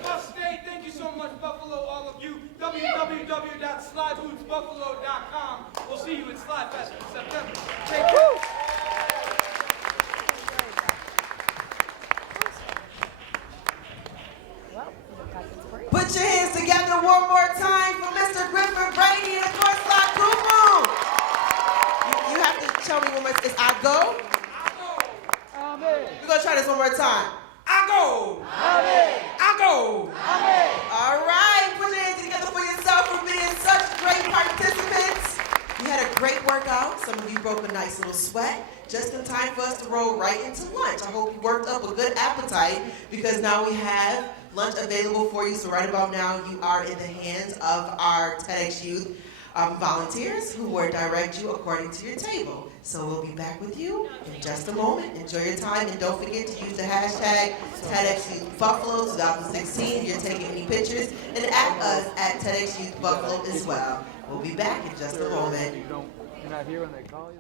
Well, stay. Thank you so much, Buffalo, all of you. www.slybootsbuffalo.com. We'll see you at Slyfest in September. Thank you. Put your hands together one more time for Mr. Griffin Brady and of course La Kumu. You have to tell me one more time. It's I go? Amen. We're going to try this one more time. I go. Amen. I go. Amen. All right. Put your hands together for yourself for being such great participants. You had a great workout. Some of you broke a nice little sweat. Just in time for us to roll right into lunch. I hope you worked up a good appetite because now we have lunch available for you. So right about now, you are in the hands of our TEDx Youth volunteers who will direct you according to your table. So we'll be back with you in just a moment. Enjoy your time, and don't forget to use the hashtag TEDxYouth Buffalo 2016 if you're taking any pictures, and at us at TEDxYouth Buffalo as well. We'll be back in just a moment. You're not here when they call you?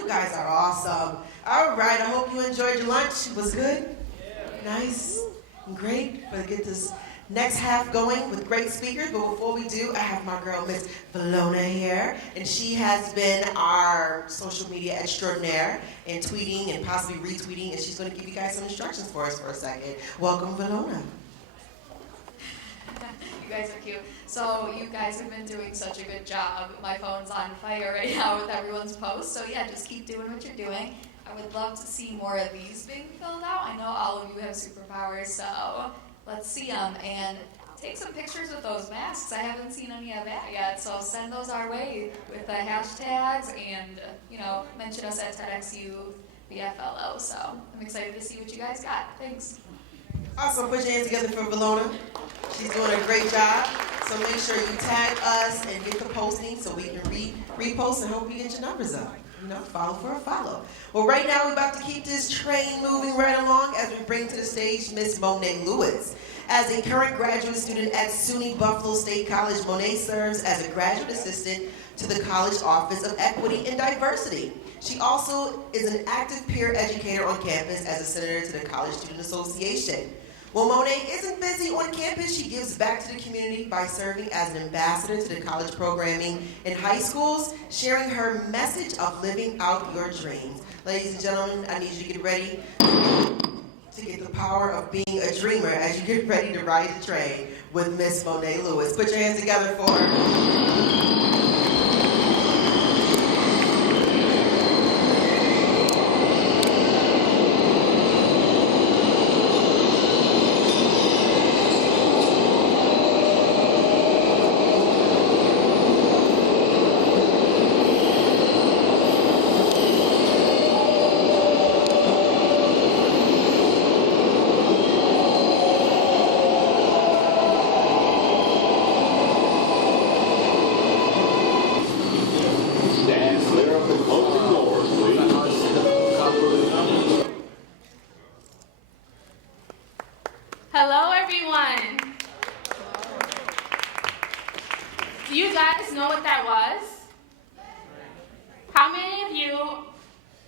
You guys are awesome. All right, I hope you enjoyed your lunch. It was good? Nice and great. We'll get this next half going with great speakers, but before we do, I have my girl, Miss Valona here, and she has been our social media extraordinaire in tweeting and possibly retweeting, and she's going to give you guys some instructions for us for a second. Welcome, Valona. You guys are cute. So you guys have been doing such a good job. My phone's on fire right now with everyone's posts. So yeah, just keep doing what you're doing. I would love to see more of these being filled out. I know all of you have superpowers, so let's see them. And take some pictures with those masks. I haven't seen any of that yet, so send those our way with the hashtags and, mention us at TEDxYouth Buffalo. So I'm excited to see what you guys got. Thanks. Awesome. Put your hands together for Valona. She's doing a great job. So make sure you tag us and get the posting so we can repost and hope you get your numbers up. Follow for a follow. Well, right now we're about to keep this train moving right along as we bring to the stage Miss Monae Lewis. As a current graduate student at SUNY Buffalo State College, Monae serves as a graduate assistant to the College Office of Equity and Diversity. She also is an active peer educator on campus as a senator to the College Student Association. When Monae isn't busy on campus, she gives back to the community by serving as an ambassador to the college programming in high schools, sharing her message of living out your dreams. Ladies and gentlemen, I need you to get ready to get the power of being a dreamer as you get ready to ride the train with Miss Monae Lewis. Put your hands together for her. Hello, everyone. Do you guys know what that was? How many of you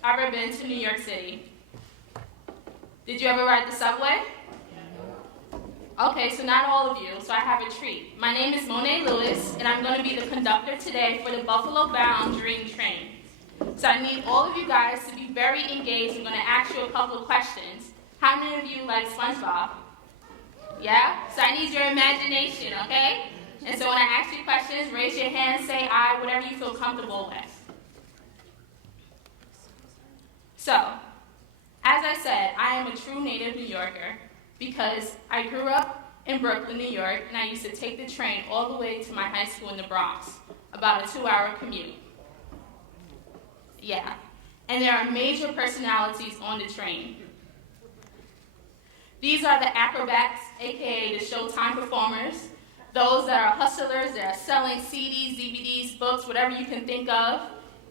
ever been to New York City? Did you ever ride the subway? Okay, so not all of you, so I have a treat. My name is Monae Lewis, and I'm going to be the conductor today for the Buffalo-bound Dream Train. So I need all of you guys to be very engaged. I'm going to ask you a couple of questions. How many of you like SpongeBob? Yeah? So I need your imagination, okay? And so when I ask you questions, raise your hand, say I, whatever you feel comfortable with. So, as I said, I am a true native New Yorker because I grew up in Brooklyn, New York, and I used to take the train all the way to my high school in the Bronx, about a 2-hour commute. Yeah. And there are major personalities on the train. These are the acrobats, aka the Showtime performers, those that are hustlers, that are selling CDs, DVDs, books, whatever you can think of,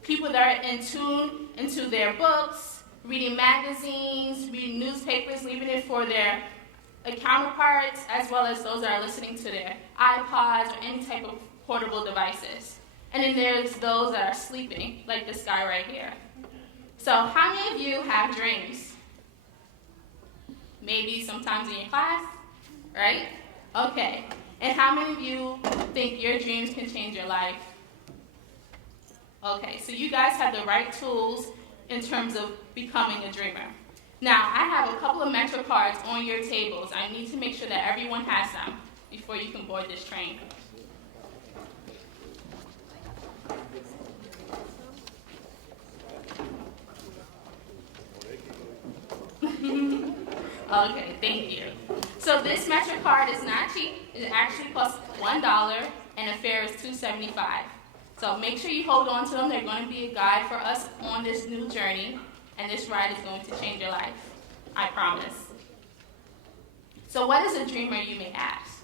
people that are in tune into their books, reading magazines, reading newspapers, leaving it for their counterparts, as well as those that are listening to their iPods or any type of portable devices. And then there's those that are sleeping, like this guy right here. So how many of you have dreams? Maybe sometimes in your class, right? Okay. And how many of you think your dreams can change your life? Okay, so you guys have the right tools in terms of becoming a dreamer. Now, I have a couple of Metro cards on your tables. I need to make sure that everyone has them before you can board this train. Okay, thank you. So this Metro card is not cheap. It actually costs $1 and the fare is $2.75. So make sure you hold on to them. They're going to be a guide for us on this new journey, and this ride is going to change your life. I promise. So what is a dreamer, you may ask?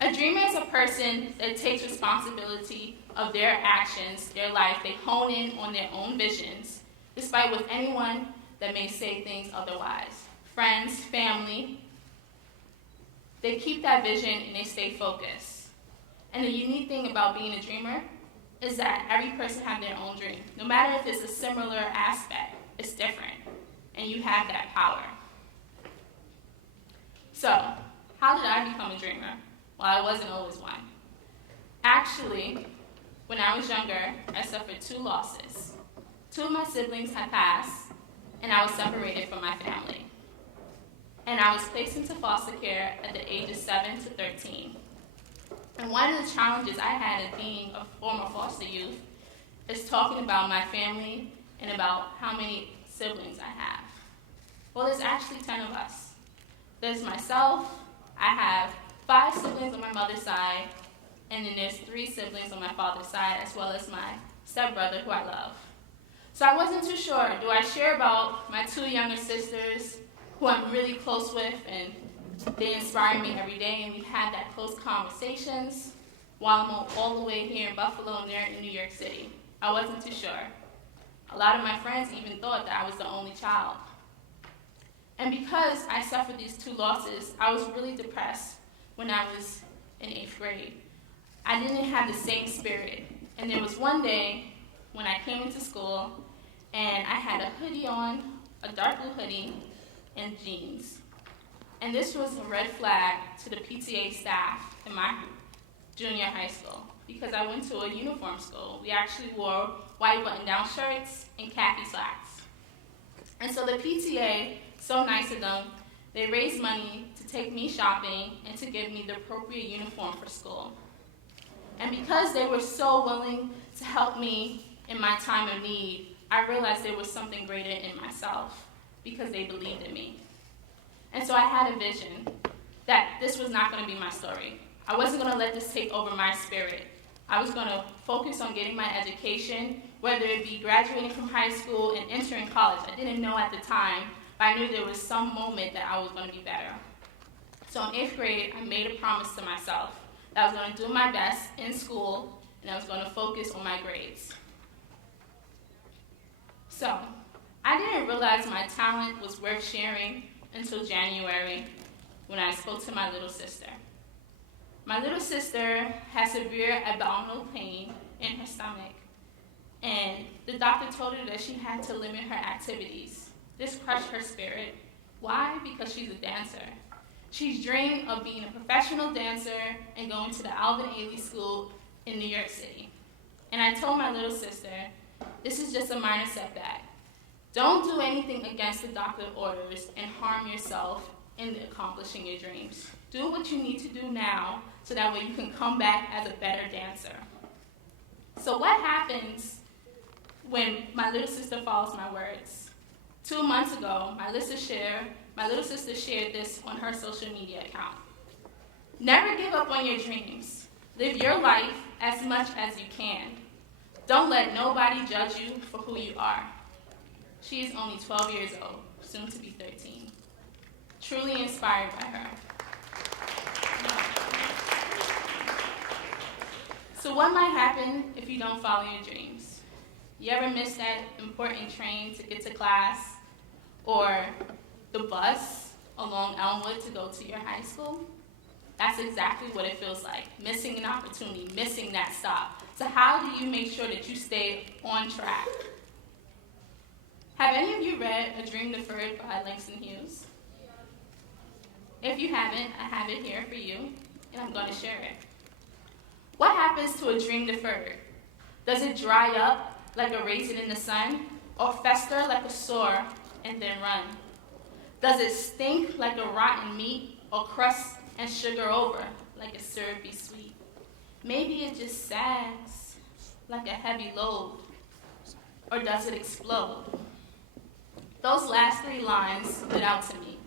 A dreamer is a person that takes responsibility of their actions, their life. They hone in on their own visions, despite with anyone that may say things otherwise. Friends, family, they keep that vision and they stay focused. And the unique thing about being a dreamer is that every person has their own dream. No matter if it's a similar aspect, it's different, and you have that power. So, how did I become a dreamer? Well, I wasn't always one. Actually, when I was younger, I suffered 2 losses. 2 of my siblings had passed, and I was separated from my family. And I was placed into foster care at the age of 7 to 13. And one of the challenges I had as being a former foster youth is talking about my family and about how many siblings I have. Well, there's actually 10 of us. There's myself, I have 5 siblings on my mother's side, and then there's 3 siblings on my father's side, as well as my stepbrother, who I love. So I wasn't too sure. Do I share about my 2 younger sisters, who I'm really close with, and they inspire me every day, and we have that close conversations while I'm all the way here in Buffalo and they're in New York City? I wasn't too sure. A lot of my friends even thought that I was the only child. And because I suffered these 2 losses, I was really depressed when I was in 8th grade. I didn't have the same spirit. And there was one day when I came into school and I had a hoodie on, a dark blue hoodie, and jeans. And this was a red flag to the PTA staff in my junior high school because I went to a uniform school. We actually wore white button-down shirts and khaki slacks. And so the PTA, so nice of them, they raised money to take me shopping and to give me the appropriate uniform for school. And because they were so willing to help me in my time of need, I realized there was something greater in myself because they believed in me. And so I had a vision that this was not going to be my story. I wasn't going to let this take over my spirit. I was going to focus on getting my education, whether it be graduating from high school and entering college. I didn't know at the time, but I knew there was some moment that I was going to be better. So in 8th grade, I made a promise to myself that I was going to do my best in school and I was going to focus on my grades. So I didn't realize my talent was worth sharing until January when I spoke to my little sister. My little sister had severe abdominal pain in her stomach, and the doctor told her that she had to limit her activities. This crushed her spirit. Why? Because she's a dancer. She's dreamed of being a professional dancer and going to the Alvin Ailey School in New York City. And I told my little sister, this is just a minor setback. Don't do anything against the doctor's orders and harm yourself in accomplishing your dreams. Do what you need to do now so that way you can come back as a better dancer. So what happens when my little sister follows my words? 2 months ago, my little sister shared this on her social media account. Never give up on your dreams. Live your life as much as you can. Don't let nobody judge you for who you are. She is only 12 years old, soon to be 13. Truly inspired by her. So what might happen if you don't follow your dreams? You ever miss that important train to get to class? Or the bus along Elmwood to go to your high school? That's exactly what it feels like, missing an opportunity, missing that stop. So how do you make sure that you stay on track? Have any of you read A Dream Deferred by Langston Hughes? If you haven't, I have it here for you, and I'm going to share it. What happens to a dream deferred? Does it dry up like a raisin in the sun, or fester like a sore and then run? Does it stink like a rotten meat, or crust and sugar over like a syrupy sweet? Maybe it just sags like a heavy load, or does it explode? Those last 3 lines stood out to me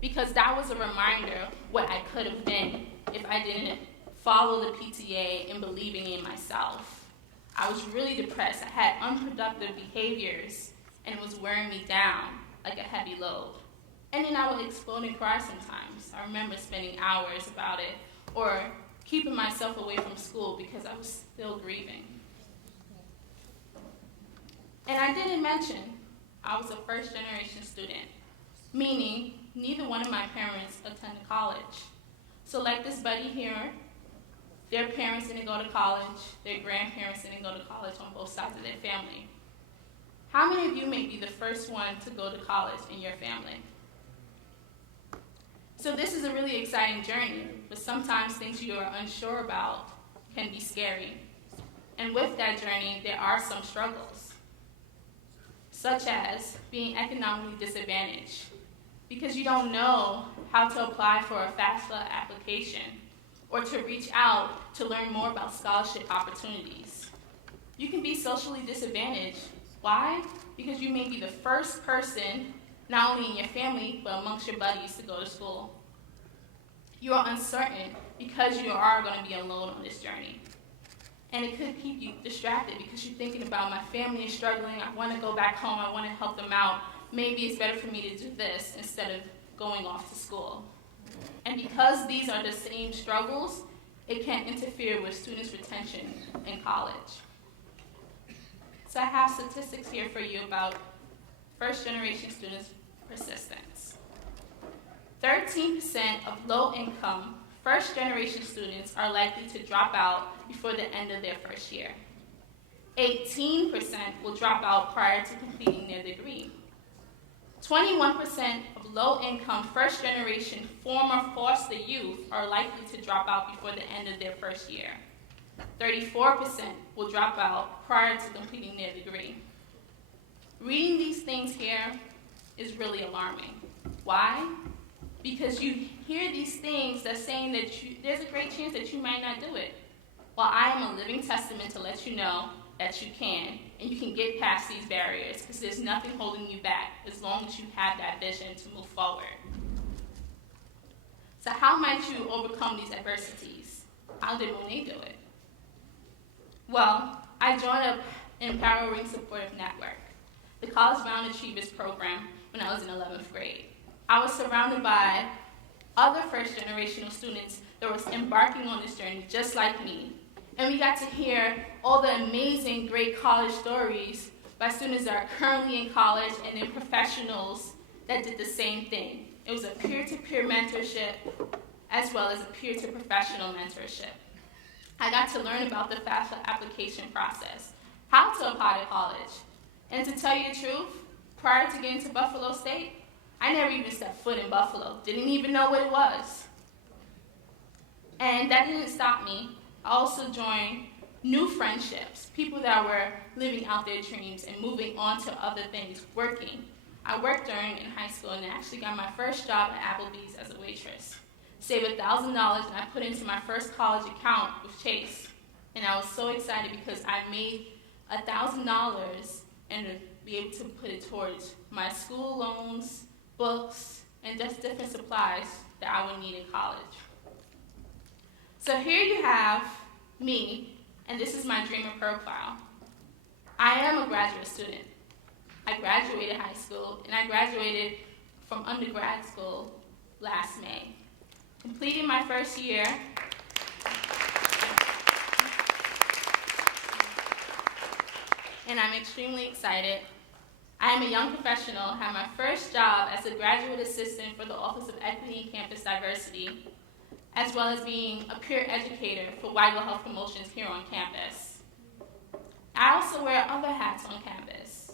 because that was a reminder what I could have been if I didn't follow the PTA and believing in myself. I was really depressed. I had unproductive behaviors and it was wearing me down like a heavy load. And then I would explode and cry sometimes. I remember spending hours about it or keeping myself away from school because I was still grieving. And I didn't mention I was a first-generation student, meaning neither one of my parents attended college. So like this buddy here, Their parents didn't go to college. Their grandparents didn't go to college on both sides of their family. How many of you may be the first one to go to college in your family? So this is a really exciting journey, but sometimes things you are unsure about can be scary. And with that journey, there are some struggles, such as being economically disadvantaged, because you don't know how to apply for a FAFSA application or to reach out to learn more about scholarship opportunities. You can be socially disadvantaged. Why? Because you may be the first person, not only in your family, but amongst your buddies to go to school. You are uncertain because you are going to be alone on this journey. And it could keep you distracted because you're thinking about, my family is struggling, I want to go back home, I want to help them out. Maybe it's better for me to do this instead of going off to school. And because these are the same struggles, it can interfere with students' retention in college. So I have statistics here for you about first-generation students' persistence. 13% of low-income first-generation students are likely to drop out before the end of their first year. 18% will drop out prior to completing their degree. 21% of low-income first-generation former foster youth are likely to drop out before the end of their first year. 34% will drop out prior to completing their degree. Reading these things here is really alarming. Why? Because you hear these things that's saying that there's a great chance that you might not do it. Well, I am a living testament to let you know that you can, and you can get past these barriers because there's nothing holding you back as long as you have that vision to move forward. So how might you overcome these adversities? How did Monae do it? Well, I joined an empowering supportive network, the College Bound Achievers program, when I was in 11th grade. I was surrounded by other first-generational students that was embarking on this journey just like me. And we got to hear all the amazing, great college stories by students that are currently in college and then professionals that did the same thing. It was a peer-to-peer mentorship as well as a peer-to-professional mentorship. I got to learn about the FAFSA application process, how to apply to college. And to tell you the truth, prior to getting to Buffalo State, I never even stepped foot in Buffalo, didn't even know what it was. And that didn't stop me. I also joined new friendships, people that were living out their dreams and moving on to other things, working. I worked during in high school and actually got my first job at Applebee's as a waitress. Saved $1,000 and I put into my first college account with Chase. And I was so excited because I made $1,000 and to be able to put it towards my school loans, books, and just different supplies that I would need in college. So here you have me, and this is my dreamer profile. I am a graduate student. I graduated high school, and I graduated from undergrad school last May. Completing my first year, and I'm extremely excited. I am a young professional, had my first job as a graduate assistant for the Office of Equity and Campus Diversity, as well as being a peer educator for Weigel Health Promotions here on campus. I also wear other hats on campus.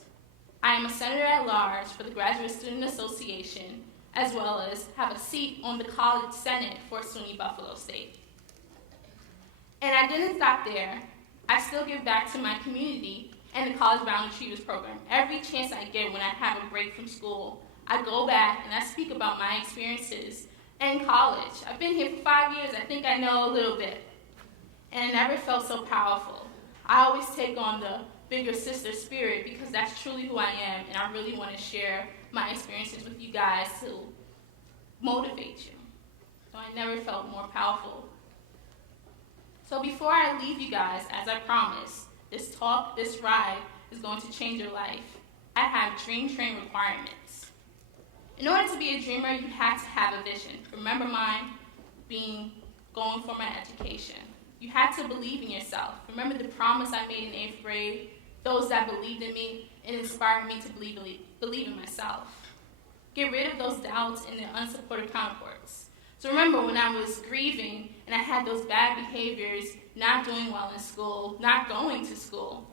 I am a senator at large for the Graduate Student Association, as well as have a seat on the college senate for SUNY Buffalo State. And I didn't stop there. I still give back to my community and the College Bound Achievers program. Every chance I get when I have a break from school, I go back and I speak about my experiences in college. I've been here for 5 years. I think I know a little bit. And I never felt so powerful. I always take on the bigger sister spirit because that's truly who I am, and I really want to share my experiences with you guys to motivate you. So I never felt more powerful. So before I leave you guys, as I promised, this talk, this ride is going to change your life. I have Dream Train requirements. In order to be a dreamer, you have to have a vision. Remember mine being going for my education. You have to believe in yourself. Remember the promise I made in 8th grade? Those that believed in me, it inspired me to believe in myself. Get rid of those doubts and the unsupported counterparts. So remember when I was grieving and I had those bad behaviors, not doing well in school, not going to school.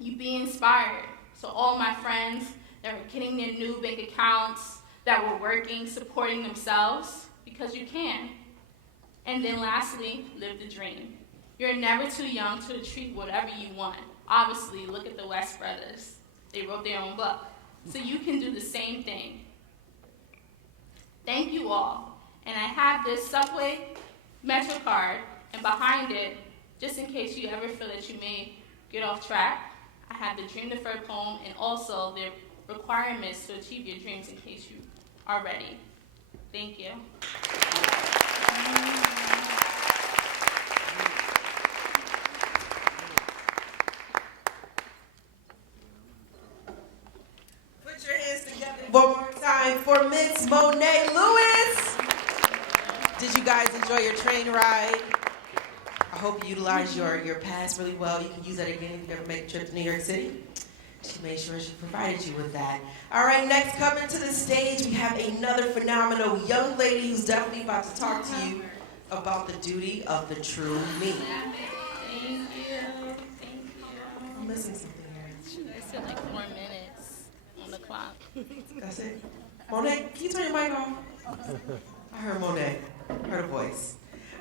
You be inspired. So all my friends that were getting their new bank accounts, that were working, supporting themselves, because you can. And then lastly, live the dream. You're never too young to achieve whatever you want. Obviously, look at the West brothers. They wrote their own book. So you can do the same thing. Thank you all. And I have this Subway Metro card, and behind it, just in case you ever feel that you may get off track, I have the Dream Deferred poem and also the requirements to achieve your dreams in case you are ready. Thank you. Put your hands together one more time for Miss Monae Lewis. Did you guys enjoy your train ride? I hope you utilized your pass really well. You can use that again if you ever make a trip to New York City. She made sure she provided you with that. All right, next coming to the stage, we have another phenomenal young lady who's definitely about to talk to you about the duty of the true me. Thank you. I'm missing something here. I said like 4 minutes on the clock. That's it. Monae, can you turn your mic off? I heard Monae. Heard a voice.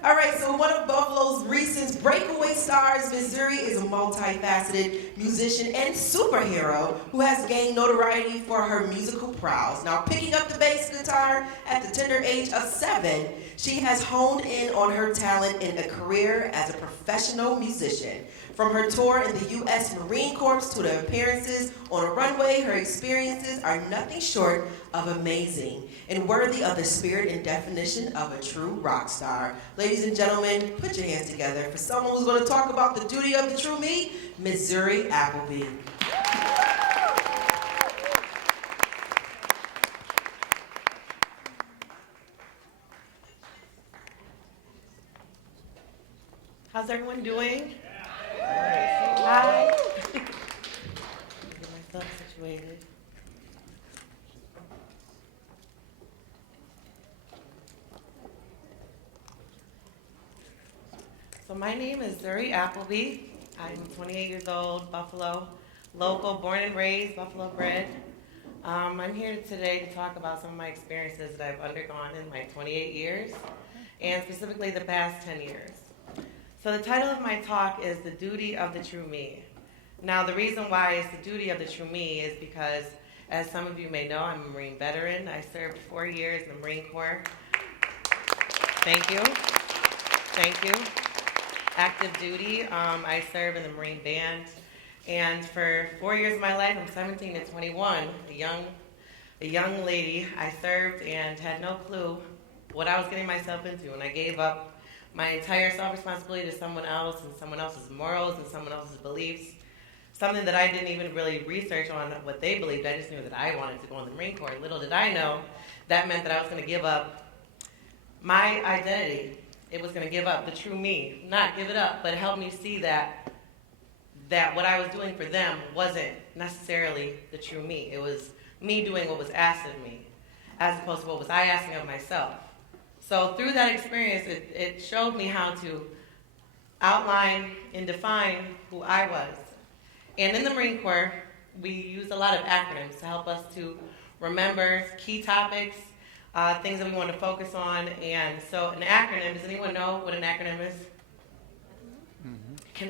All right, so one of Buffalo's recent breakaway stars, Miss Zuri, is a multifaceted musician and superhero who has gained notoriety for her musical prowess. Now, picking up the bass guitar at the tender age of 7, she has honed in on her talent in a career as a professional musician. From her tour in the U.S. Marine Corps to the appearances on a runway, her experiences are nothing short of amazing and worthy of the spirit and definition of a true rock star. Ladies and gentlemen, put your hands together for someone who's going to talk about the duty of the true me, Miss Zuri Applebee. How's everyone doing? Hi. Get myself situated. So my name is Zuri Applebee. I'm 28 years old, Buffalo, local, born and raised, Buffalo bred. I'm here today to talk about some of my experiences that I've undergone in my 28 years, and specifically the past 10 years. So the title of my talk is The Duty of the True Me. Now the reason why it's the duty of the true me is because, as some of you may know, I'm a Marine veteran. I served 4 years in the Marine Corps. Thank you. Thank you. Active duty. I serve in the Marine Band. And for 4 years of my life, from 17 to 21, a young lady, I served and had no clue what I was getting myself into. And I gave up my entire self-responsibility to someone else and someone else's morals and someone else's beliefs. Something that I didn't even really research on what they believed. I just knew that I wanted to go in the Marine Corps. Little did I know that meant that I was going to give up my identity. It was going to give up the true me. Not give it up, but help me see that what I was doing for them wasn't necessarily the true me. It was me doing what was asked of me, as opposed to what was I asking of myself. So through that experience, it showed me how to outline and define who I was. And in the Marine Corps, we use a lot of acronyms to help us to remember key topics, things that we want to focus on. And so an acronym, does anyone know what an acronym is?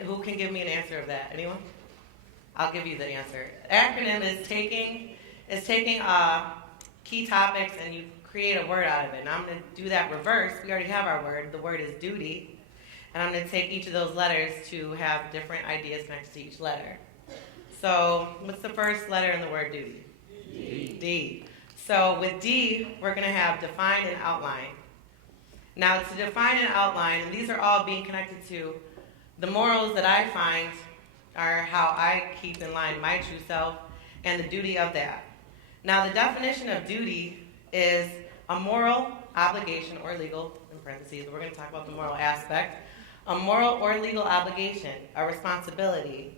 Who can give me an answer of that? Anyone? I'll give you the answer. Acronym is taking key topics and you create a word out of it. And I'm going to do that reverse. We already have our word. The word is duty. And I'm going to take each of those letters to have different ideas connected to each letter. So what's the first letter in the word duty? D. D. So with D, we're going to have define and outline. Now to define and outline, and these are all being connected to the morals that I find are how I keep in line my true self and the duty of that. Now the definition of duty is a moral obligation or legal, in parentheses, we're going to talk about the moral aspect, a moral or legal obligation, a responsibility.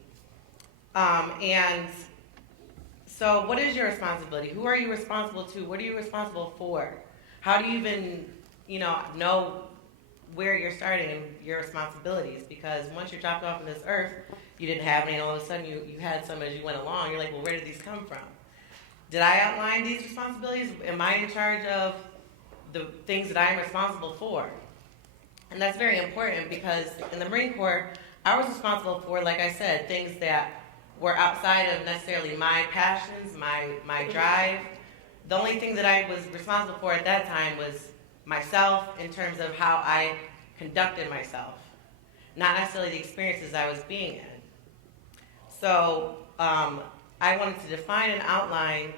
And so what is your responsibility? Who are you responsible to? What are you responsible for? How do you even, know where you're starting and your responsibilities, because once you're dropped off on this earth, you didn't have any, and all of a sudden you had some as you went along. You're like, well, where did these come from? Did I outline these responsibilities? Am I in charge of the things that I am responsible for? And that's very important, because in the Marine Corps, I was responsible for, like I said, things that were outside of necessarily my passions, my drive. The only thing that I was responsible for at that time was myself, in terms of how I conducted myself, not necessarily the experiences I was being in. So I wanted to define and outline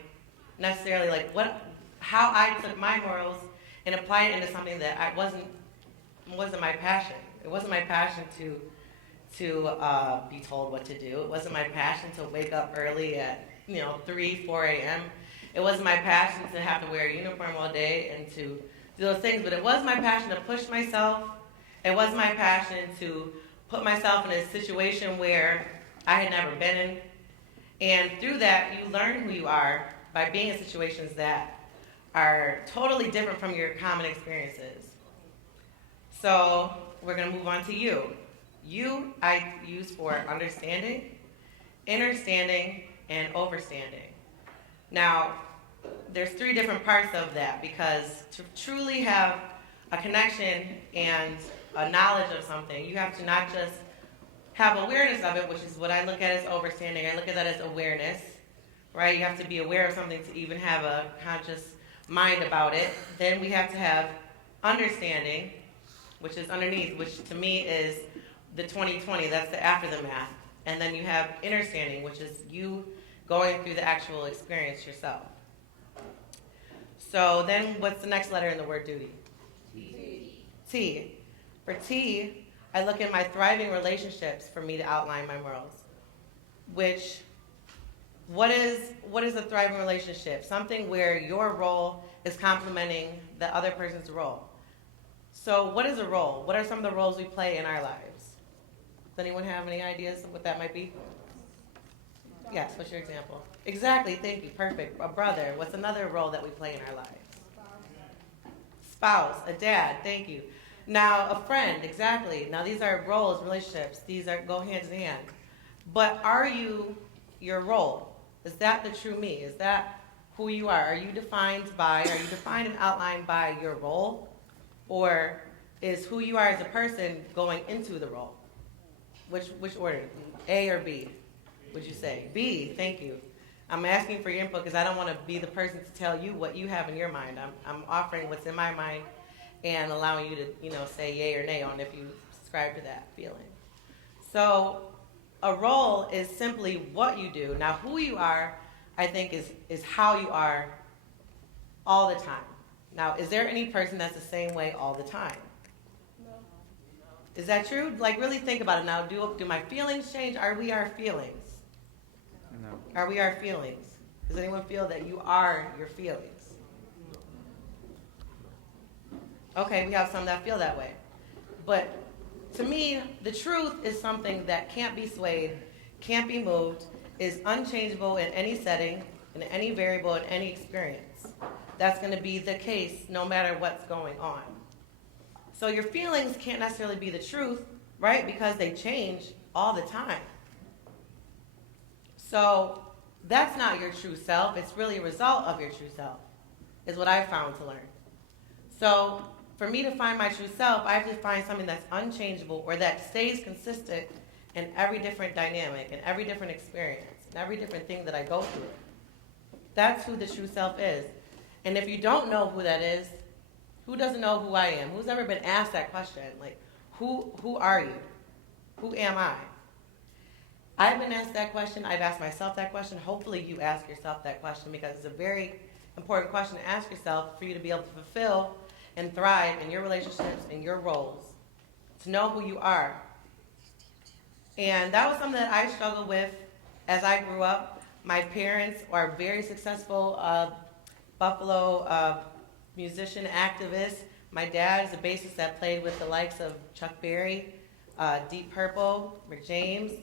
necessarily like how I took my morals and applied it into something that wasn't my passion. It wasn't my passion to be told what to do. It wasn't my passion to wake up early at 3, 4 a.m. It wasn't my passion to have to wear a uniform all day and to do those things, but it was my passion to push myself. It was my passion to put myself in a situation where I had never been in. And through that, you learn who you are by being in situations that are totally different from your common experiences. So we're going to move on to you. You I use for understanding, understanding, and overstanding. Now, there's 3 different parts of that, because to truly have a connection and a knowledge of something, you have to not just have awareness of it, which is what I look at as overstanding. I look at that as awareness, right? You have to be aware of something to even have a conscious mind about it. Then we have to have understanding, which is underneath, which to me is the 20/20, that's the after the math. And then you have understanding, which is you going through the actual experience yourself. So then what's the next letter in the word duty? T. T. For T, I look at my thriving relationships for me to outline my morals. Which, what is a thriving relationship? Something where your role is complementing the other person's role. So what is a role? What are some of the roles we play in our lives? Does anyone have any ideas of what that might be? Yes, what's your example? Exactly, thank you, perfect. A brother, what's another role that we play in our lives? Spouse, a dad, thank you. Now, a friend, exactly. Now, these are roles, relationships. These go hand in hand. But are you your role? Is that the true me? Is that who you are? Are you defined and outlined by your role? Or is who you are as a person going into the role? Which order? A or B, would you say? B, thank you. I'm asking for your input because I don't want to be the person to tell you what you have in your mind. I'm offering what's in my mind and allowing you to, say yay or nay on if you subscribe to that feeling. So a role is simply what you do. Now, who you are, I think, is how you are all the time. Now, is there any person that's the same way all the time? No. Is that true? Like, really think about it now. Do my feelings change? Are we our feelings? No. Are we our feelings? Does anyone feel that you are your feelings? Okay, we have some that feel that way. But to me, the truth is something that can't be swayed, can't be moved, is unchangeable in any setting, in any variable, in any experience. That's going to be the case no matter what's going on. So your feelings can't necessarily be the truth, right? Because they change all the time. So that's not your true self. It's really a result of your true self, is what I've found to learn. So for me to find my true self, I have to find something that's unchangeable or that stays consistent in every different dynamic, in every different experience, in every different thing that I go through. That's who the true self is. And if you don't know who that is, who doesn't know who I am? Who's ever been asked that question? Like, who are you? Who am I? I've been asked that question. I've asked myself that question. Hopefully you ask yourself that question, because it's a very important question to ask yourself for you to be able to fulfill and thrive in your relationships and your roles, to know who you are. And that was something that I struggled with as I grew up. My parents are very successful Buffalo musician, activist. My dad is a bassist that played with the likes of Chuck Berry, Deep Purple, Rick James,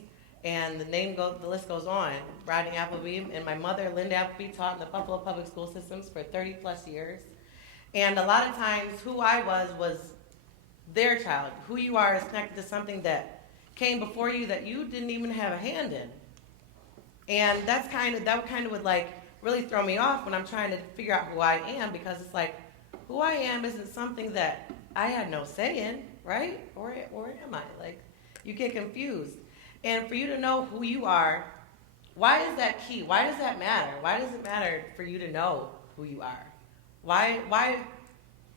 and the list goes on. Rodney Applebee, and my mother, Linda Applebee, taught in the Buffalo public school systems for 30 plus years. And a lot of times who I was their child. Who you are is connected to something that came before you that you didn't even have a hand in. And that kind of would like really throw me off when I'm trying to figure out who I am, because it's like, who I am isn't something that I had no say in, right? Or am I? Like, you get confused. And for you to know who you are, why is that key? Why does that matter? Why does it matter for you to know who you are? Why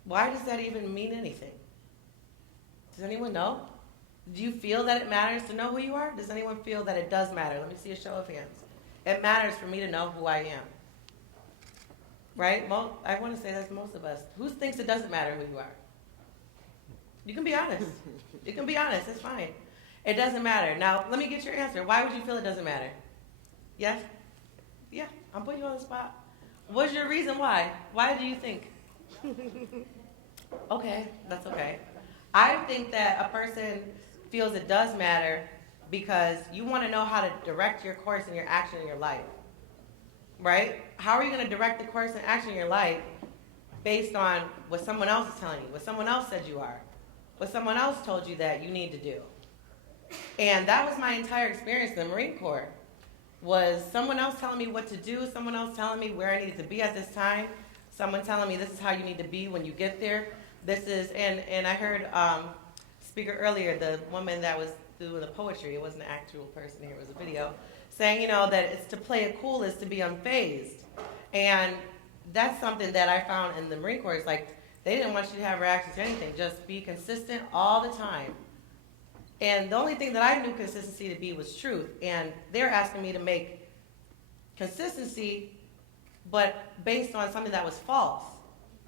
does that even mean anything? Does anyone know? Do you feel that it matters to know who you are? Does anyone feel that it does matter? Let me see a show of hands. It matters for me to know who I am. Right? I want to say that's most of us. Who thinks it doesn't matter who you are? You can be honest. You can be honest. It's fine. It doesn't matter. Now, let me get your answer. Why would you feel it doesn't matter? Yes? Yeah, I'm putting you on the spot. What's your reason why? Why do you think? Okay, that's okay. I think that a person feels it does matter because you want to know how to direct your course and your action in your life. Right? How are you going to direct the course and action in your life based on what someone else is telling you, what someone else said you are, what someone else told you that you need to do? And that was my entire experience in the Marine Corps, was someone else telling me what to do, someone else telling me where I needed to be at this time, someone telling me this is how you need to be when you get there. And I heard speaker earlier, the woman that was doing the poetry, it wasn't an actual person here, it was a video, saying, that it's to play it cool is to be unfazed. And that's something that I found in the Marine Corps. It's like, they didn't want you to have reactions to anything, just be consistent all the time. And the only thing that I knew consistency to be was truth. And they're asking me to make consistency, but based on something that was false.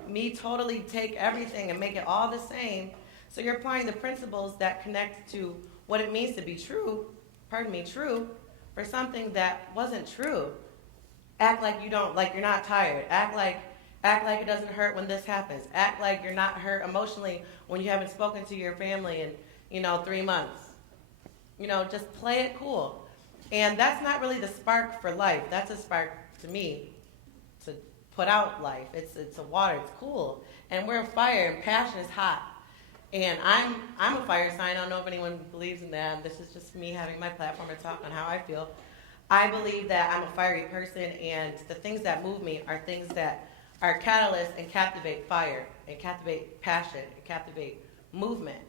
Me totally take everything and make it all the same. So you're applying the principles that connect to what it means to be true, true, for something that wasn't true. Act like you're not tired. Act like it doesn't hurt when this happens. Act like you're not hurt emotionally when you haven't spoken to your family in 3 months. Just play it cool. And that's not really the spark for life. That's a spark to me to put out life. It's a water. It's cool. And we're a fire, and passion is hot. And I'm a fire sign. I don't know if anyone believes in that. This is just me having my platform to talk on how I feel. I believe that I'm a fiery person, and the things that move me are things that are catalysts and captivate fire, and captivate passion, and captivate movement.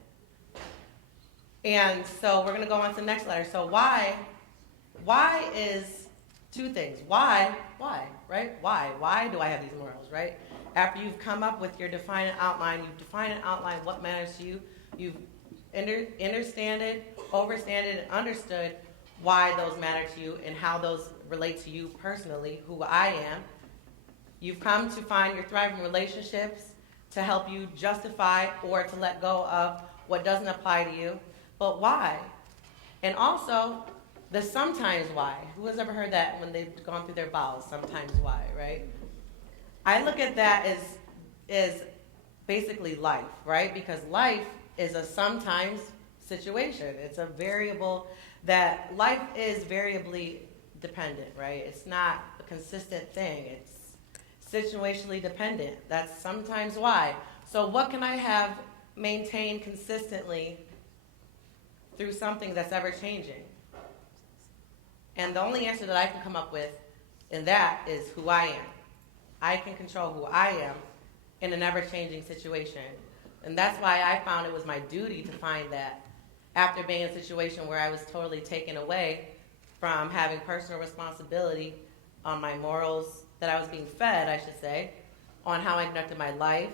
And so we're going to go on to the next letter. So why is two things. Why, right? Why do I have these morals, right? After you've come up with your defined outline, what matters to you, you've understand it, and understood why those matter to you and how those relate to you personally, who I am. You've come to find your thriving relationships to help you justify or to let go of what doesn't apply to you. But why? And also, the sometimes why. Who has ever heard that when they've gone through their vows? Sometimes why, right? I look at that as basically life, right? Because life is a sometimes situation. It's a variable that life is variably dependent, right? It's not a consistent thing. It's situationally dependent. That's sometimes why. So what can I have maintained consistently through something that's ever changing? And the only answer that I can come up with in that is who I am. I can control who I am in an ever-changing situation. And that's why I found it was my duty to find that after being in a situation where I was totally taken away from having personal responsibility on my morals that I was being fed, I should say, on how I conducted my life.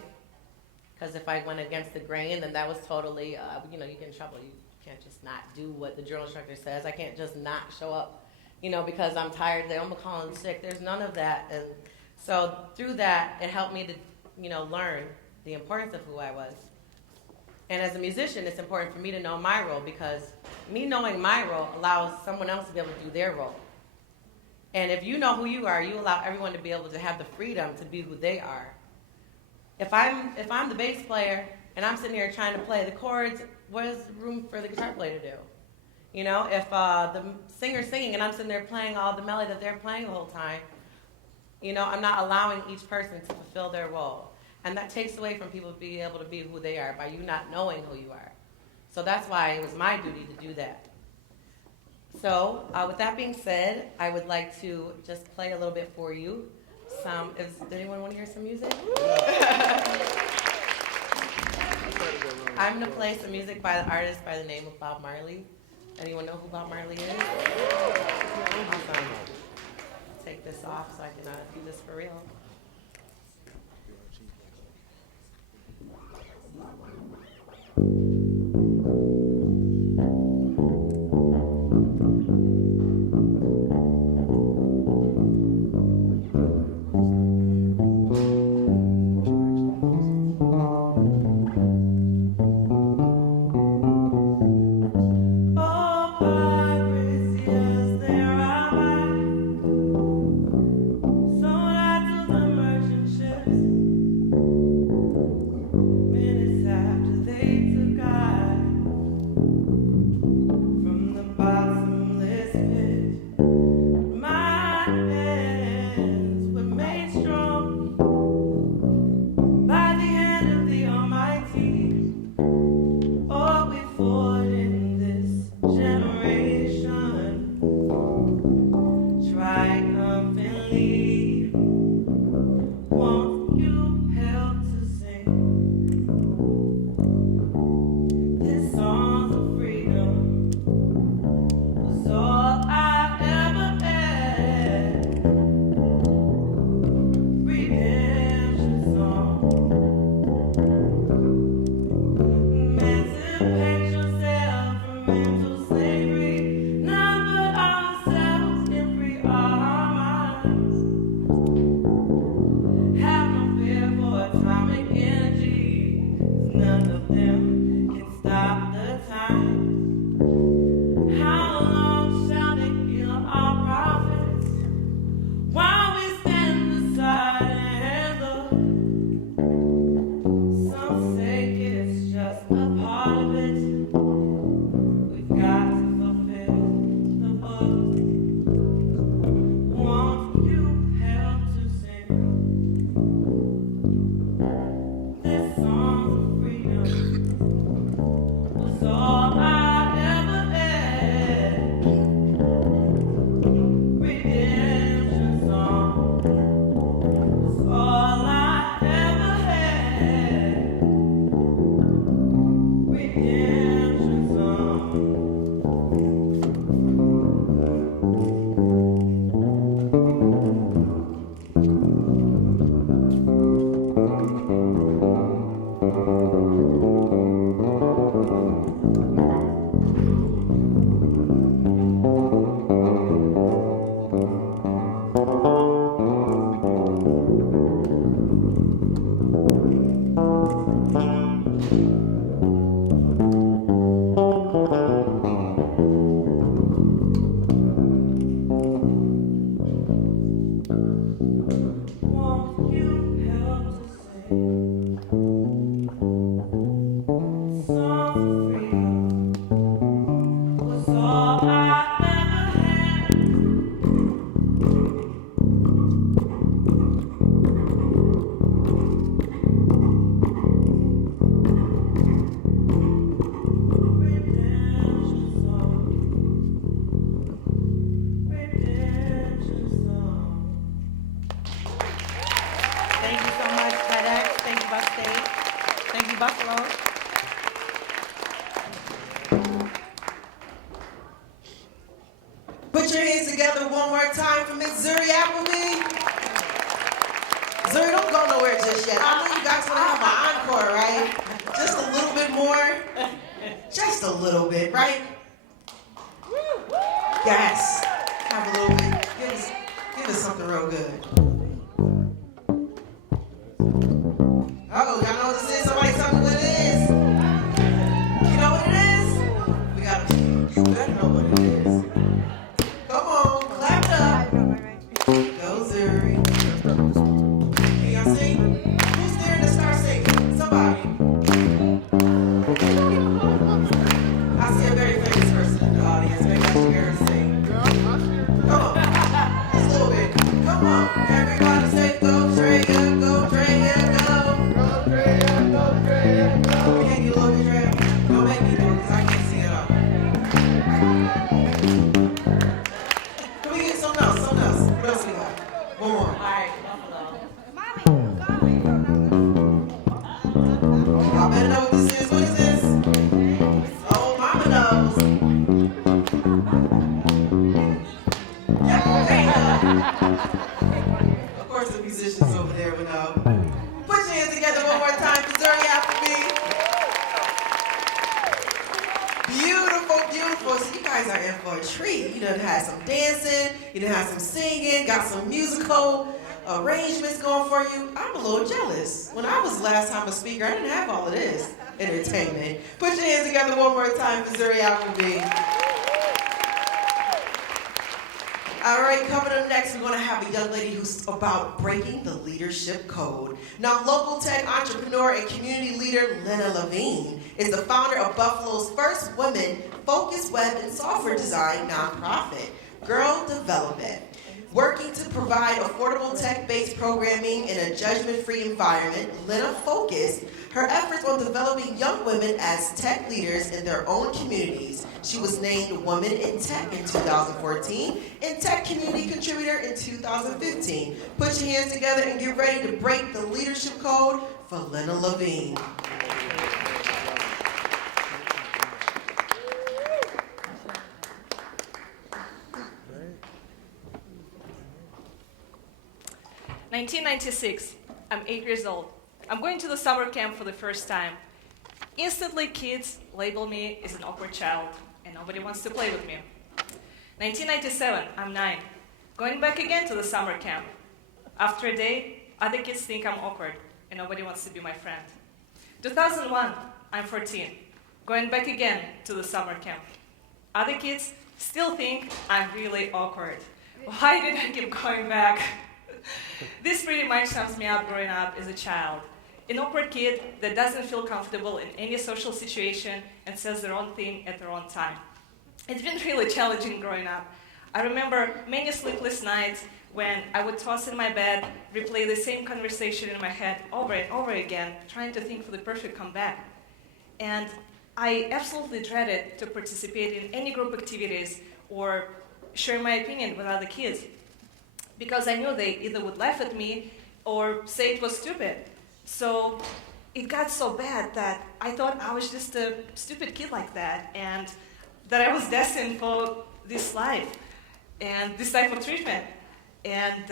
Because if I went against the grain, then that was totally, you get in trouble. You can't just not do what the drill instructor says. I can't just not show up, because I'm tired. I'm going to call in sick. There's none of that. And so through that, it helped me to, learn the importance of who I was. And as a musician, it's important for me to know my role, because me knowing my role allows someone else to be able to do their role. And if you know who you are, you allow everyone to be able to have the freedom to be who they are. If I'm the bass player and I'm sitting here trying to play the chords, what is room for the guitar player to do? If the singer's singing and I'm sitting there playing all the melody that they're playing the whole time, I'm not allowing each person to fulfill their role. And that takes away from people being able to be who they are by you not knowing who you are. So that's why it was my duty to do that. So with that being said, I would like to just play a little bit for you. Does anyone want to hear some music? I'm going to play some music by the artist by the name of Bob Marley. Anyone know who Bob Marley is? Awesome. Take this off so I can do this for real. Buffalo. Put your hands together one more time for Miss Zuri Applebee. Zuri, don't go nowhere just yet. I know you guys want to have an encore, right? Just a little bit more. Just a little bit, right? Yes. Have a little bit. Give us something real good. Oh, y'all know what this is? Somebody tell me what it is. You know what it is? You better know what it is. Come on, clap it up. Go, Zuri. Can y'all sing? Who's there to start singing? Somebody. I see a very famous person in the audience. Maybe I should hear her sing. Come on. Just a little bit. Come on. little bit, Dre? Don't make me do it because I can't see it all. Can we get something else? Something else. What else we got? One more. All right, Buffalo. Y'all better know what this is. What is this? Oh, mama knows. Of course, the musicians over there would know. Put your hands together one more time for Zuri Applebee. Beautiful, beautiful. So you guys are in for a treat. You done had some dancing, you done had some singing, got some musical arrangements going for you. I'm a little jealous. When I was last time a speaker, I didn't have all of this entertainment. Put your hands together one more time for Zuri Applebee. All right, coming up next, we're going to have a young lady who's about breaking the leadership code. Now, local tech entrepreneur and community leader Lena LaVine is the founder of Buffalo's first women-focused web and software design nonprofit, Girl Development. Working to provide affordable tech-based programming in a judgment-free environment, Lena focused her efforts on developing young women as tech leaders in their own communities. She was named Woman in Tech in 2014 and Tech Community Contributor in 2015. Put your hands together and get ready to break the leadership code for Lena LaVine. In 1996, I'm 8 years old. I'm going to the summer camp for the first time. Instantly, kids label me as an awkward child, and nobody wants to play with me. 1997, I'm 9. Going back again to the summer camp. After a day, other kids think I'm awkward, and nobody wants to be my friend. 2001, I'm 14. Going back again to the summer camp. Other kids still think I'm really awkward. Why did I keep going back? This pretty much sums me up growing up as a child. An awkward kid that doesn't feel comfortable in any social situation and says their own thing at their own time. It's been really challenging growing up. I remember many sleepless nights when I would toss in my bed, replay the same conversation in my head over and over again, trying to think for the perfect comeback. And I absolutely dreaded to participate in any group activities or share my opinion with other kids, because I knew they either would laugh at me or say it was stupid. So it got so bad that I thought I was just a stupid kid like that, and that I was destined for this life and this type of treatment. And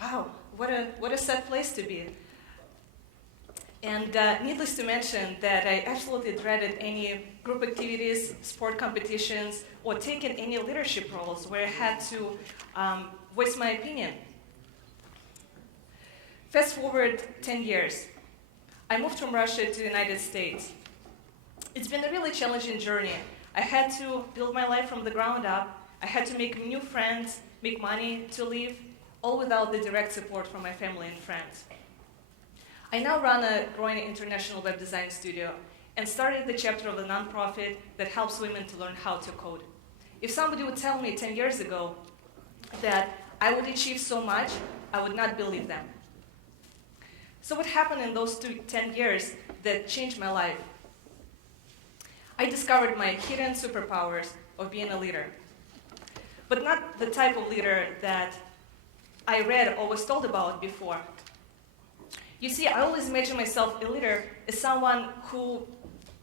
wow, what a sad place to be. And needless to mention that I absolutely dreaded any group activities, sport competitions, or taking any leadership roles where I had to voice my opinion. Fast forward 10 years. I moved from Russia to the United States. It's been a really challenging journey. I had to build my life from the ground up. I had to make new friends, make money to live, all without the direct support from my family and friends. I now run a growing international web design studio and started the chapter of a nonprofit that helps women to learn how to code. If somebody would tell me 10 years ago that I would achieve so much, I would not believe them. So what happened in those 10 years that changed my life? I discovered my hidden superpowers of being a leader, but not the type of leader that I read or was told about before. You see, I always imagine myself a leader as someone who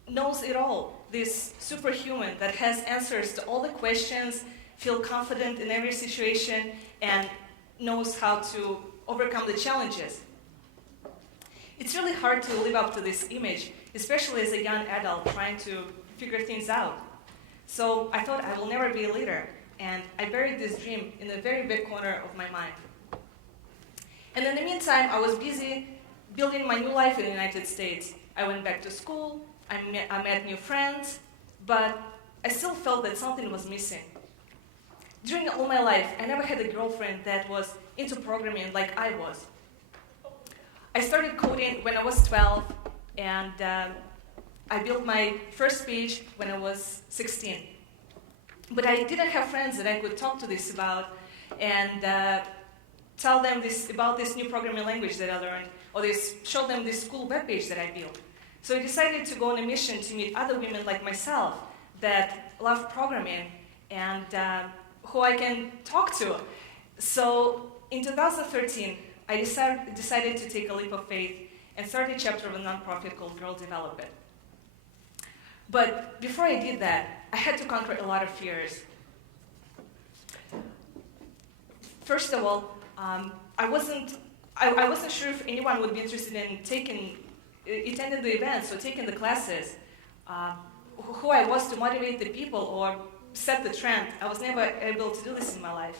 knows it all, this superhuman that has answers to all the questions, feel confident in every situation, and knows how to overcome the challenges. It's really hard to live up to this image, especially as a young adult trying to figure things out. So I thought I will never be a leader, and I buried this dream in a very big corner of my mind. And in the meantime, I was busy building my new life in the United States. I went back to school, I met new friends, but I still felt that something was missing. During all my life, I never had a girlfriend that was into programming like I was. I started coding when I was 12, and I built my first page when I was 16. But I didn't have friends that I could talk to this about and tell them about this new programming language that I learned, or show them this cool web page that I built. So I decided to go on a mission to meet other women like myself that love programming and who I can talk to. So in 2013, I decided to take a leap of faith and start a chapter of a nonprofit called Girl Develop It. But before I did that, I had to conquer a lot of fears. First of all, I wasn't sure if anyone would be interested in attending the events or taking the classes, who I was to motivate the people or set the trend. I was never able to do this in my life.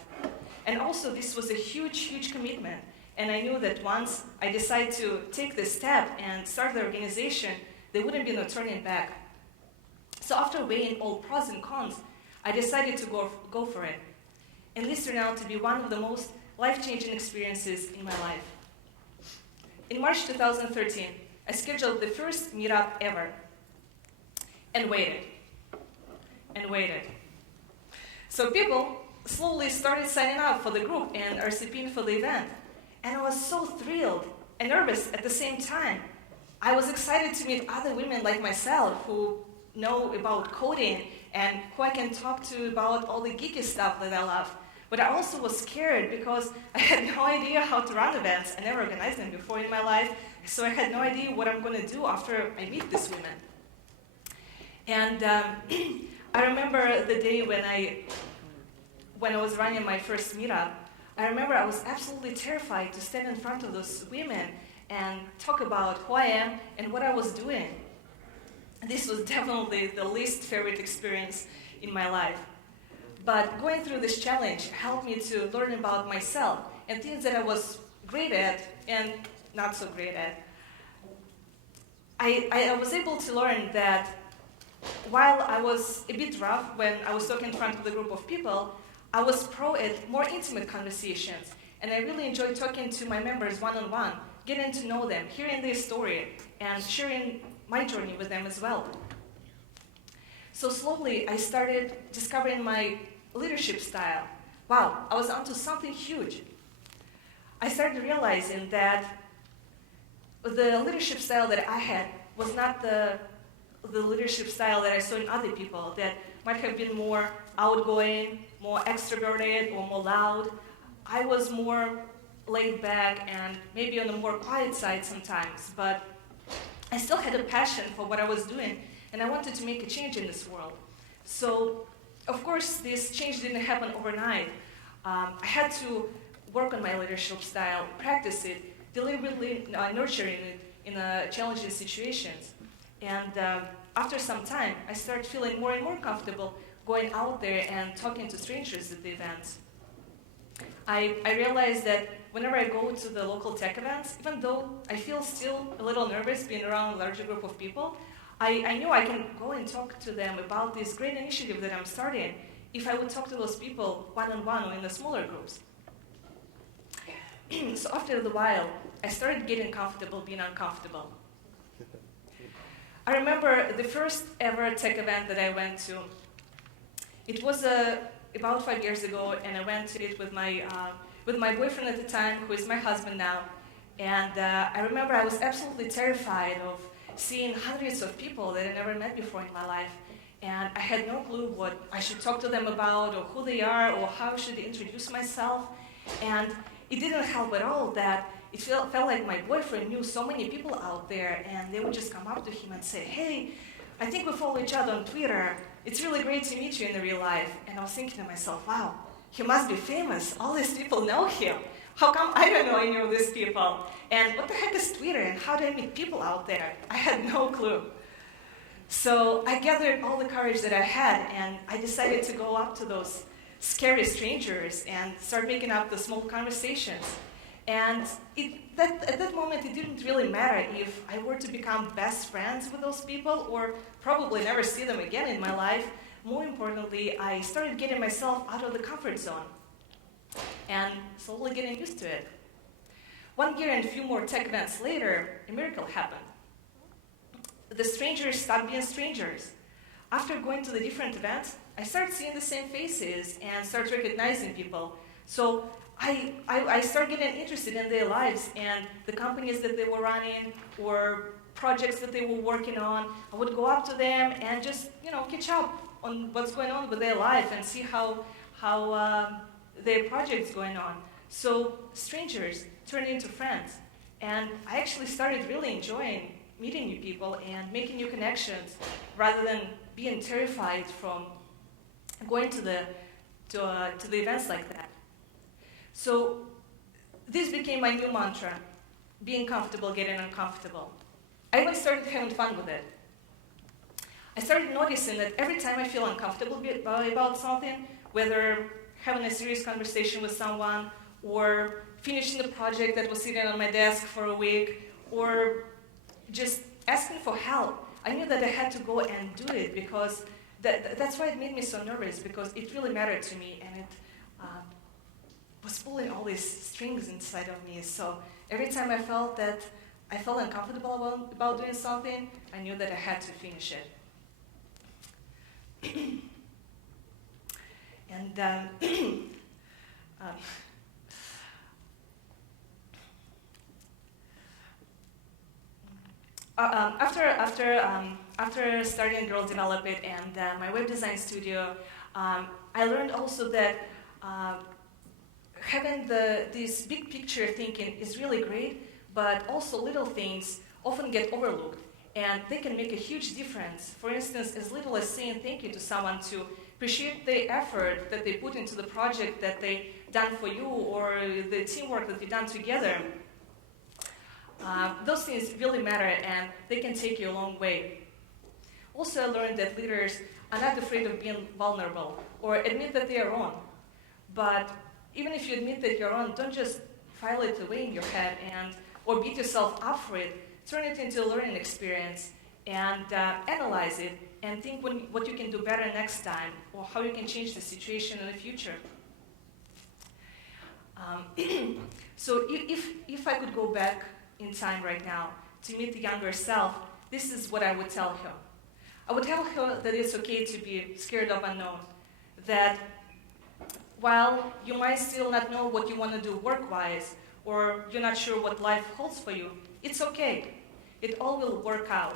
And also, this was a huge, huge commitment. And I knew that once I decided to take this step and start the organization, there wouldn't be no turning back. So after weighing all pros and cons, I decided to go for it. And this turned out to be one of the most life-changing experiences in my life. In March 2013, I scheduled the first meetup ever and waited. So people slowly started signing up for the group and RSVPing for the event. And I was so thrilled and nervous at the same time. I was excited to meet other women like myself who know about coding and who I can talk to about all the geeky stuff that I love. But I also was scared because I had no idea how to run events. I never organized them before in my life, so I had no idea what I'm going to do after I meet these women. And I remember the day when I was running my first meetup. I remember I was absolutely terrified to stand in front of those women and talk about who I am and what I was doing. This was definitely the least favorite experience in my life. But going through this challenge helped me to learn about myself and things that I was great at and not so great at. I was able to learn that while I was a bit rough when I was talking in front of the group of people, I was pro at more intimate conversations. And I really enjoyed talking to my members one-on-one, getting to know them, hearing their story, and sharing my journey with them as well. So slowly, I started discovering my leadership style. Wow, I was onto something huge. I started realizing that the leadership style that I had was not the leadership style that I saw in other people that might have been more outgoing, more extroverted, or more loud. I was more laid back and maybe on the more quiet side sometimes, but I still had a passion for what I was doing, and I wanted to make a change in this world. So, of course, this change didn't happen overnight. I had to work on my leadership style, practice it, deliberately nurturing it in challenging situations. And after some time, I started feeling more and more comfortable going out there and talking to strangers at the events. I realized that whenever I go to the local tech events, even though I feel still a little nervous being around a larger group of people, I knew I can go and talk to them about this great initiative that I'm starting if I would talk to those people one-on-one or in the smaller groups. So after a while, I started getting comfortable being uncomfortable. I remember the first ever tech event that I went to. It was about 5 years ago, and I went to it with my boyfriend at the time, who is my husband now. And I remember I was absolutely terrified of seeing hundreds of people that I never met before in my life. And I had no clue what I should talk to them about, or who they are, or how I should introduce myself. And it didn't help at all that it felt like my boyfriend knew so many people out there, and they would just come up to him and say, "Hey, I think we follow each other on Twitter. It's really great to meet you in the real life." And I was thinking to myself, wow, he must be famous. All these people know him. How come I don't know any of these people? And what the heck is Twitter, and how do I meet people out there? I had no clue. So I gathered all the courage that I had, and I decided to go up to those scary strangers and start making up the small conversations. And at that moment, it didn't really matter if I were to become best friends with those people or probably never see them again in my life. More importantly, I started getting myself out of the comfort zone and slowly getting used to it. 1 year and a few more tech events later, a miracle happened. The strangers stopped being strangers. After going to the different events, I started seeing the same faces and started recognizing people. So I started getting interested in their lives and the companies that they were running or projects that they were working on. I would go up to them and just, catch up on what's going on with their life and see how their project's going on. So strangers turned into friends. And I actually started really enjoying meeting new people and making new connections rather than being terrified from going to the events like that. So this became my new mantra, being comfortable, getting uncomfortable. I even started having fun with it. I started noticing that every time I feel uncomfortable about something, whether having a serious conversation with someone, or finishing the project that was sitting on my desk for a week, or just asking for help, I knew that I had to go and do it because that's why it made me so nervous, because it really mattered to me and it was pulling all these strings inside of me. So every time I felt uncomfortable about doing something, I knew that I had to finish it. And after starting Girl Develop It and my web design studio, I learned also that having this big picture thinking is really great, but also little things often get overlooked, and they can make a huge difference. For instance, as little as saying thank you to someone to appreciate the effort that they put into the project that they done for you, or the teamwork that we done together. Those things really matter, and they can take you a long way. Also, I learned that leaders are not afraid of being vulnerable or admit that they are wrong. But even if you admit that you're wrong, don't just file it away in your head or beat yourself up for it. Turn it into a learning experience and analyze it and think what you can do better next time, or how you can change the situation in the future. So if I could go back in time right now to meet the younger self, this is what I would tell her. I would tell her that it's okay to be scared of unknown, that while you might still not know what you want to do work-wise, or you're not sure what life holds for you, it's okay. It all will work out.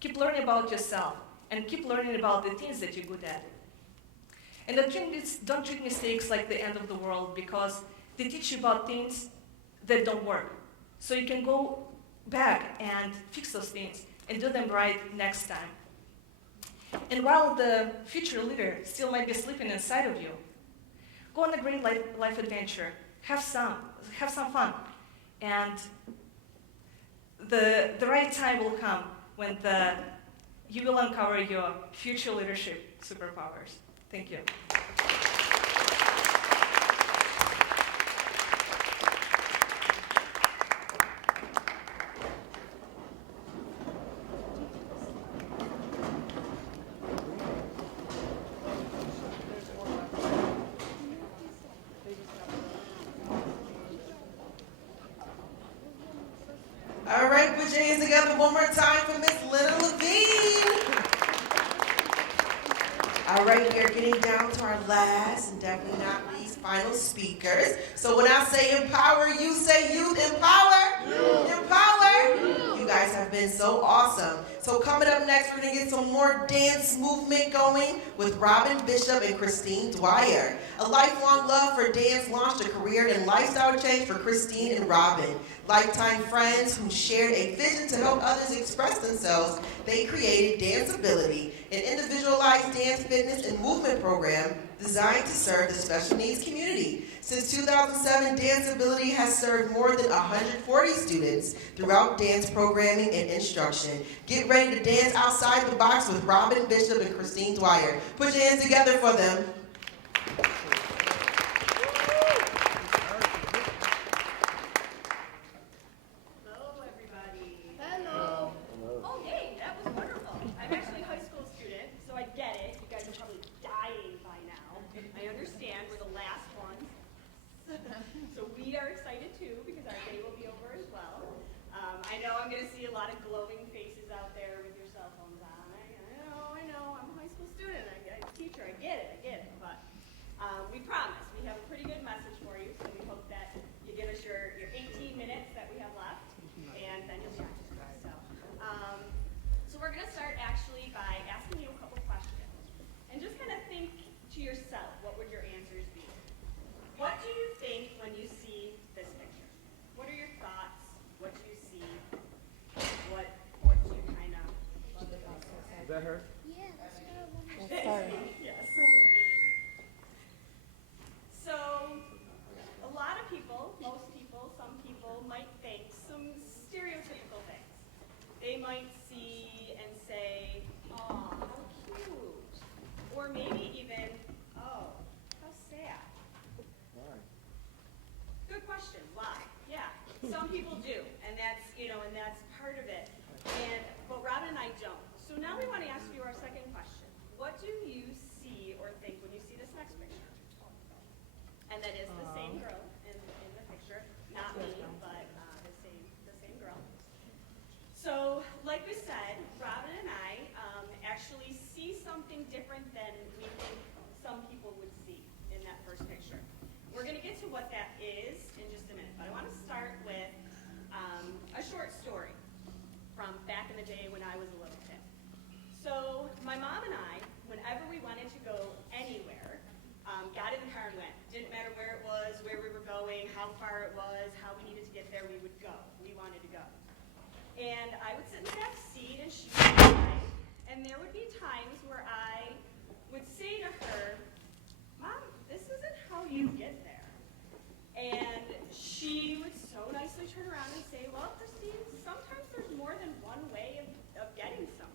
Keep learning about yourself, and keep learning about the things that you're good at. And don't treat mistakes like the end of the world, because they teach you about things that don't work. So you can go back and fix those things and do them right next time. And while the future leader still might be sleeping inside of you, go on a great life adventure. Have some fun. And the right time will come when you will uncover your future leadership superpowers. Thank you. All right, put your hands together one more time for Miss Lena LaVine. All right, we are getting down to our last and definitely not least final speakers. So when I say empower, you say youth. Empower. Youth. Empower. Youth. You guys have been so awesome. So coming up next, we're going to get some more dance movement going with Robin Bishop and Christine Dwyer. A lifelong love for dance launched a career and lifestyle change for Christine and Robin. Lifetime friends who shared a vision to help others express themselves, they created Danceability, an individualized dance, fitness, and movement program designed to serve the special needs community. Since 2007, Danceability has served more than 140 students throughout dance programming and instruction. Get ready to dance outside the box with Robin Bishop and Christine Dwyer. Put your hands together for them. Is that her? Yeah, that's terrible. That's her. Yes. So, a lot of people, most people, some people might think some stereotypical things. They might see and say, "Oh, how cute," or maybe even, "Oh, how sad." Why? Good question. Why? Yeah, some people do, and that's part of it. But Robin and I don't. So now we want to ask you our second question. What do you see or think when you see this next picture? And that is the same girl in the picture, not me, but the same girl. So, like we said, Robin and I actually see something different than we think some people would see in that first picture. We're going to get to what that is in just a minute, but I want to start with a short story from back in the day when I was a little kid. So my mom and I, whenever we wanted to go anywhere, got in the car and went. Didn't matter where it was, where we were going, how far it was, how we needed to get there, we would go. We wanted to go. And I would sit in the back seat and she would drive, and there would be times where I would say to her, "Mom, this isn't how you get there." And she would so nicely turn around and say, "Well, Christine, sometimes there's more than one way of getting somewhere."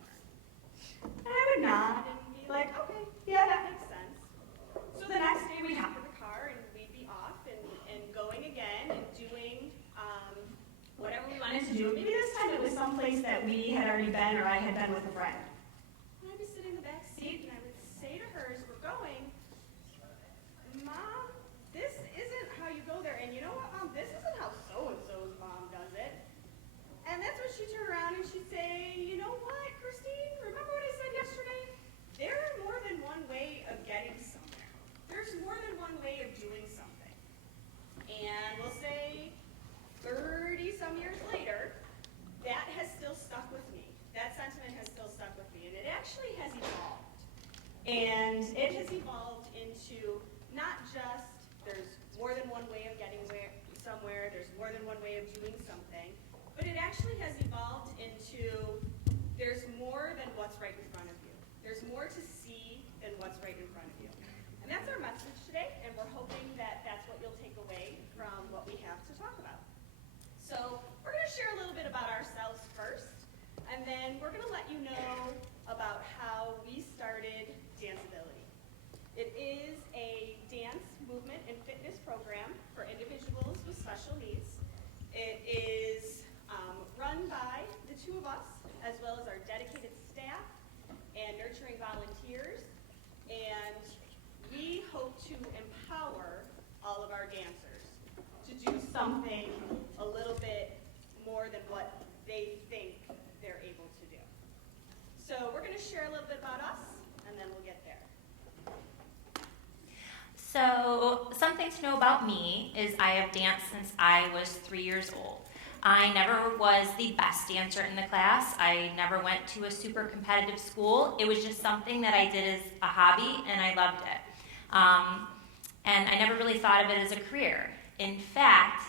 And I would nod and be like, "Okay, yeah, that makes sense." So the next day we'd hop in the car and we'd be off and going again and doing whatever we wanted to do. Maybe this time it was someplace that we had already been or I had been with a friend. And I'd be sitting in the back seat and I would say to her as we're going, "Mom, this isn't how you go there. And you know what, Mom, this isn't how so-and-so's mom does it." And that's when she'd turn around and she'd say, "You know what, Christine, remember what I said yesterday? There are more than one way of getting somewhere. There's more than one way of doing something." And we'll say 30-some years later, that has still stuck with me. That sentiment has still stuck with me. And it actually has evolved. And it has evolved into not just there's more than one way of getting somewhere, there's more than one way of doing something, but it actually has evolved into there's more than what's right in front of you. There's more to see than what's right in front of you. And that's our message today, and we're hoping that that's what you'll take away from what we have to talk about. So we're going to share a little bit about ourselves first, and then we're going to let you know about how we started Danceability. It is a dance, movement, and fitness program for individuals with special needs. It is run by the two of us, as well as our dedicated staff and nurturing volunteers, and we hope to empower all of our dancers to do something a little bit more than what they think they're able to do. So we're going to share a little bit about us, and then we'll get there. So something to know about me is I have danced since I was 3 years old. I never was the best dancer in the class. I never went to a super competitive school. It was just something that I did as a hobby, and I loved it. And I never really thought of it as a career. In fact,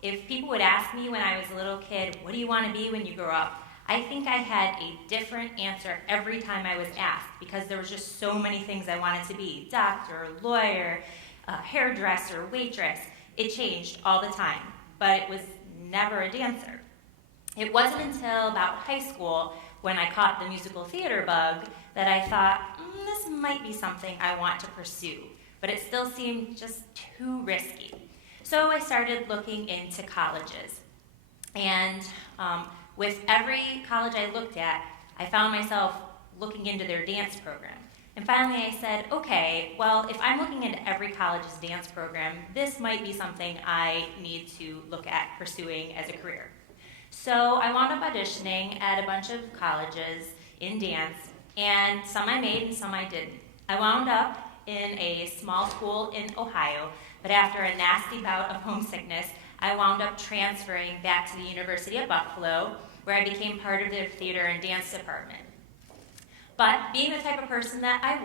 if people would ask me when I was a little kid, "What do you want to be when you grow up?" I think I had a different answer every time I was asked, because there was just so many things I wanted to be. Doctor, lawyer, hairdresser, waitress. It changed all the time, but it was never a dancer. It wasn't until about high school, when I caught the musical theater bug, that I thought, this might be something I want to pursue, but it still seemed just too risky. So I started looking into colleges, and with every college I looked at, I found myself looking into their dance program. And finally I said, okay, well, if I'm looking into every college's dance program, this might be something I need to look at pursuing as a career. So I wound up auditioning at a bunch of colleges in dance, and some I made and some I didn't. I wound up in a small school in Ohio, but after a nasty bout of homesickness, I wound up transferring back to the University of Buffalo, where I became part of their theater and dance department. But being the type of person that I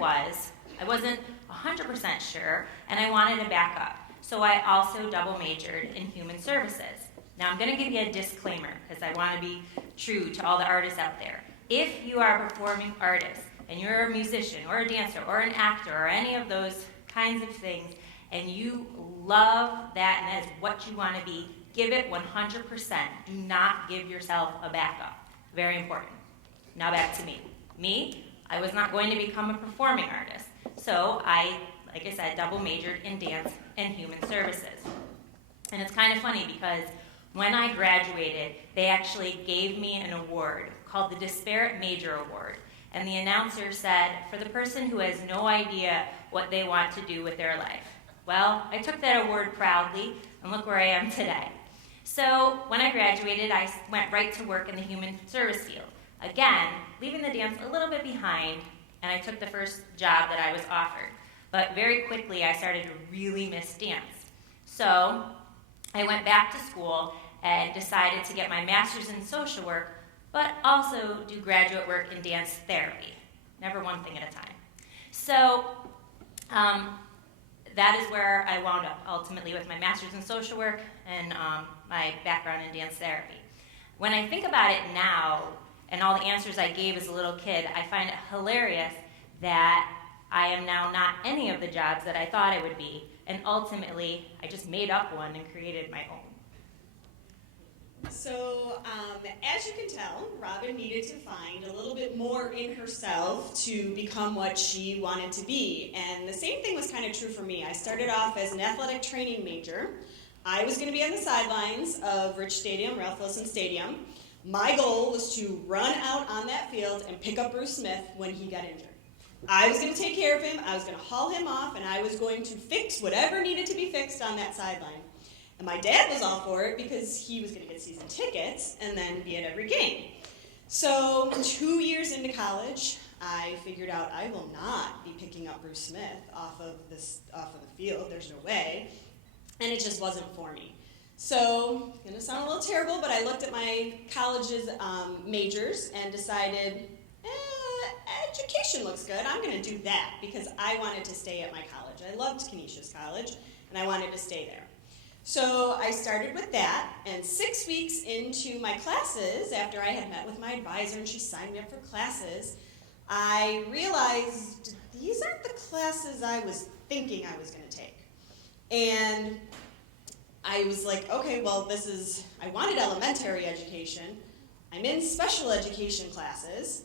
wasn't 100% sure, and I wanted to back up. So I also double majored in human services. Now I'm going to give you a disclaimer, because I want to be true to all the artists out there. if you are a performing artist and you're a musician or a dancer or an actor or any of those kinds of things, and you love that and that is what you want to be, give it 100%. Do not give yourself a backup. Very important. Now back to me. I was not going to become a performing artist. So I, like I said, double majored in dance and human services. And it's kind of funny because when I graduated, they actually gave me an award called the Disparate Major Award. And the announcer said, for the person who has no idea what they want to do with their life. Well, I took that award proudly, and look where I am today. So when I graduated, I went right to work in the human service field. Again, leaving the dance a little bit behind, and I took the first job that I was offered. But very quickly, I started to really miss dance. So I went back to school and decided to get my master's in social work, but also do graduate work in dance therapy. Never one thing at a time. So that is where I wound up ultimately with my master's in social work and my background in dance therapy. When I think about it now, and all the answers I gave as a little kid, I find it hilarious that I am now not any of the jobs that I thought I would be, and ultimately I just made up one and created my own. So, as you can tell, Robin needed to find a little bit more in herself to become what she wanted to be. And the same thing was kind of true for me. I started off as an athletic training major. I was going to be on the sidelines of Rich Stadium, Ralph Wilson Stadium. My goal was to run out on that field and pick up Bruce Smith when he got injured. I was going to take care of him, I was going to haul him off, and I was going to fix whatever needed to be fixed on that sideline. And my dad was all for it because he was going to get season tickets and then be at every game. So 2 years into college, I figured out I will not be picking up Bruce Smith off of the field. There's no way. And it just wasn't for me. So, it's going to sound a little terrible, but I looked at my college's majors and decided, education looks good. I'm going to do that because I wanted to stay at my college. I loved Canisius College, and I wanted to stay there. So I started with that, and 6 weeks into my classes, after I had met with my advisor and she signed me up for classes, I realized these aren't the classes I was thinking I was going to take. And I was like, okay, well, I wanted elementary education. I'm in special education classes.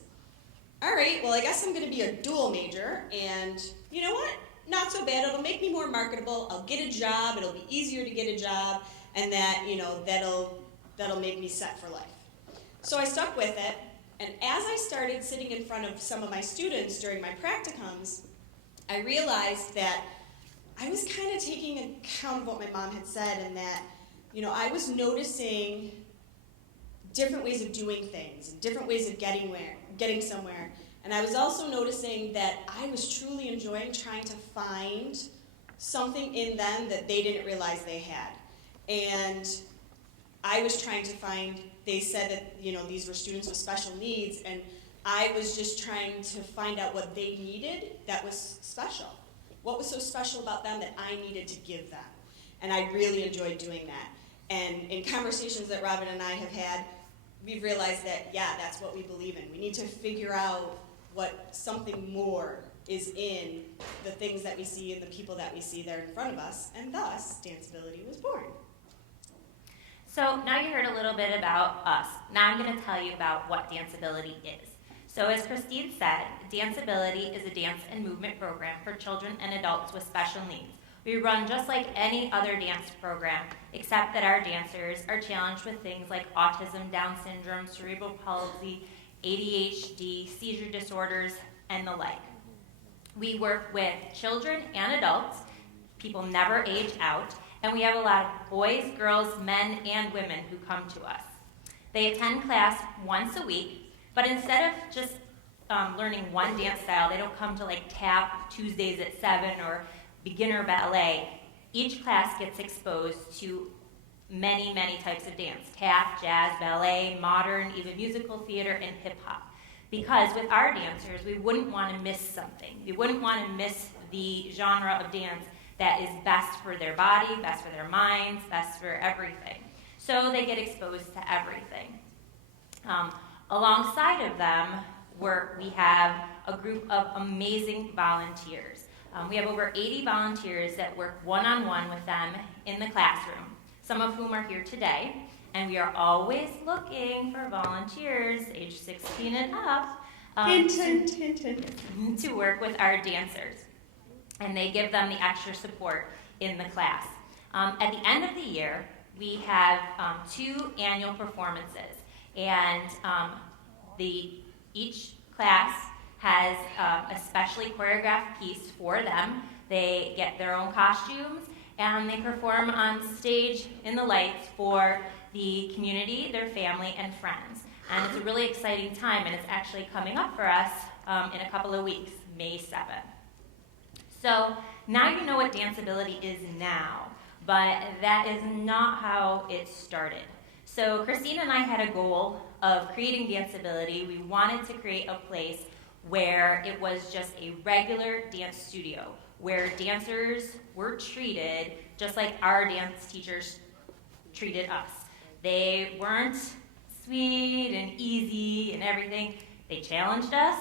All right, well, I guess I'm going to be a dual major, and you know what? Not so bad. It'll make me more marketable. I'll get a job. It'll be easier to get a job, and that'll make me set for life. So I stuck with it, and as I started sitting in front of some of my students during my practicums, I realized that I was kind of taking account of what my mom had said, and that, I was noticing different ways of doing things, and different ways of getting somewhere. And I was also noticing that I was truly enjoying trying to find something in them that they didn't realize they had. And I was trying to find, they said that, these were students with special needs, and I was just trying to find out what they needed that was special. What was so special about them that I needed to give them? And I really enjoyed doing that. And in conversations that Robin and I have had, we've realized that, that's what we believe in. We need to figure out what something more is in the things that we see and the people that we see there in front of us, and thus, Danceability was born. So now you heard a little bit about us. Now I'm going to tell you about what Danceability is. So as Christine said, Danceability is a dance and movement program for children and adults with special needs. We run just like any other dance program, except that our dancers are challenged with things like autism, Down syndrome, cerebral palsy, ADHD, seizure disorders, and the like. We work with children and adults. People never age out. And we have a lot of boys, girls, men, and women who come to us. They attend class once a week, but instead of just learning one dance style, they don't come to tap Tuesdays at 7 or beginner ballet. Each class gets exposed to many, many types of dance: tap, jazz, ballet, modern, even musical theater, and hip-hop. Because with our dancers, we wouldn't want to miss something. We wouldn't want to miss the genre of dance that is best for their body, best for their minds, best for everything. So they get exposed to everything. Alongside of them, we have a group of amazing volunteers. We have over 80 volunteers that work one-on-one with them in the classroom, some of whom are here today. And we are always looking for volunteers, age 16 and up, to work with our dancers. And they give them the extra support in the class. At the end of the year, we have 2 annual performances. And each class has a specially choreographed piece for them. They get their own costumes, and they perform on stage in the lights for the community, their family, and friends. And it's a really exciting time, and it's actually coming up for us in a couple of weeks, May 7th. So now you know what danceability is now, but that is not how it started. So Christine and I had a goal of creating danceability. We wanted to create a place where it was just a regular dance studio, where dancers were treated just like our dance teachers treated us. They weren't sweet and easy and everything. They challenged us.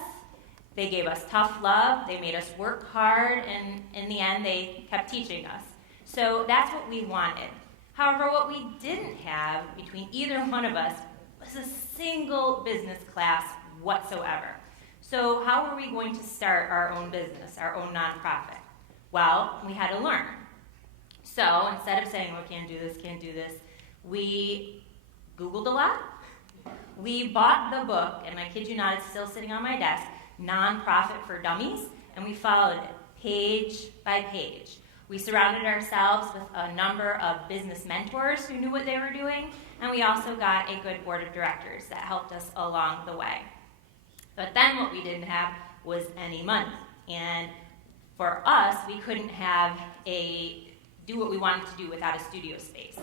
They gave us tough love. They made us work hard, and in the end, they kept teaching us. So that's what we wanted. However, what we didn't have between either one of us was a single business class whatsoever. So how were we going to start our own business, our own nonprofit? Well, we had to learn. So instead of saying, oh, can't do this, we Googled a lot. We bought the book, and I kid you not, it's still sitting on my desk, Nonprofit for Dummies, and we followed it page by page. We surrounded ourselves with a number of business mentors who knew what they were doing, and we also got a good board of directors that helped us along the way. But then what we didn't have was any money. And for us, we couldn't do what we wanted to do without a studio space.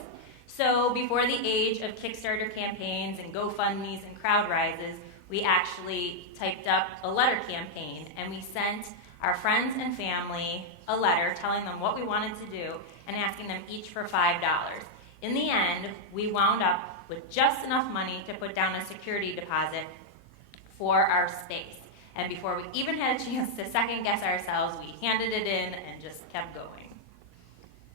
So before the age of Kickstarter campaigns and GoFundMes and crowd rises, we actually typed up a letter campaign, and we sent our friends and family a letter telling them what we wanted to do and asking them each for $5. In the end, we wound up with just enough money to put down a security deposit for our space. And before we even had a chance to second guess ourselves, we handed it in and just kept going.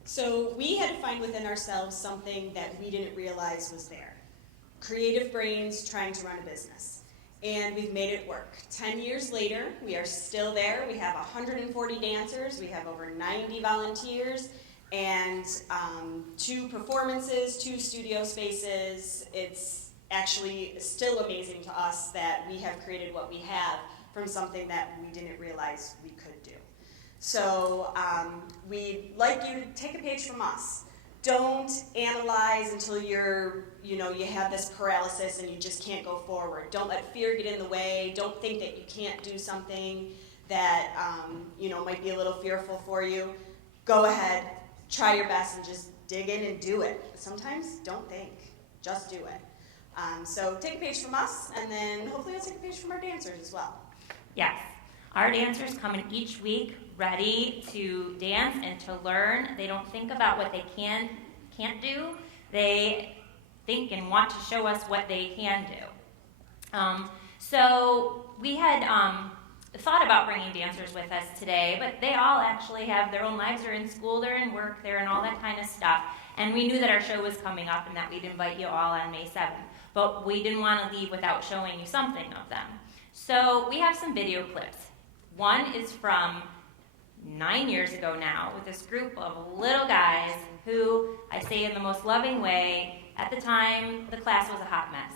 So we had to find within ourselves something that we didn't realize was there. Creative brains trying to run a business. And we've made it work. 10 years later, we are still there. We have 140 dancers. We have over 90 volunteers and 2 performances, 2 studio spaces. It's actually still amazing to us that we have created what we have from something that we didn't realize we could do. So we'd like you to take a page from us. Don't analyze until you have this paralysis and you just can't go forward. Don't let fear get in the way. Don't think that you can't do something that might be a little fearful for you. Go ahead, try your best, and just dig in and do it. But sometimes don't think, just do it. So take a page from us, and then hopefully you'll take a page from our dancers as well. Yes, our dancers come in each week ready to dance and to learn. They don't think about what they can't do. They think and want to show us what they can do. So we had thought about bringing dancers with us today, but they all actually have their own lives. They're in school, they're in work, they're in all that kind of stuff. And we knew that our show was coming up and that we'd invite you all on May 7th. But we didn't want to leave without showing you something of them. So we have some video clips. One is from 9 years ago now with this group of little guys who, I say in the most loving way, at the time the class was a hot mess.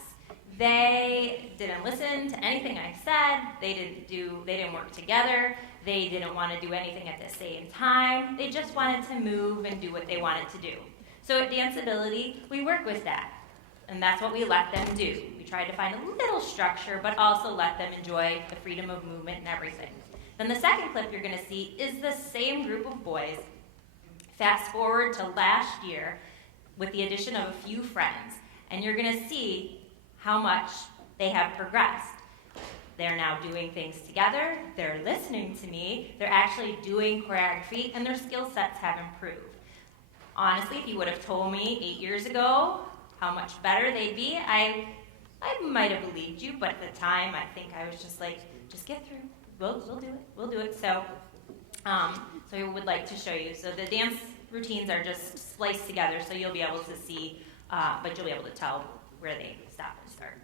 They didn't listen to anything I said. They didn't work together. They didn't want to do anything at the same time. They just wanted to move and do what they wanted to do. So at Danceability, we work with that. And that's what we let them do. We tried to find a little structure, but also let them enjoy the freedom of movement and everything. Then the second clip you're going to see is the same group of boys. Fast forward to last year with the addition of a few friends, and you're going to see how much they have progressed. They're now doing things together, they're listening to me, they're actually doing choreography, and their skill sets have improved. Honestly, if you would have told me 8 years ago how much better they'd be, I I might have believed you, but at the time, I think I was just like, just get through. We'll do it. So I would like to show you. So the dance routines are just spliced together, so you'll be able to see, but you'll be able to tell where they stop and start.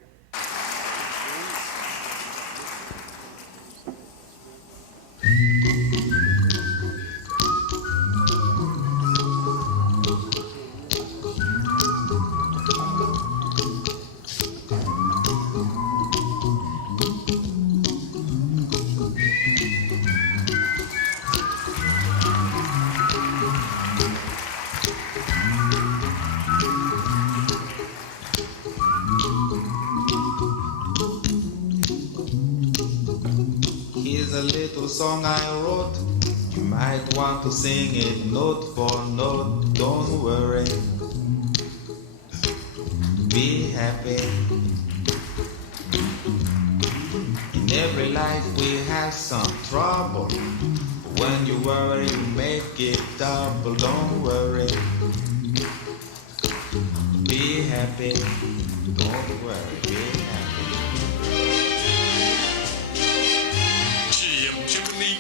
Here's a little song I wrote. You might want to sing it note for note. Don't worry. Be happy. In every life we have some trouble. When you worry, you make it double. Don't worry. Be happy. Don't worry. Be happy.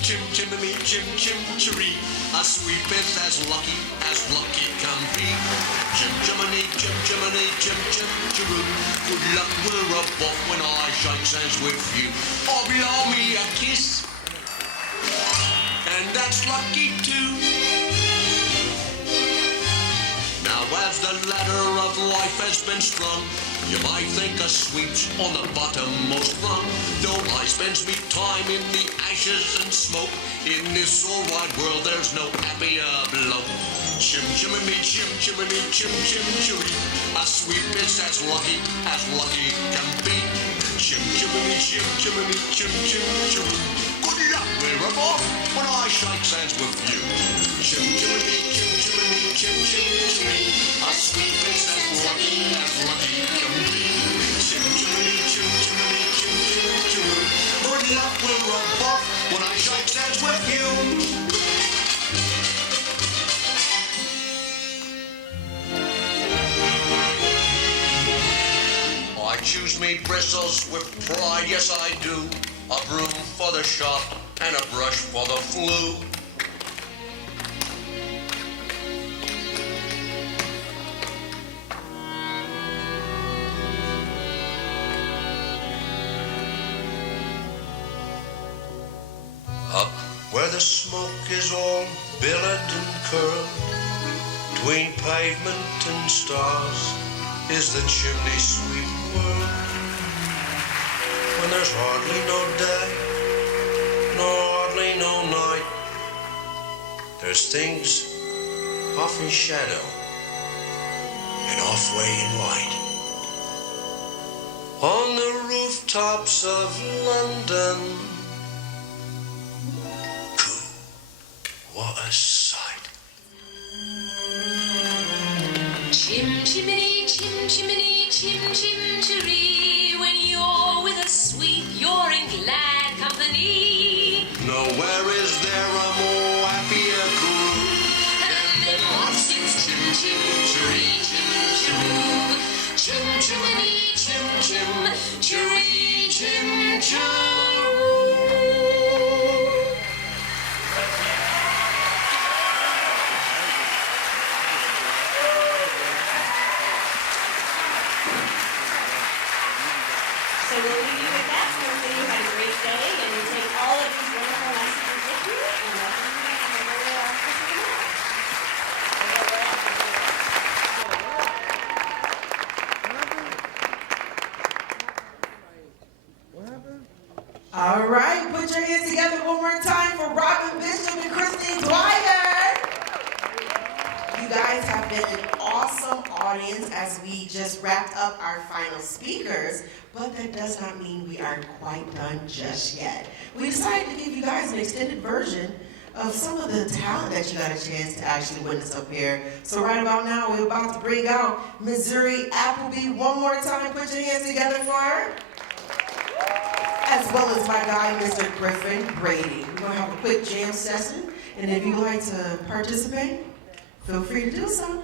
Chim, chimney, chim, chim, chiree. A sweep is as lucky can be. Chim, chimney, chim, chimney, chim, chim, chiroo. Good luck, we're above when I shake hands with you. Oh, blow me a kiss. And that's lucky too. Now as the ladder of life has been strung, you might think a sweep's on the bottommost rung. Though I spends me time in the ashes and smoke, in this alright world there's no happier bloke. Chim chimney, chim chimney, chim chim chiree. A sweep is as lucky can be. Chim chimney, chim chimney, chim chim chiree. Good luck, we're above when I shake hands with you. Chim chimney, chim chimney, chim chim chiree. A sweep is as lucky can be. Chim chimney, chim chimney, chim chim chiree. Good luck, we're above when I shake hands with you. I choose me bristles with pride, yes I do. A broom for the shop and a brush for the flu. Up where the smoke is all billowed and curled, between pavement and stars is the chimney sweep world. When there's hardly no day, hardly no night, there's things off in shadow and off way in light. On the rooftops of London, what a sight. Chim chimney, chim chimney, chim chim chiree. When you're with a sweep, you're in glad company. Nowhere is there a more happier crew And then what sings chim chim chiree, chim chiroo. Chim chimney, chim chim chiree, chim chiroo. So we'll leave you with that. Hopefully you had a great day and you take all of these wonderful messages with you and welcome you back to All right, put your hands together one more time for Robin Bishop and Christine Dwyer. You guys have been an awesome audience as we just wrapped up our final speakers, but that does not mean we are quite done just yet. We decided to give you guys an extended version of some of the talent that you got a chance to actually witness up here. So right about now, we're about to bring out Ms. Zuri Applebee one more time. Put your hands together for her. As well as my guy, Mr. Griffin Brady. We're gonna have a quick jam session, and if you'd like to participate, feel free to do so.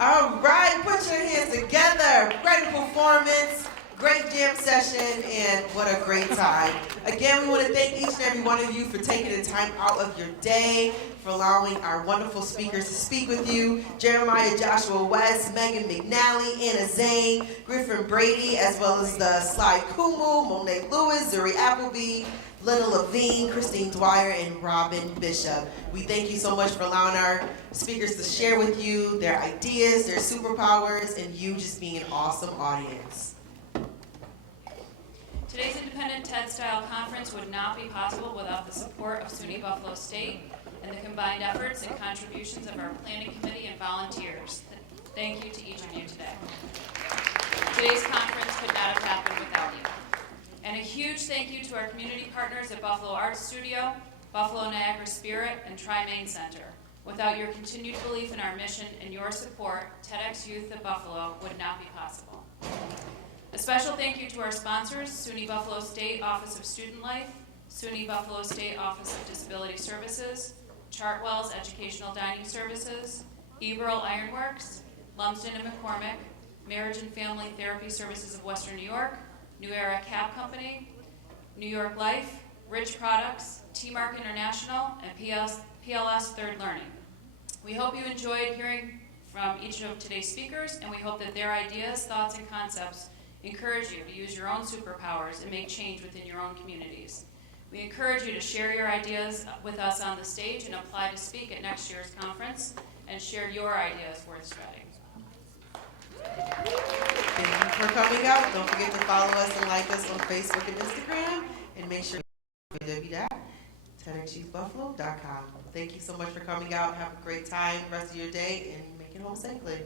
All right, put your hands together. Great performance, great jam session, and what a great time. Again, we want to thank each and every one of you for taking the time out of your day, for allowing our wonderful speakers to speak with you. Jeremiah Joshua West, Megan McNally, Anna Zane, Griffin Brady, as well as the Sly Kumu, Monae Lewis, Zuri Applebee, Lena LaVine, Christine Dwyer, and Robin Bishop. We thank you so much for allowing our speakers to share with you their ideas, their superpowers, and you just being an awesome audience. Today's Independent TED-style conference would not be possible without the support of SUNY Buffalo State and the combined efforts and contributions of our planning committee and volunteers. Thank you to each of you today. Today's conference could not have happened without you. And a huge thank you to our community partners at Buffalo Arts Studio, Buffalo Niagara Spirit, and Tri-Main Center. Without your continued belief in our mission and your support, TEDxYouth at Buffalo would not be possible. A special thank you to our sponsors, SUNY Buffalo State Office of Student Life, SUNY Buffalo State Office of Disability Services, Chartwell's Educational Dining Services, Eberl Ironworks, Lumsden and McCormick, Marriage and Family Therapy Services of Western New York, New Era Cab Company, New York Life, Rich Products, T-Mark International, and PLS Third Learning. We hope you enjoyed hearing from each of today's speakers, and we hope that their ideas, thoughts, and concepts encourage you to use your own superpowers and make change within your own communities. We encourage you to share your ideas with us on the stage and apply to speak at next year's conference and share your ideas worth spreading. Thank you for coming out. Don't forget to follow us and like us on Facebook and Instagram, and make sure you www.TEDxYouthBuffalo.com. Thank you so much for coming out. Have a great time the rest of your day, and make it home safely.